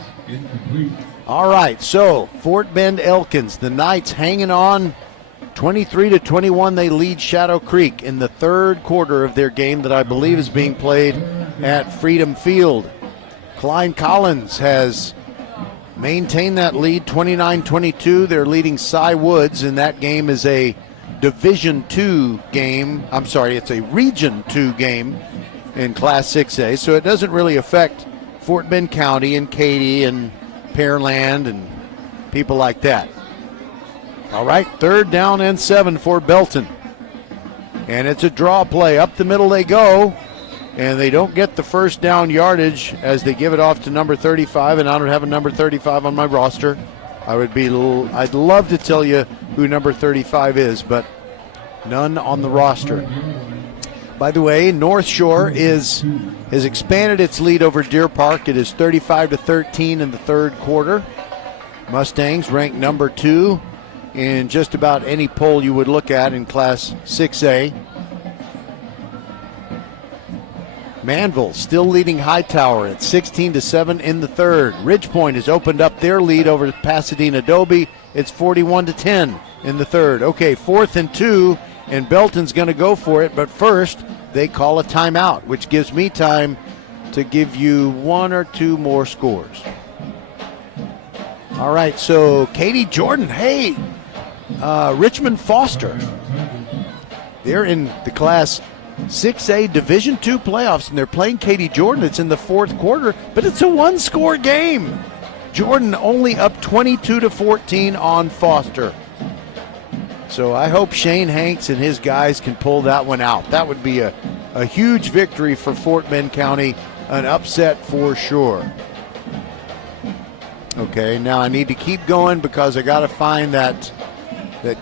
All right, so Fort Bend Elkins, the Knights hanging on 23-21. They lead Shadow Creek in the third quarter of their game that I believe is being played at Freedom Field. Klein Collins has maintain that lead, 29-22. They're leading Cy Woods, and that game is a Division II game. I'm sorry, it's a Region II game in Class 6A, so it doesn't really affect Fort Bend County and Katy and Pearland and people like that. All right, 3rd down and 7 for Belton. And it's a draw play. Up the middle they go. And they don't get the first down yardage as they give it off to number 35, and I don't have a number 35 on my roster. I'd love to tell you who number 35 is, but none on the roster. By the way, North Shore has expanded its lead over Deer Park. It is 35-13 in the third quarter. Mustangs ranked number 2 in just about any poll you would look at in Class 6A. Manville still leading Hightower at 16-7 in the third. Ridgepoint has opened up their lead over Pasadena Dobie. It's 41-10 in the third. Okay, 4th and 2, and Belton's going to go for it, but first they call a timeout, which gives me time to give you one or two more scores. All right, so Katie Jordan, hey, Richmond Foster. They're in the Class 6A Division II playoffs, and they're playing Katy Jordan. It's in the fourth quarter, but it's a one-score game. Jordan only up 22-14 on Foster. So I hope Shane Hanks and his guys can pull that one out. That would be a huge victory for Fort Bend County, an upset for sure. Okay, now I need to keep going because I got to find that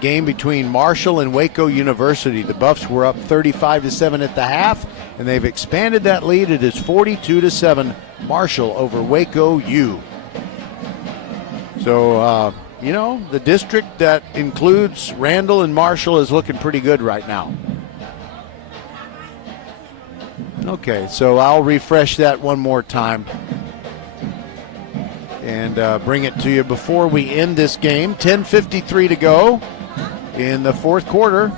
game between Marshall and Waco University. The Buffs were up 35-7 at the half, and they've expanded that lead. It is 42-7 Marshall over Waco U. So, the district that includes Randle and Marshall is looking pretty good right now. Okay, so I'll refresh that one more time and bring it to you before we end this game. 10:53 to go in the fourth quarter.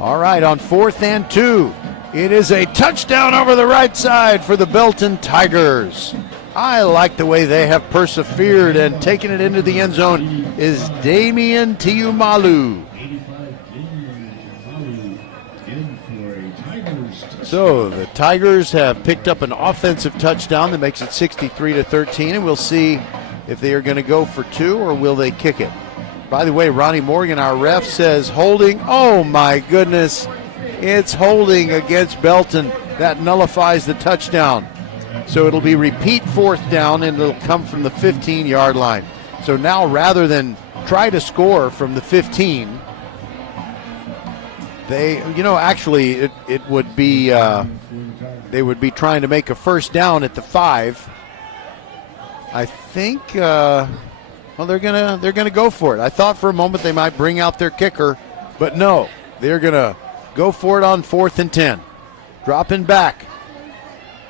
All right, on 4th and 2, it is a touchdown over the right side for the Belton Tigers. I like the way they have persevered, and taking it into the end zone is Damian Tiumalu. So the Tigers have picked up an offensive touchdown that makes it 63-13, and we'll see if they are going to go for 2 or will they kick it. By the way, Ronnie Morgan, our ref, says holding. Oh my goodness, it's holding against Belton. That nullifies the touchdown. So it'll be repeat 4th down, and it'll come from the 15-yard line. So now rather than try to score from the 15, they, actually it would be, they would be trying to make a 1st down at the 5. I think, they're gonna go for it. I thought for a moment they might bring out their kicker, but no, they're gonna go for it on 4th and 10. Dropping back.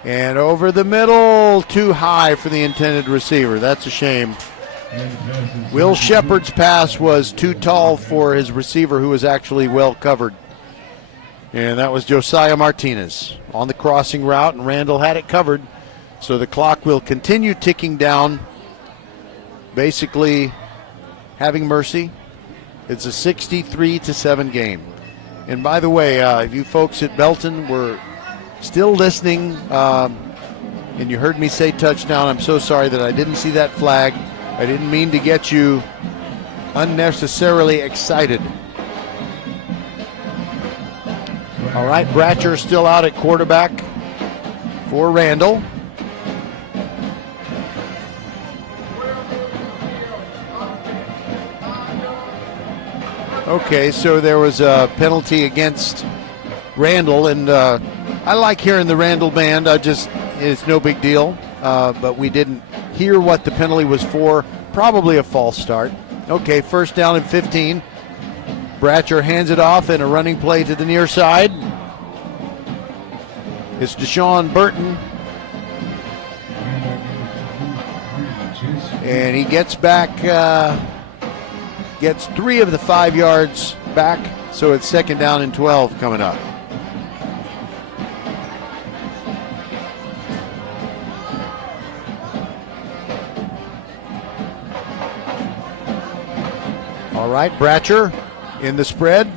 And over the middle, too high for the intended receiver. That's a shame. Will Shepard's pass was too tall for his receiver, who was actually well covered. And that was Josiah Martinez on the crossing route, and Randle had it covered. So the clock will continue ticking down, basically having mercy. It's a 63-7 game. And by the way, if you folks at Belton were still listening, and you heard me say touchdown, I'm so sorry that I didn't see that flag. I didn't mean to get you unnecessarily excited. All right, Bratcher still out at quarterback for Randle. Okay, so there was a penalty against Randle, and I like hearing the Randle band. It's no big deal, but we didn't hear what the penalty was for. Probably a false start. Okay, 1st down and 15. Bratcher hands it off in a running play to the near side. It's Deshaun Burton. And he gets back, gets 3 of the 5 yards back, so it's 2nd down and 12 coming up. All right, Bratcher in the spread,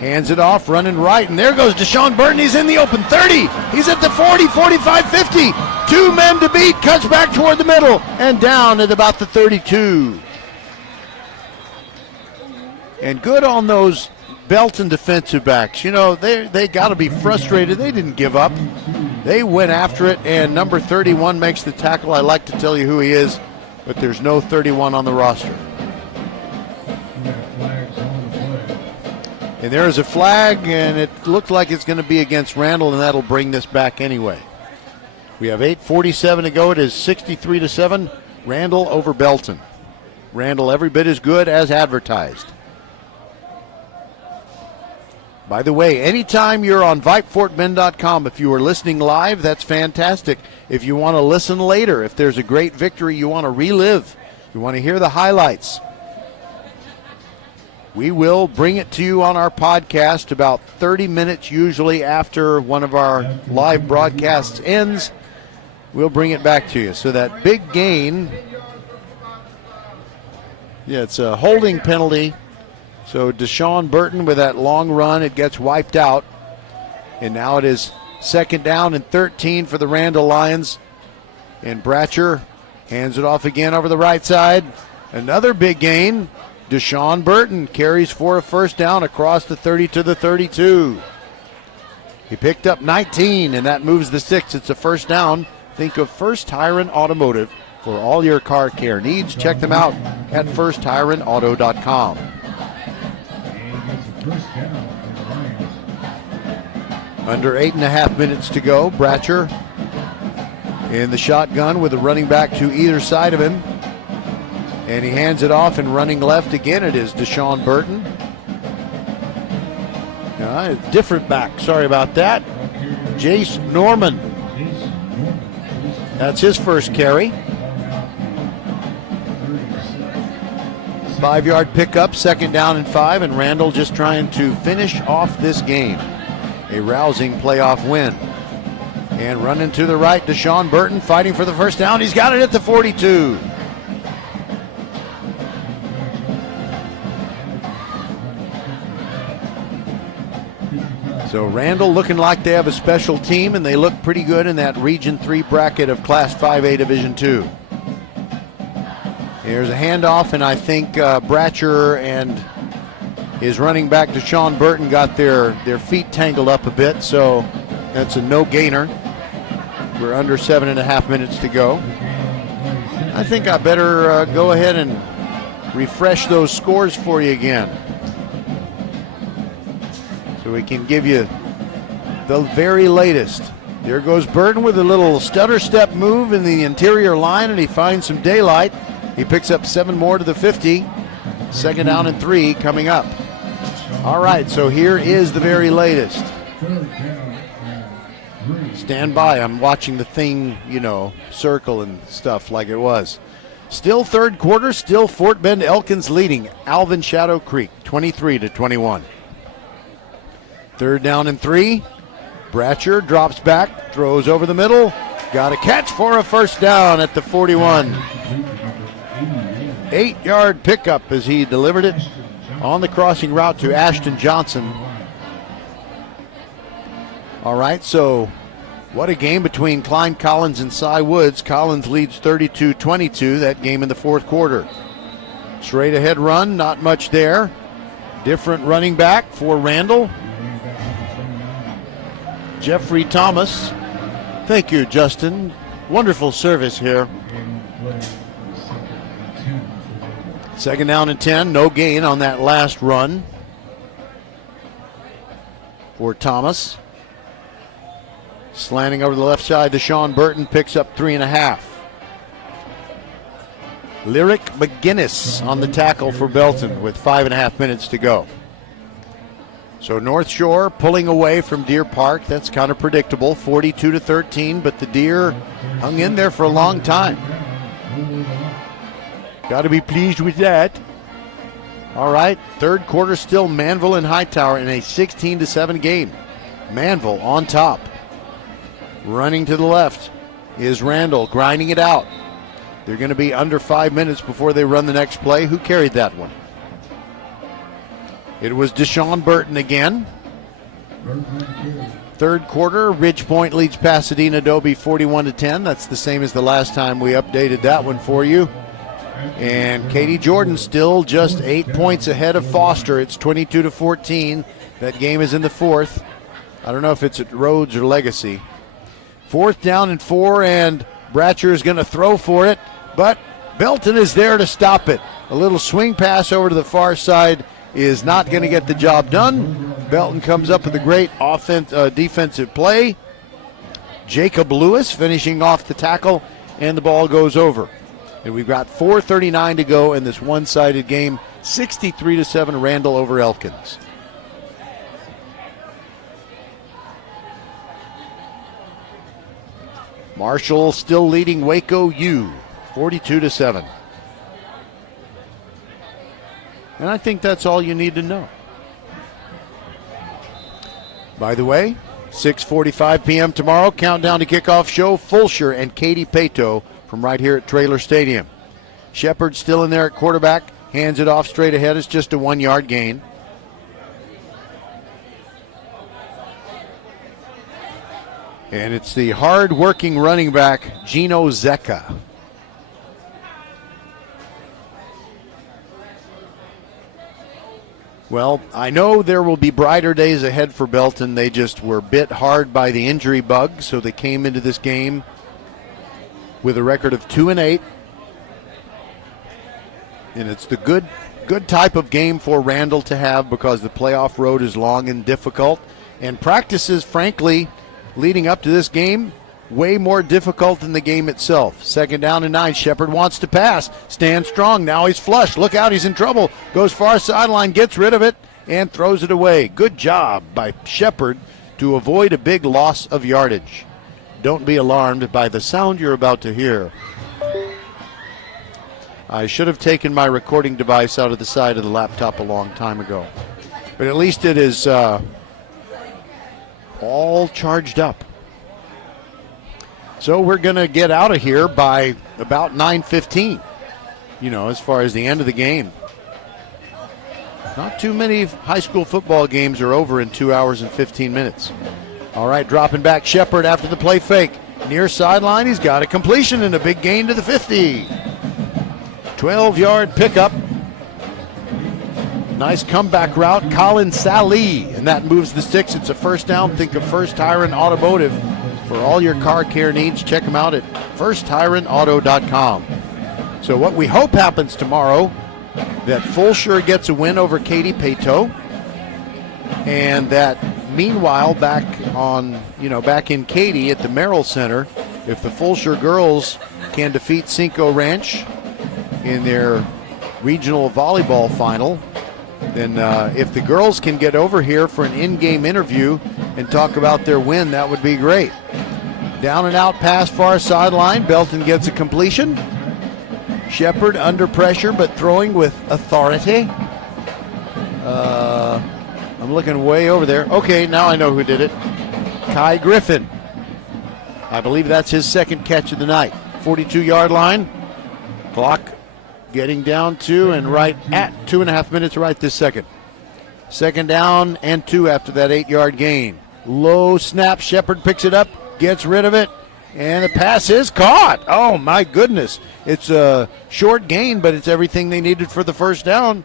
hands it off, running right, and there goes Deshaun Burton. He's in the open 30. He's at the 40, 45, 50. 2 men to beat, cuts back toward the middle, and down at about the 32. And good on those Belton defensive backs. They got to be frustrated. They didn't give up. They went after it, and number 31 makes the tackle. I like to tell you who he is, but there's no 31 on the roster. And there is a flag, and it looks like it's going to be against Randle, and that'll bring this back anyway. We have 8:47 to go. It is 63-7. Randle over Belton. Randle every bit as good as advertised. By the way, anytime you're on VypeFortBend.com, if you are listening live, that's fantastic. If you want to listen later, if there's a great victory you want to relive, you want to hear the highlights, we will bring it to you on our podcast about 30 minutes usually after one of our live broadcasts ends. We'll bring it back to you. So that big gain, it's a holding penalty. So Deshaun Burton with that long run, it gets wiped out. And now it is 2nd down and 13 for the Randle Lions. And Bratcher hands it off again over the right side. Another big gain. Deshaun Burton carries for a 1st down across the 30 to the 32. He picked up 19, and that moves the 6. It's a 1st down. Think of First Tire and Automotive for all your car care needs. Check them out at firsttireandauto.com. Under 8.5 minutes to go. Bratcher in the shotgun with a running back to either side of him. And he hands it off, and running left again, it is Deshaun Burton. Different back. Sorry about that. Jace Norman. That's his first carry. 5-yard pickup, 2nd down and 5, and Randle just trying to finish off this game. A rousing playoff win. And running to the right, Deshaun Burton fighting for the first down. He's got it at the 42. So Randle looking like they have a special team, and they look pretty good in that Region 3 bracket of Class 5A Division 2. Here's a handoff, and I think Bratcher and his running back Deshaun Burton got their feet tangled up a bit, so that's a no-gainer. We're under 7.5 minutes to go. I think I better go ahead and refresh those scores for you again, so we can give you the very latest. There goes Burton with a little stutter step move in the interior line, and he finds some daylight. He picks up 7 more to the 50. 2nd down and 3 coming up. All right, so here is the very latest. Stand by. I'm watching the thing, circle and stuff like it was. Still 3rd quarter, still Fort Bend Elkins leading Alvin Shadow Creek 23-21. 3rd down and 3. Bratcher drops back, throws over the middle. Got a catch for a first down at the 41. 8-yard pickup as he delivered it on the crossing route to Ashton Johnson. All right, so what a game between Klein Collins and Cy Woods. Collins leads 32-22, that game in the 4th quarter. Straight ahead run, not much there. Different running back for Randle. Jeffrey Thomas. Thank you, Justin. Wonderful service here. 2nd down and 10, no gain on that last run for Thomas. Slanting over the left side, Deshaun Burton picks up 3.5. Lyric McGinnis on the tackle for Belton with 5.5 minutes to go. So North Shore pulling away from Deer Park. That's kind of predictable, 42-13, but the Deer hung in there for a long time. Got to be pleased with that. All right, 3rd quarter still Manville and Hightower in a 16-7 game. Manville on top. Running to the left is Randle, grinding it out. They're going to be under 5 minutes before they run the next play. Who carried that one? It was Deshaun Burton again. 3rd quarter, Ridge Point leads Pasadena Dobie 41-10. That's the same as the last time we updated that one for you. And Katie Jordan still just 8 points ahead of Foster. It's 22-14. That game is in the 4th. I don't know if it's at Rhodes or Legacy. 4th down and 4, and Bratcher is going to throw for it, but Belton is there to stop it. A little swing pass over to the far side is not going to get the job done. Belton comes up with a great defensive play. Jacob Lewis finishing off the tackle, and the ball goes over. And we've got 4:39 to go in this one-sided game. 63-7 Randle over Elkins. Marshall still leading Waco U 42-7. And I think that's all you need to know. By the way, 6:45 p.m. tomorrow, countdown to kickoff show, Fulsher and Katie Pato from right here at Traylor Stadium. Shepard still in there at quarterback, hands it off straight ahead. It's just a 1-yard gain. And it's the hard-working running back, Gino Zecca. Well, I know there will be brighter days ahead for Belton. They just were bit hard by the injury bug, so they came into this game with a record of 2-8. And it's the good type of game for Randle to have because the playoff road is long and difficult. And practices, frankly, leading up to this game, way more difficult than the game itself. 2nd down and 9. Shepard wants to pass. Stands strong. Now he's flush. Look out. He's in trouble. Goes far sideline. Gets rid of it. and throws it away. Good job by Shepard to avoid a big loss of yardage. Don't be alarmed by the sound you're about to hear. I should have taken my recording device out of the side of the laptop a long time ago. But at least it is all charged up. So we're going to get out of here by about 9:15, as far as the end of the game. Not too many high school football games are over in 2 hours and 15 minutes. All right, dropping back Shepard after the play fake. Near sideline, he's got a completion and a big gain to the 50. 12-yard pickup. Nice comeback route, Colin Sally, and that moves the sticks. It's a first down. Think of First Tyrant Automotive. For all your car care needs, check them out at firsttyrantauto.com. So what we hope happens tomorrow, that Fulshire gets a win over Katy Peyto, and that meanwhile back in Katy at the Merrill Center, if the Fulshire girls can defeat Cinco Ranch in their regional volleyball final, then if the girls can get over here for an in-game interview and talk about their win, that would be great. Down and out pass far sideline. Belton gets a completion. Shepard under pressure but throwing with authority. I'm looking way over there. Okay, now I know who did it. Kai Griffin. I believe that's his second catch of the night. 42-yard line. Clock getting down to and right at 2.5 minutes right this second. Second down and 2 after that 8-yard gain. Low snap. Shepard picks it up, gets rid of it, and the pass is caught. Oh, my goodness. It's a short gain, but it's everything they needed for the first down.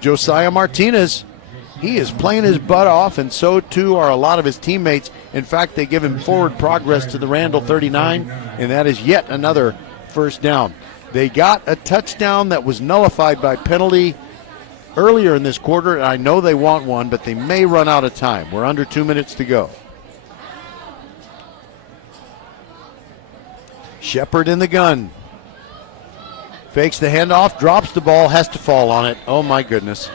Josiah Martinez, he is playing his butt off, and so too are a lot of his teammates. In fact, they give him forward progress to the Randle 39, and that is yet another first down. They got a touchdown that was nullified by penalty earlier in this quarter, and I know they want one, but they may run out of time. We're under 2 minutes to go. Shepard in the gun. Fakes the handoff, drops the ball, has to fall on it. Oh, my goodness.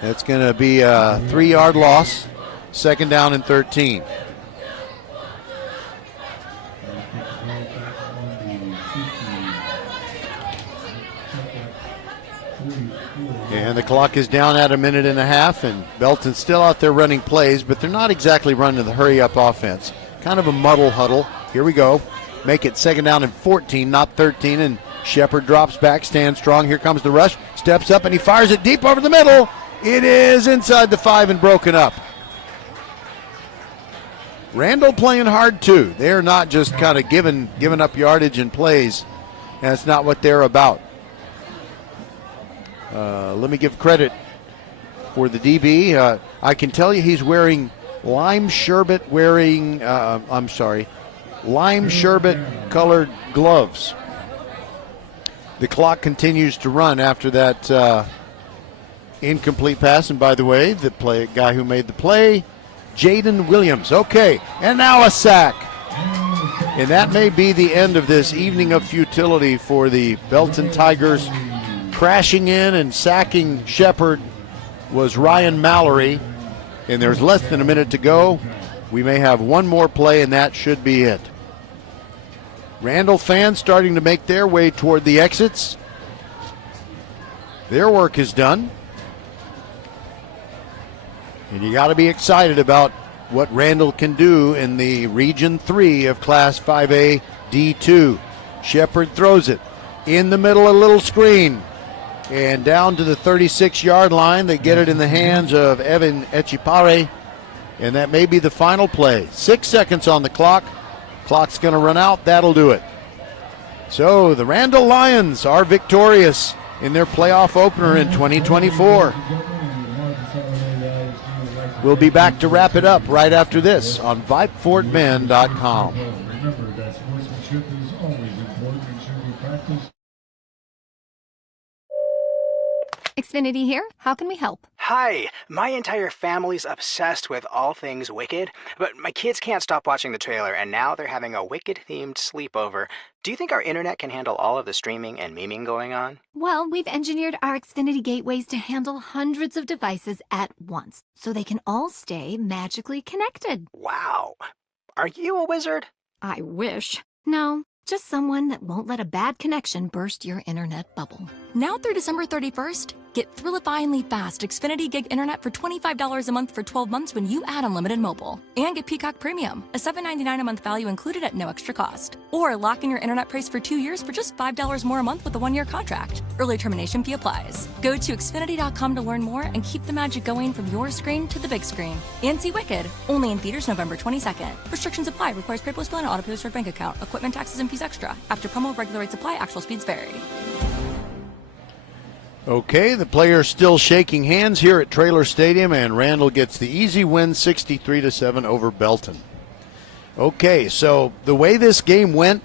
That's going to be a 3-yard loss. Second down and 13. And the clock is down at 1.5 minutes, and Belton's still out there running plays, but they're not exactly running the hurry-up offense. Kind of a muddle huddle. Here we go. Make it second down and 14, not 13, and Shepard drops back, stands strong. Here comes the rush, steps up, and he fires it deep over the middle. It is inside the 5 and broken up. Randle playing hard, too. They're not just kind of giving up yardage and plays. That's not what they're about. Let me give credit for the DB. I can tell you he's wearing lime sherbet colored gloves. The clock continues to run after that incomplete pass. And by the way, the guy who made the play, Jaden Williams. Okay, and now a sack. And that may be the end of this evening of futility for the Belton Tigers. Crashing in and sacking Shepard was Ryan Mallory. And there's less than a minute to go. We may have one more play, and that should be it. Randle fans starting to make their way toward the exits. Their work is done. And you got to be excited about what Randle can do in the Region 3 of Class 5A D2. Shepard throws it. In the middle, a little screen. And down to the 36-yard line. They get it in the hands of Evan Echipare. And that may be the final play. 6 seconds on the clock. Clock's going to run out. That'll do it. So the Randle Lions are victorious in their playoff opener in 2024. We'll be back to wrap it up right after this on VypeFortBend.com. Remember that sportsmanship is always important and should be practiced. Xfinity here. How can we help? Hi, my entire family's obsessed with all things Wicked, but my kids can't stop watching the trailer, and now they're having a Wicked-themed sleepover. Do you think our internet can handle all of the streaming and memeing going on? Well, we've engineered our Xfinity gateways to handle hundreds of devices at once, so they can all stay magically connected. Wow. Are you a wizard? I wish. No, just someone that won't let a bad connection burst your internet bubble. Now through December 31st, get thrillifyingly fast Xfinity Gig Internet for $25 a month for 12 months when you add unlimited mobile. And get Peacock Premium, a $7.99 a month value included at no extra cost. Or lock in your internet price for 2 years for just $5 more a month with a 1-year contract. Early termination fee applies. Go to Xfinity.com to learn more and keep the magic going from your screen to the big screen. And see Wicked, only in theaters November 22nd. Restrictions apply. Requires paperless bill and auto pay bank account. Equipment, taxes, and fees extra. After promo, regular rates apply. Actual speeds vary. Okay, the players still shaking hands here at Traylor Stadium, and Randle gets the easy win 63-7 over Belton. Okay, so the way this game went,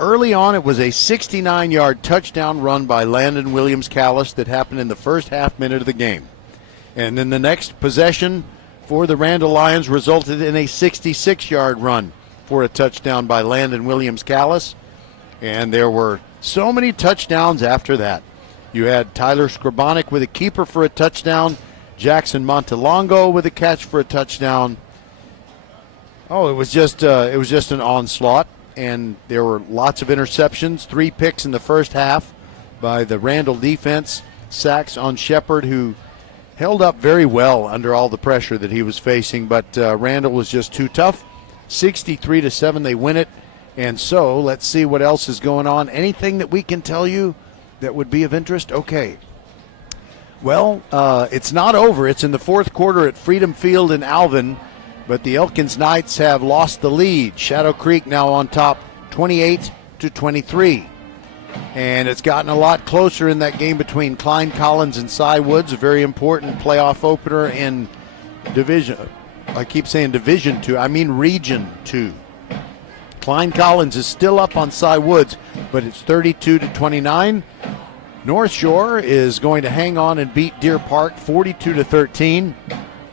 early on it was a 69-yard touchdown run by Landon Williams-Callis that happened in the first half minute of the game. And then the next possession for the Randle Lions resulted in a 66-yard run for a touchdown by Landon Williams-Callis. And there were so many touchdowns after that. You had Tyler Skrabonic with a keeper for a touchdown, Jackson Montelongo with a catch for a touchdown. Oh, it was just an onslaught, and there were lots of interceptions, 3 picks in the first half by the Randle defense, sacks on Shepard, who held up very well under all the pressure that he was facing, but Randle was just too tough. 63-7, they win it. And so let's see what else is going on. Anything that we can tell you that would be of interest? Okay. Well, it's not over. It's in the fourth quarter at Freedom Field in Alvin, but the Elkins Knights have lost the lead. Shadow Creek now on top, 28-23. And it's gotten a lot closer in that game between Klein Collins and Cy Woods, a very important playoff opener in Division. I keep saying Division 2. I mean Region 2. Klein Collins is still up on Cy Woods, but it's 32-29. North Shore is going to hang on and beat Deer Park 42-13.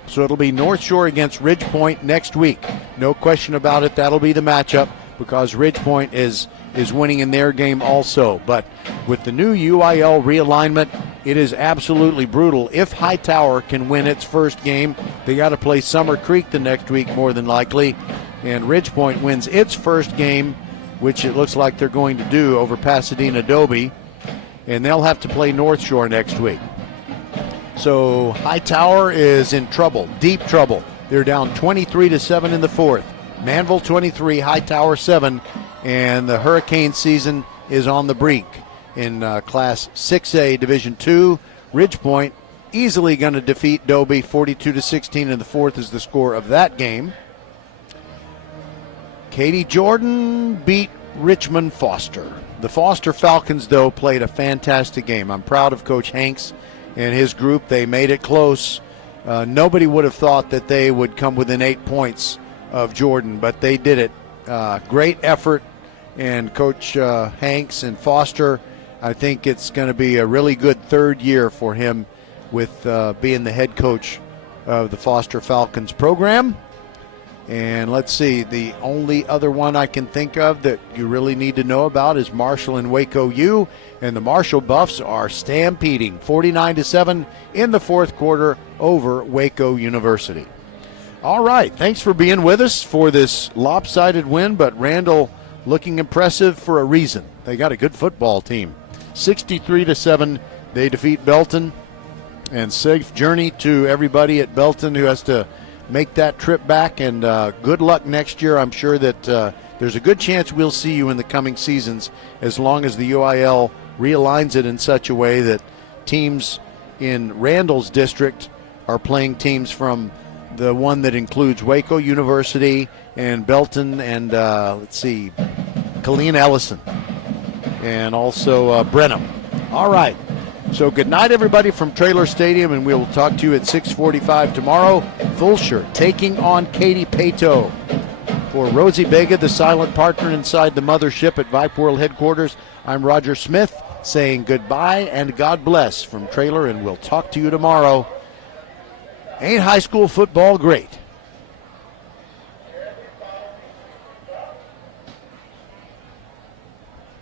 So it'll be North Shore against Ridge Point next week. No question about it. That'll be the matchup because Ridge Point is winning in their game also. But with the new UIL realignment, it is absolutely brutal. If Hightower can win its first game, they got to play Summer Creek the next week more than likely. And Ridge Point wins its first game, which it looks like they're going to do over Pasadena Dobie, and they'll have to play North Shore next week. So Hightower is in trouble, deep trouble. They're down 23-7 in the fourth. Manville 23, Hightower 7, and the Hurricane season is on the brink. In Class 6A Division 2, Ridge Point easily going to defeat Dobie 42-16 in the fourth is the score of that game. Katy Jordan beat Richmond Foster. The Foster Falcons, though, played a fantastic game. I'm proud of Coach Hanks and his group. They made it close. Nobody would have thought that they would come within 8 points of Jordan, but they did it. Great effort, and Coach Hanks and Foster, I think it's going to be a really good third year for him with being the head coach of the Foster Falcons program. And let's see, the only other one I can think of that you really need to know about is Marshall and Waco U. And the Marshall Buffs are stampeding 49-7 in the fourth quarter over Waco University. All right, thanks for being with us for this lopsided win, but Randle looking impressive for a reason. They got a good football team. 63-7, they defeat Belton. And safe journey to everybody at Belton who has to make that trip back, and good luck next year. I'm sure that there's a good chance we'll see you in the coming seasons as long as the UIL realigns it in such a way that teams in Randle's district are playing teams from the one that includes Waco University and Belton and, Colleen Ellison and also Brenham. All right. So good night, everybody, from Traylor Stadium, and we'll talk to you at 6:45 tomorrow. Fulsher taking on Katy Pato. For Rosie Vega, the silent partner inside the mothership at Vype World headquarters, I'm Roger Smith saying goodbye and God bless from Trailer, and we'll talk to you tomorrow. Ain't high school football great?